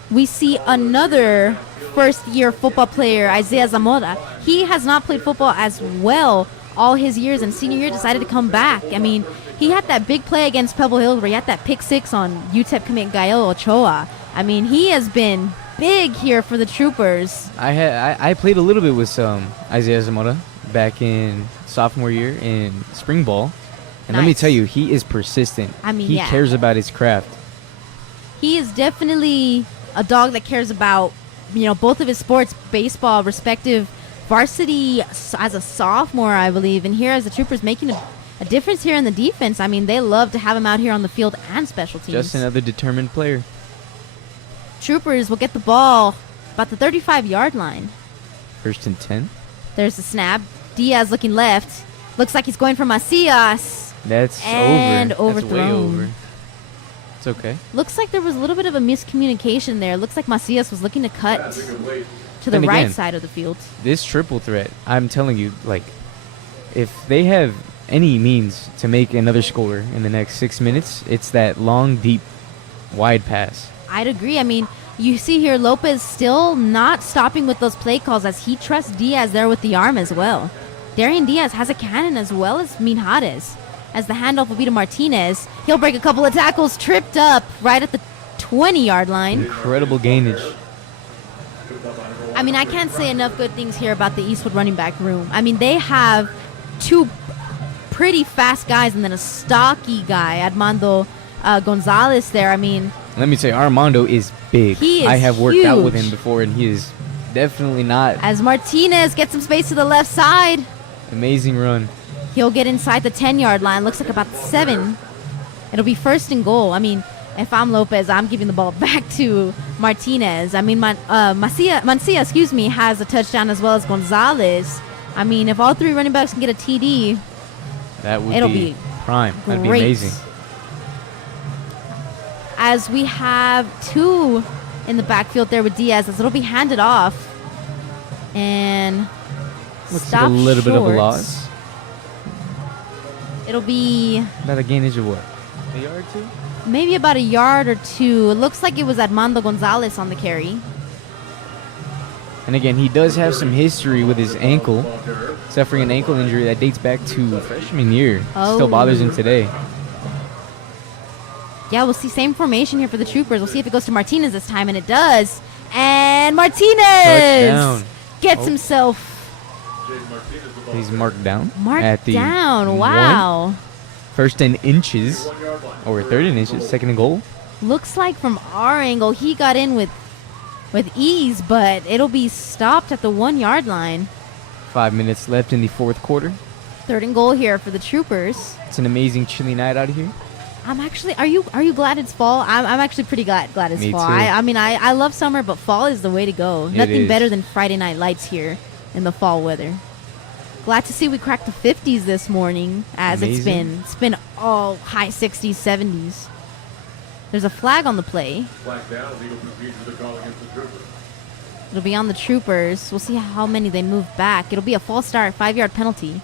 We see another first-year football player, Isaiah Zamora. He has not played football as well all his years, and senior year decided to come back. I mean, he had that big play against Pebble Hill where he had that pick 6 on UTEP commit Gael Ochoa. I mean, he has been big here for the Troopers. I played a little bit with Isaiah Zamora back in sophomore year in spring ball, and let me Nice. tell you, he is persistent. I mean, he yeah. cares about his craft. He is definitely a dog that cares about, both of his sports, baseball, respective varsity as a sophomore, I believe, and here as the Troopers making a difference here in the defense. I mean, they love to have him out here on the field and special teams. Just another determined player. Troopers will get the ball about the 35-yard line. 1st and 10. There's the snap. Diaz looking left. Looks like he's going for Macias. That's And over. That's way overthrown. over. It's okay. Looks like there was a little bit of a miscommunication there. Looks like Macias was looking to cut to the Then right again, side of the field. This triple threat, I'm telling you, like, if they have any means to make another score in the next 6 minutes, it's that long, deep, wide pass. I'd agree. I mean, you see here Lopez still not stopping with those play calls as he trusts Diaz there with the arm as well. Darian Diaz has a cannon as well as Minjares. As the handoff will be to Martinez, he'll break a couple of tackles, tripped up right at the 20-yard line. Incredible gainage. I mean, I can't say enough good things here about the Eastwood running back room. I mean, they have 2 pretty fast guys and then a stocky guy, Armando Gonzalez there. I mean, Let me say, Armando is big. He is I have worked out with huge. him before, and he is definitely not. as Martinez gets some space to the left side, Amazing run. he'll get inside the 10-yard line. Looks like about 7. It'll be 1st and goal. I mean, if I'm Lopez, I'm giving the ball back to Martinez. I mean, Mancia, has a touchdown as well as Gonzalez. I mean, if all 3 running backs can get a TD, That would It'll be be prime. That'd be great. amazing. as we have 2 in the backfield there with Diaz, as it'll be handed off and Looks stop like a little bit of a short. loss. It'll be About a gainage of what? A yard or 2? maybe about a yard or 2. It looks like it was Armando Gonzalez on the carry. And again, he does have some history with his ankle, suffering an ankle injury that dates back to freshman year. Still bothers him today. Yeah, we'll see same formation here for the Troopers. We'll see if it goes to Martinez this time, and it does. And Martinez Touchdown. gets Oh. himself He's marked down. marked at the down. 1. Wow. 1st and inches, or 3rd and inches, 2nd and goal. Looks like from our angle, he got in with ease, but it'll be stopped at the 1-yard line. 5 minutes left in the 4th quarter. 3rd and goal here for the Troopers. It's an amazing chilly night out here. I'm actually, are you glad it's fall? I'm actually pretty glad it's Me fall. too. I mean, I love summer, but fall is the way to go. It Nothing is. better than Friday night lights here in the fall weather. Glad to see we cracked the 50s this morning, as Amazing. it's been all high 60s, 70s. There's a flag on the play. It'll be on the Troopers. We'll see how many they move back. It'll be a false start, 5-yard penalty.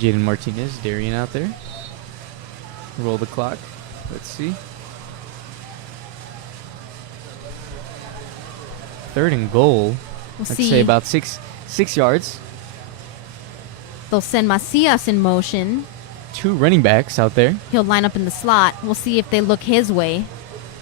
Jaden Martinez, Darian out there. Roll the clock. Let's see. 3rd and goal. We'll Let's see. say about 6 yards. They'll send Macias in motion. 2 running backs out there. He'll line up in the slot. We'll see if they look his way.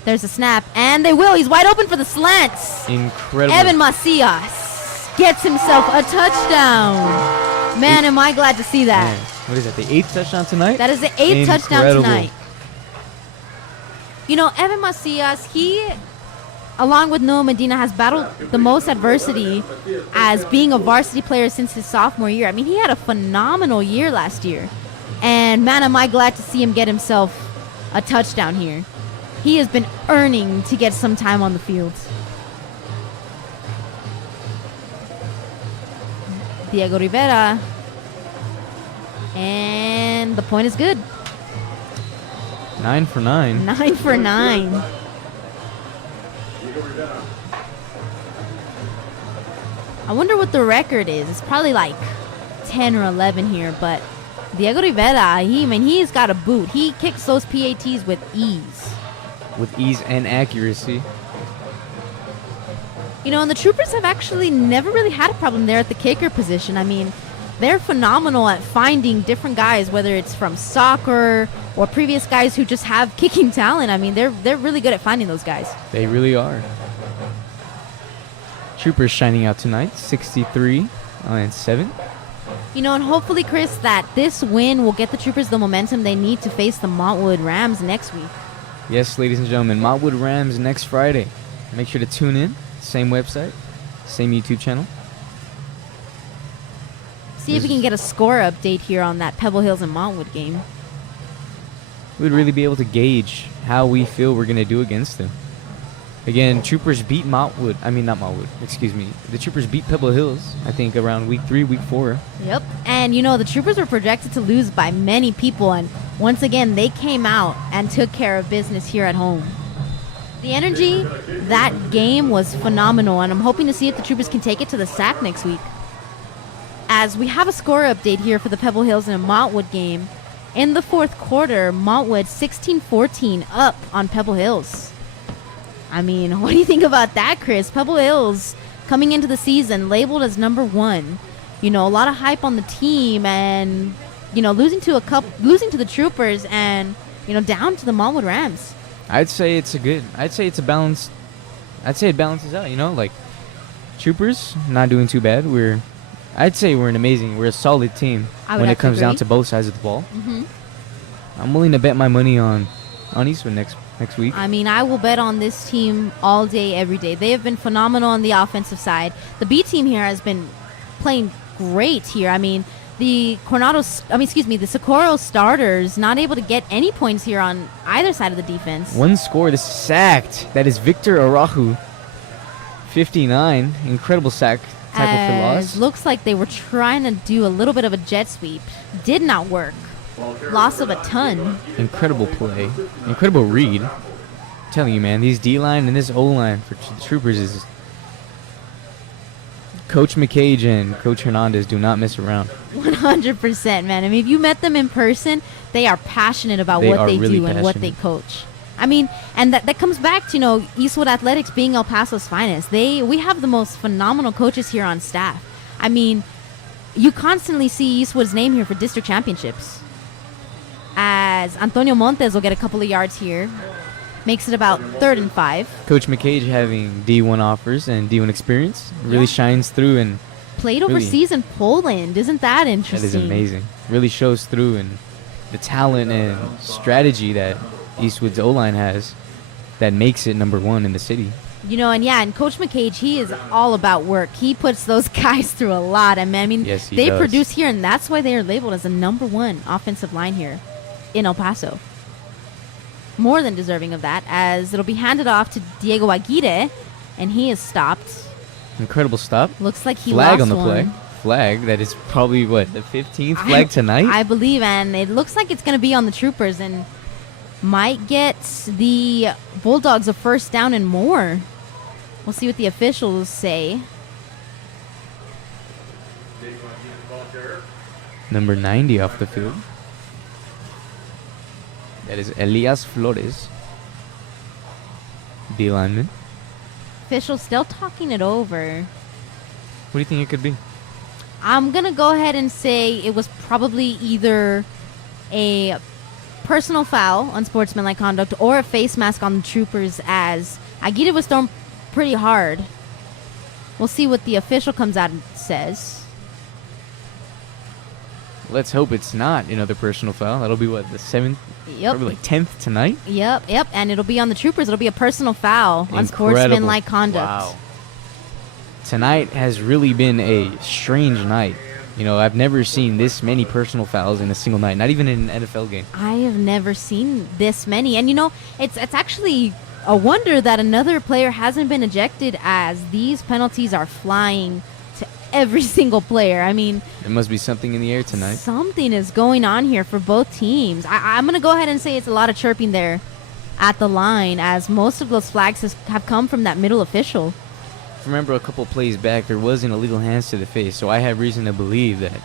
There's a snap, and they will. He's wide open for the slants. Incredible. Evan Macias gets himself a touchdown. Man, am I glad to see that. Man, what is that? The 8th touchdown tonight? That is the 8th touchdown Incredible. tonight. You know, Evan Macias, he, along with Noah Medina, has battled the most adversity as being a varsity player since his sophomore year. I mean, he had a phenomenal year last year. And man, am I glad to see him get himself a touchdown here. He has been earning to get some time on the field. Diego Rivera. And the point is good. 9 for 9. 9 for 9. I wonder what the record is. It's probably like 10 or 11 here, but Diego Rivera, he's got a boot. He kicks those PATs with ease. With ease and accuracy. You know, and the Troopers have actually never really had a problem there at the kicker position. I mean, they're phenomenal at finding different guys, whether it's from soccer or previous guys who just have kicking talent. I mean, they're really good at finding those guys. They really are. Troopers shining out tonight, 63 and 7. You know, and hopefully, Chris, that this win will get the Troopers the momentum they need to face the Montwood Rams next week. Yes, ladies and gentlemen, Montwood Rams next Friday. Make sure to tune in. Same website, same YouTube channel. See if we can get a score update here on that Pebble Hills and Montwood game. We'd really be able to gauge how we feel we're going to do against them. Again, Troopers beat Montwood. I mean, not Montwood. Excuse me. The Troopers beat Pebble Hills, I think, around week 3, week 4. Yep. And, you know, the Troopers were projected to lose by many people. And once again, they came out and took care of business here at home. The energy, that game was phenomenal. And I'm hoping to see if the Troopers can take it to the SAC next week. As we have a score update here for the Pebble Hills and a Montwood game. In the fourth quarter, Montwood 16-14 up on Pebble Hills. I mean, what do you think about that, Chris? Pebble Hills coming into the season labeled as number 1. You know, a lot of hype on the team, and you know, losing to the Troopers, and you know, down to the Montwood Rams. I'd say it's a balance. I'd say it balances out. You know, like Troopers not doing too bad. I'd say we're a solid team when it comes down to both sides of the ball. Mm-hmm. I'm willing to bet my money on Eastwood next week. I mean, I will bet on this team all day, every day. They have been phenomenal on the offensive side. The B team here has been playing great here. I mean, the Socorro starters not able to get any points here on either side of the defense. One score, this is sacked. That is Victor Arahu, 59. Incredible sack. Tackle for loss. Looks like they were trying to do a little bit of a jet sweep. Did not work. Loss of a ton. Incredible play. Incredible read. I'm telling you, man, these D-line and this O-line for Troopers is... Coach McCage and Coach Hernandez do not mess around. 100%, man. I mean, if you met them in person, they are passionate about what they do and what they coach. I mean, and that comes back to, you know, Eastwood Athletics being El Paso's finest. We have the most phenomenal coaches here on staff. I mean, you constantly see Eastwood's name here for district championships. As Antonio Montes will get a couple of yards here. Makes it about 3rd and 5. Coach McCage having D1 offers and D1 experience really shines through and played overseas in Poland. Isn't that interesting? That is amazing. Really shows through in the talent and strategy that Eastwood's O-line has that makes it number 1 in the city. You know, and Coach McCage, he is all about work. He puts those guys through a lot. I mean, yes, he they does. produce here, and that's why they are labeled as the number 1 offensive line here in El Paso. More than deserving of that, as it'll be handed off to Diego Aguirre, and he is stopped. Incredible stop. Looks like he flag lost on the one. play. Flag that is probably the 15th flag tonight. I believe, and it looks like it's going to be on the Troopers and might get the Bulldogs a first down and more. We'll see what the officials say. Number 90 off the field. That is Elias Flores, D lineman. Official still talking it over. What do you think it could be? I'm going to go ahead and say it was probably either a personal foul, unsportsmanlike conduct, or a face mask on the troopers, as Aguirre was thrown pretty hard. We'll see what the official comes out and says. Let's hope it's not another personal foul. That'll be what, the 7th? Yep. Probably like 10th tonight? Yep. And it'll be on the troopers. It'll be a personal foul, Incredible. unsportsmanlike conduct. Wow. Tonight has really been a strange night. You know, I've never seen this many personal fouls in a single night, not even in an NFL game. I have never seen this many. And, you know, it's actually a wonder that another player hasn't been ejected, as these penalties are flying to every single player. I mean, There must be something in the air tonight. something is going on here for both teams. I'm going to go ahead and say it's a lot of chirping there at the line, as most of those flags have come from that middle official. Remember a couple plays back, there was an illegal hands to the face, so I have reason to believe that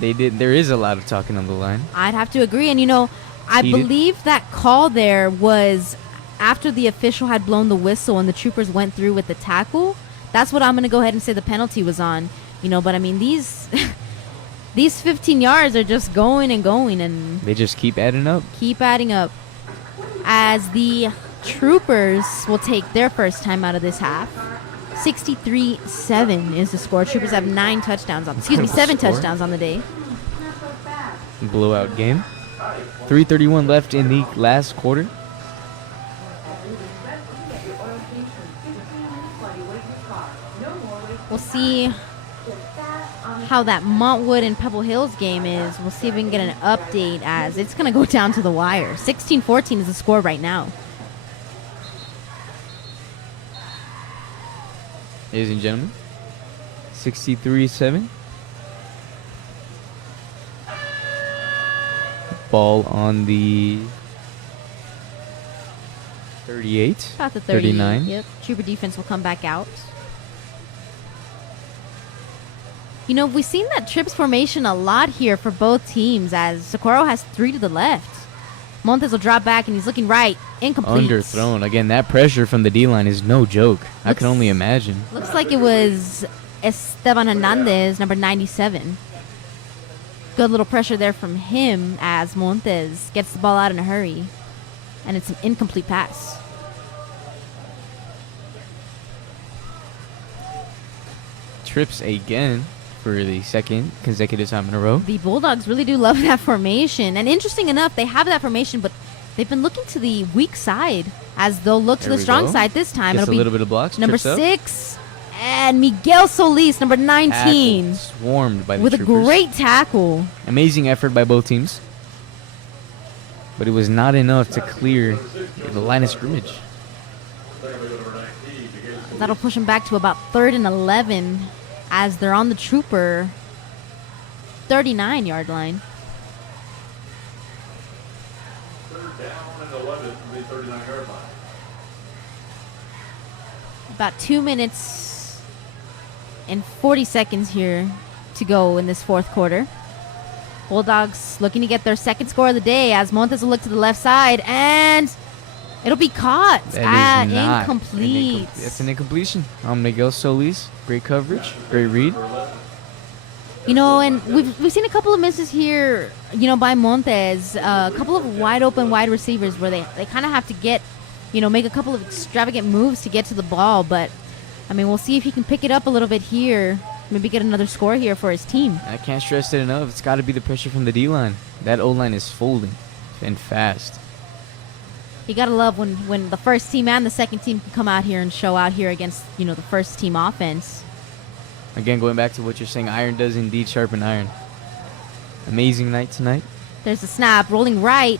there is a lot of talking on the line. I'd have to agree. And, you know, I Heated. believe that call there was after the official had blown the whistle and the troopers went through with the tackle. That's what I'm going to go ahead and say the penalty was on. You know, but I mean, these 15 yards are just going and going and They just keep adding up. keep adding up, as the troopers will take their first time out of this half. 63-7 is the score. Troopers have 7 touchdowns on Incredible score. touchdowns on the day. Blowout game. 3:31 left in the last quarter. We'll see how that Montwood and Pebble Hills game is. We'll see if we can get an update, as it's going to go down to the wire. 16-14 is the score right now. Ladies and gentlemen, 63-7. Ball on the 38. About the 30, 39. Yep. Trooper defense will come back out. You know, we've seen that trips formation a lot here for both teams, as Socorro has 3 to the left. Montes will drop back, and he's looking right. Incomplete. Underthrown. Again, that pressure from the D-line is no joke. I can only imagine. Looks like it was Esteban Hernandez, number 97. Good little pressure there from him, as Montes gets the ball out in a hurry. And it's an incomplete pass. Trips again for the second consecutive time in a row. The Bulldogs really do love that formation. And interesting enough, they have that formation, but they've been looking to the weak side, as they'll look to There the we strong go. side this time. Gets It'll a be little bit of blocks. number trips up. 6, and Miguel Solis, number 19, Tackled, swarmed by the with a troopers. great tackle. Amazing effort by both teams. But it was not enough to clear the line of scrimmage. That'll push them back to about 3rd and 11, as they're on the Trooper 39-yard line. About 2 minutes and 40 seconds here to go in this fourth quarter. Bulldogs looking to get their second score of the day, as Montes will look to the left side, and it'll be caught. That is not incomplete. That's an incompletion. Miguel Solis, great coverage, great read. You know, and we've seen a couple of misses here, you know, by Montes. A couple of wide open wide receivers where they kind of have to get, you know, make a couple of extravagant moves to get to the ball. But, I mean, we'll see if he can pick it up a little bit here. Maybe get another score here for his team. I can't stress it enough. It's got to be the pressure from the D-line. That O-line is folding and fast. You got to love when the first team and the second team can come out here and show out here against, you know, the first team offense. Again, going back to what you're saying, iron does indeed sharpen iron. Amazing night tonight. There's the snap, rolling right.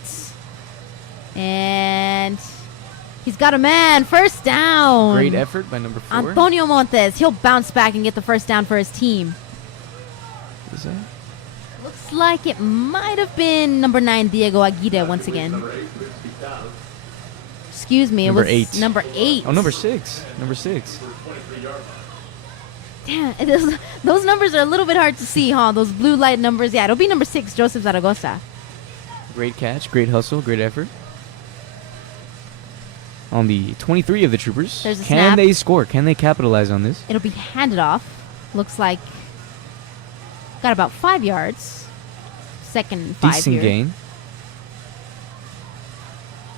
And he's got a man. First down. Great effort by number 4. Antonio Montes. He'll bounce back and get the first down for his team. What is that? Looks like it might have been number 9, Diego Aguirre, once again. Excuse me. Number it was 8. Number 8. Oh, number 6. Number 6. Damn, those numbers are a little bit hard to see, huh? Those blue light numbers. Yeah, it'll be number 6, Joseph Zaragoza. Great catch, great hustle, great effort. On the 23 of the Troopers. There's a Can snap. they score? Can they capitalize on this? It'll be handed off. Looks like got about 5 yards. Second and 5 Decent here. gain.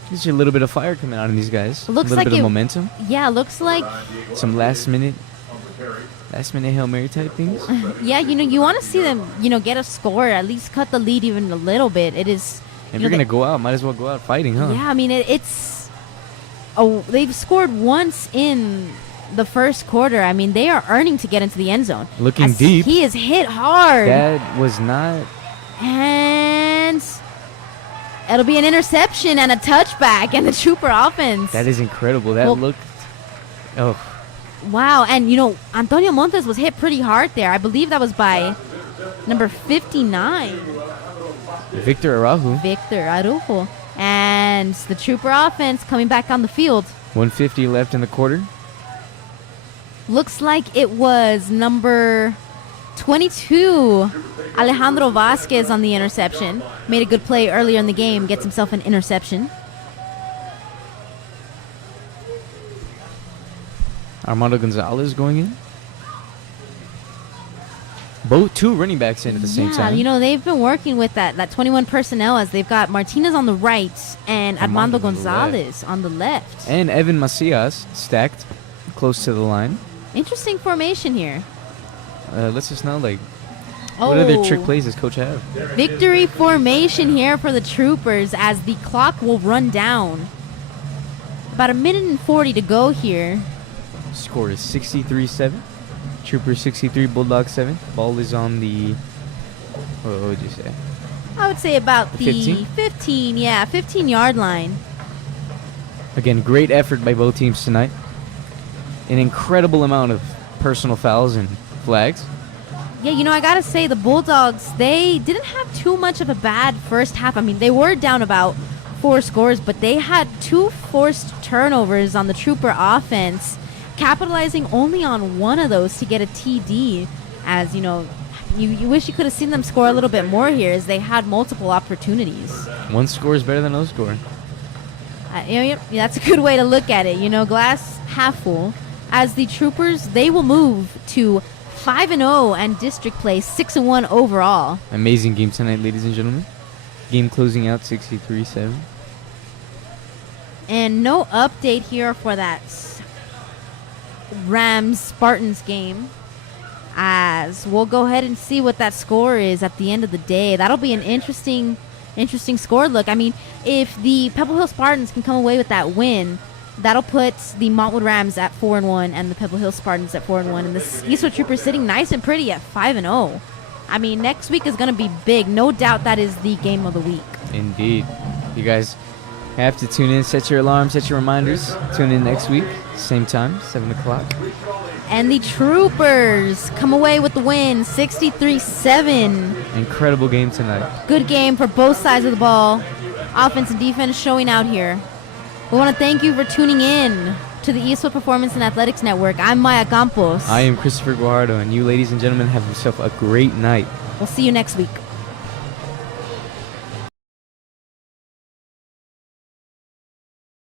There's a little bit of fire coming out of these guys. Looks a little like bit of it- momentum. Yeah, looks like Some last minute Hail Mary type things. yeah. You want to see them get a score, at least cut the lead even a little bit. It is. If you you're know, gonna go out, might as well go out fighting, huh? Yeah, I mean it's. Oh, they've scored once in the first quarter. I mean they are earning to get into the end zone. Looking As deep. He is hit hard. That was not. And it'll be an interception and a touchback, and the Trooper offense. That is incredible. That Well- looked. Oh, Wow, and Antonio Montes was hit pretty hard there. I believe that was by number 59, Victor Araujo. Victor Araujo. And the Trooper offense coming back on the field. 150 left in the quarter. Looks like it was number 22, Alejandro Vasquez on the interception. Made a good play earlier in the game, gets himself an interception. Armando Gonzalez going in. Two running backs in at the same time. They've been working with that 21 personnel as they've got Martinez on the right and Armando on the Gonzalez on the left. And Evan Macias stacked close to the line. Interesting formation here. Let's just know, what other trick plays does Coach have? Victory formation here for the Troopers as the clock will run down. About 1:40 to go here. Score is 63-7. Trooper 63, Bulldog 7. Ball is on the. What would you say? I would say about The the 15-yard line. Again, great effort by both teams tonight. An incredible amount of personal fouls and flags. Yeah, I gotta say the Bulldogs, they didn't have too much of a bad first half. I mean, they were down about 4 scores, but they had 2 forced turnovers on the Trooper offense, capitalizing only on one of those to get a TD. As you wish you could have seen them score a little bit more here, as they had multiple opportunities. One score is better than no score. That's a good way to look at it. Glass half full. As the Troopers, they will move to 5-0 and district play 6-1 overall. Amazing game tonight, ladies and gentlemen. Game closing out 63-7. And no update here for that Rams Spartans game, as we'll go ahead and see what that score is at the end of the day. That'll be an interesting score look. I mean, if the Pebble Hill Spartans can come away with that win, that'll put the Montwood Rams at 4-1 and the Pebble Hill Spartans at 4-1, and the Eastwood Troopers sitting nice and pretty at 5-0. I mean, next week is going to be big. No doubt that is the game of the week. Indeed. You guys have to tune in, set your alarms, set your reminders. Tune in next week, same time, 7 o'clock. And the Troopers come away with the win, 63-7. Incredible game tonight. Good game for both sides of the ball. Offense and defense showing out here. We want to thank you for tuning in to the Eastwood Performance and Athletics Network. I'm Maya Campos. I am Christopher Guajardo, and you, ladies and gentlemen, have yourself a great night. We'll see you next week.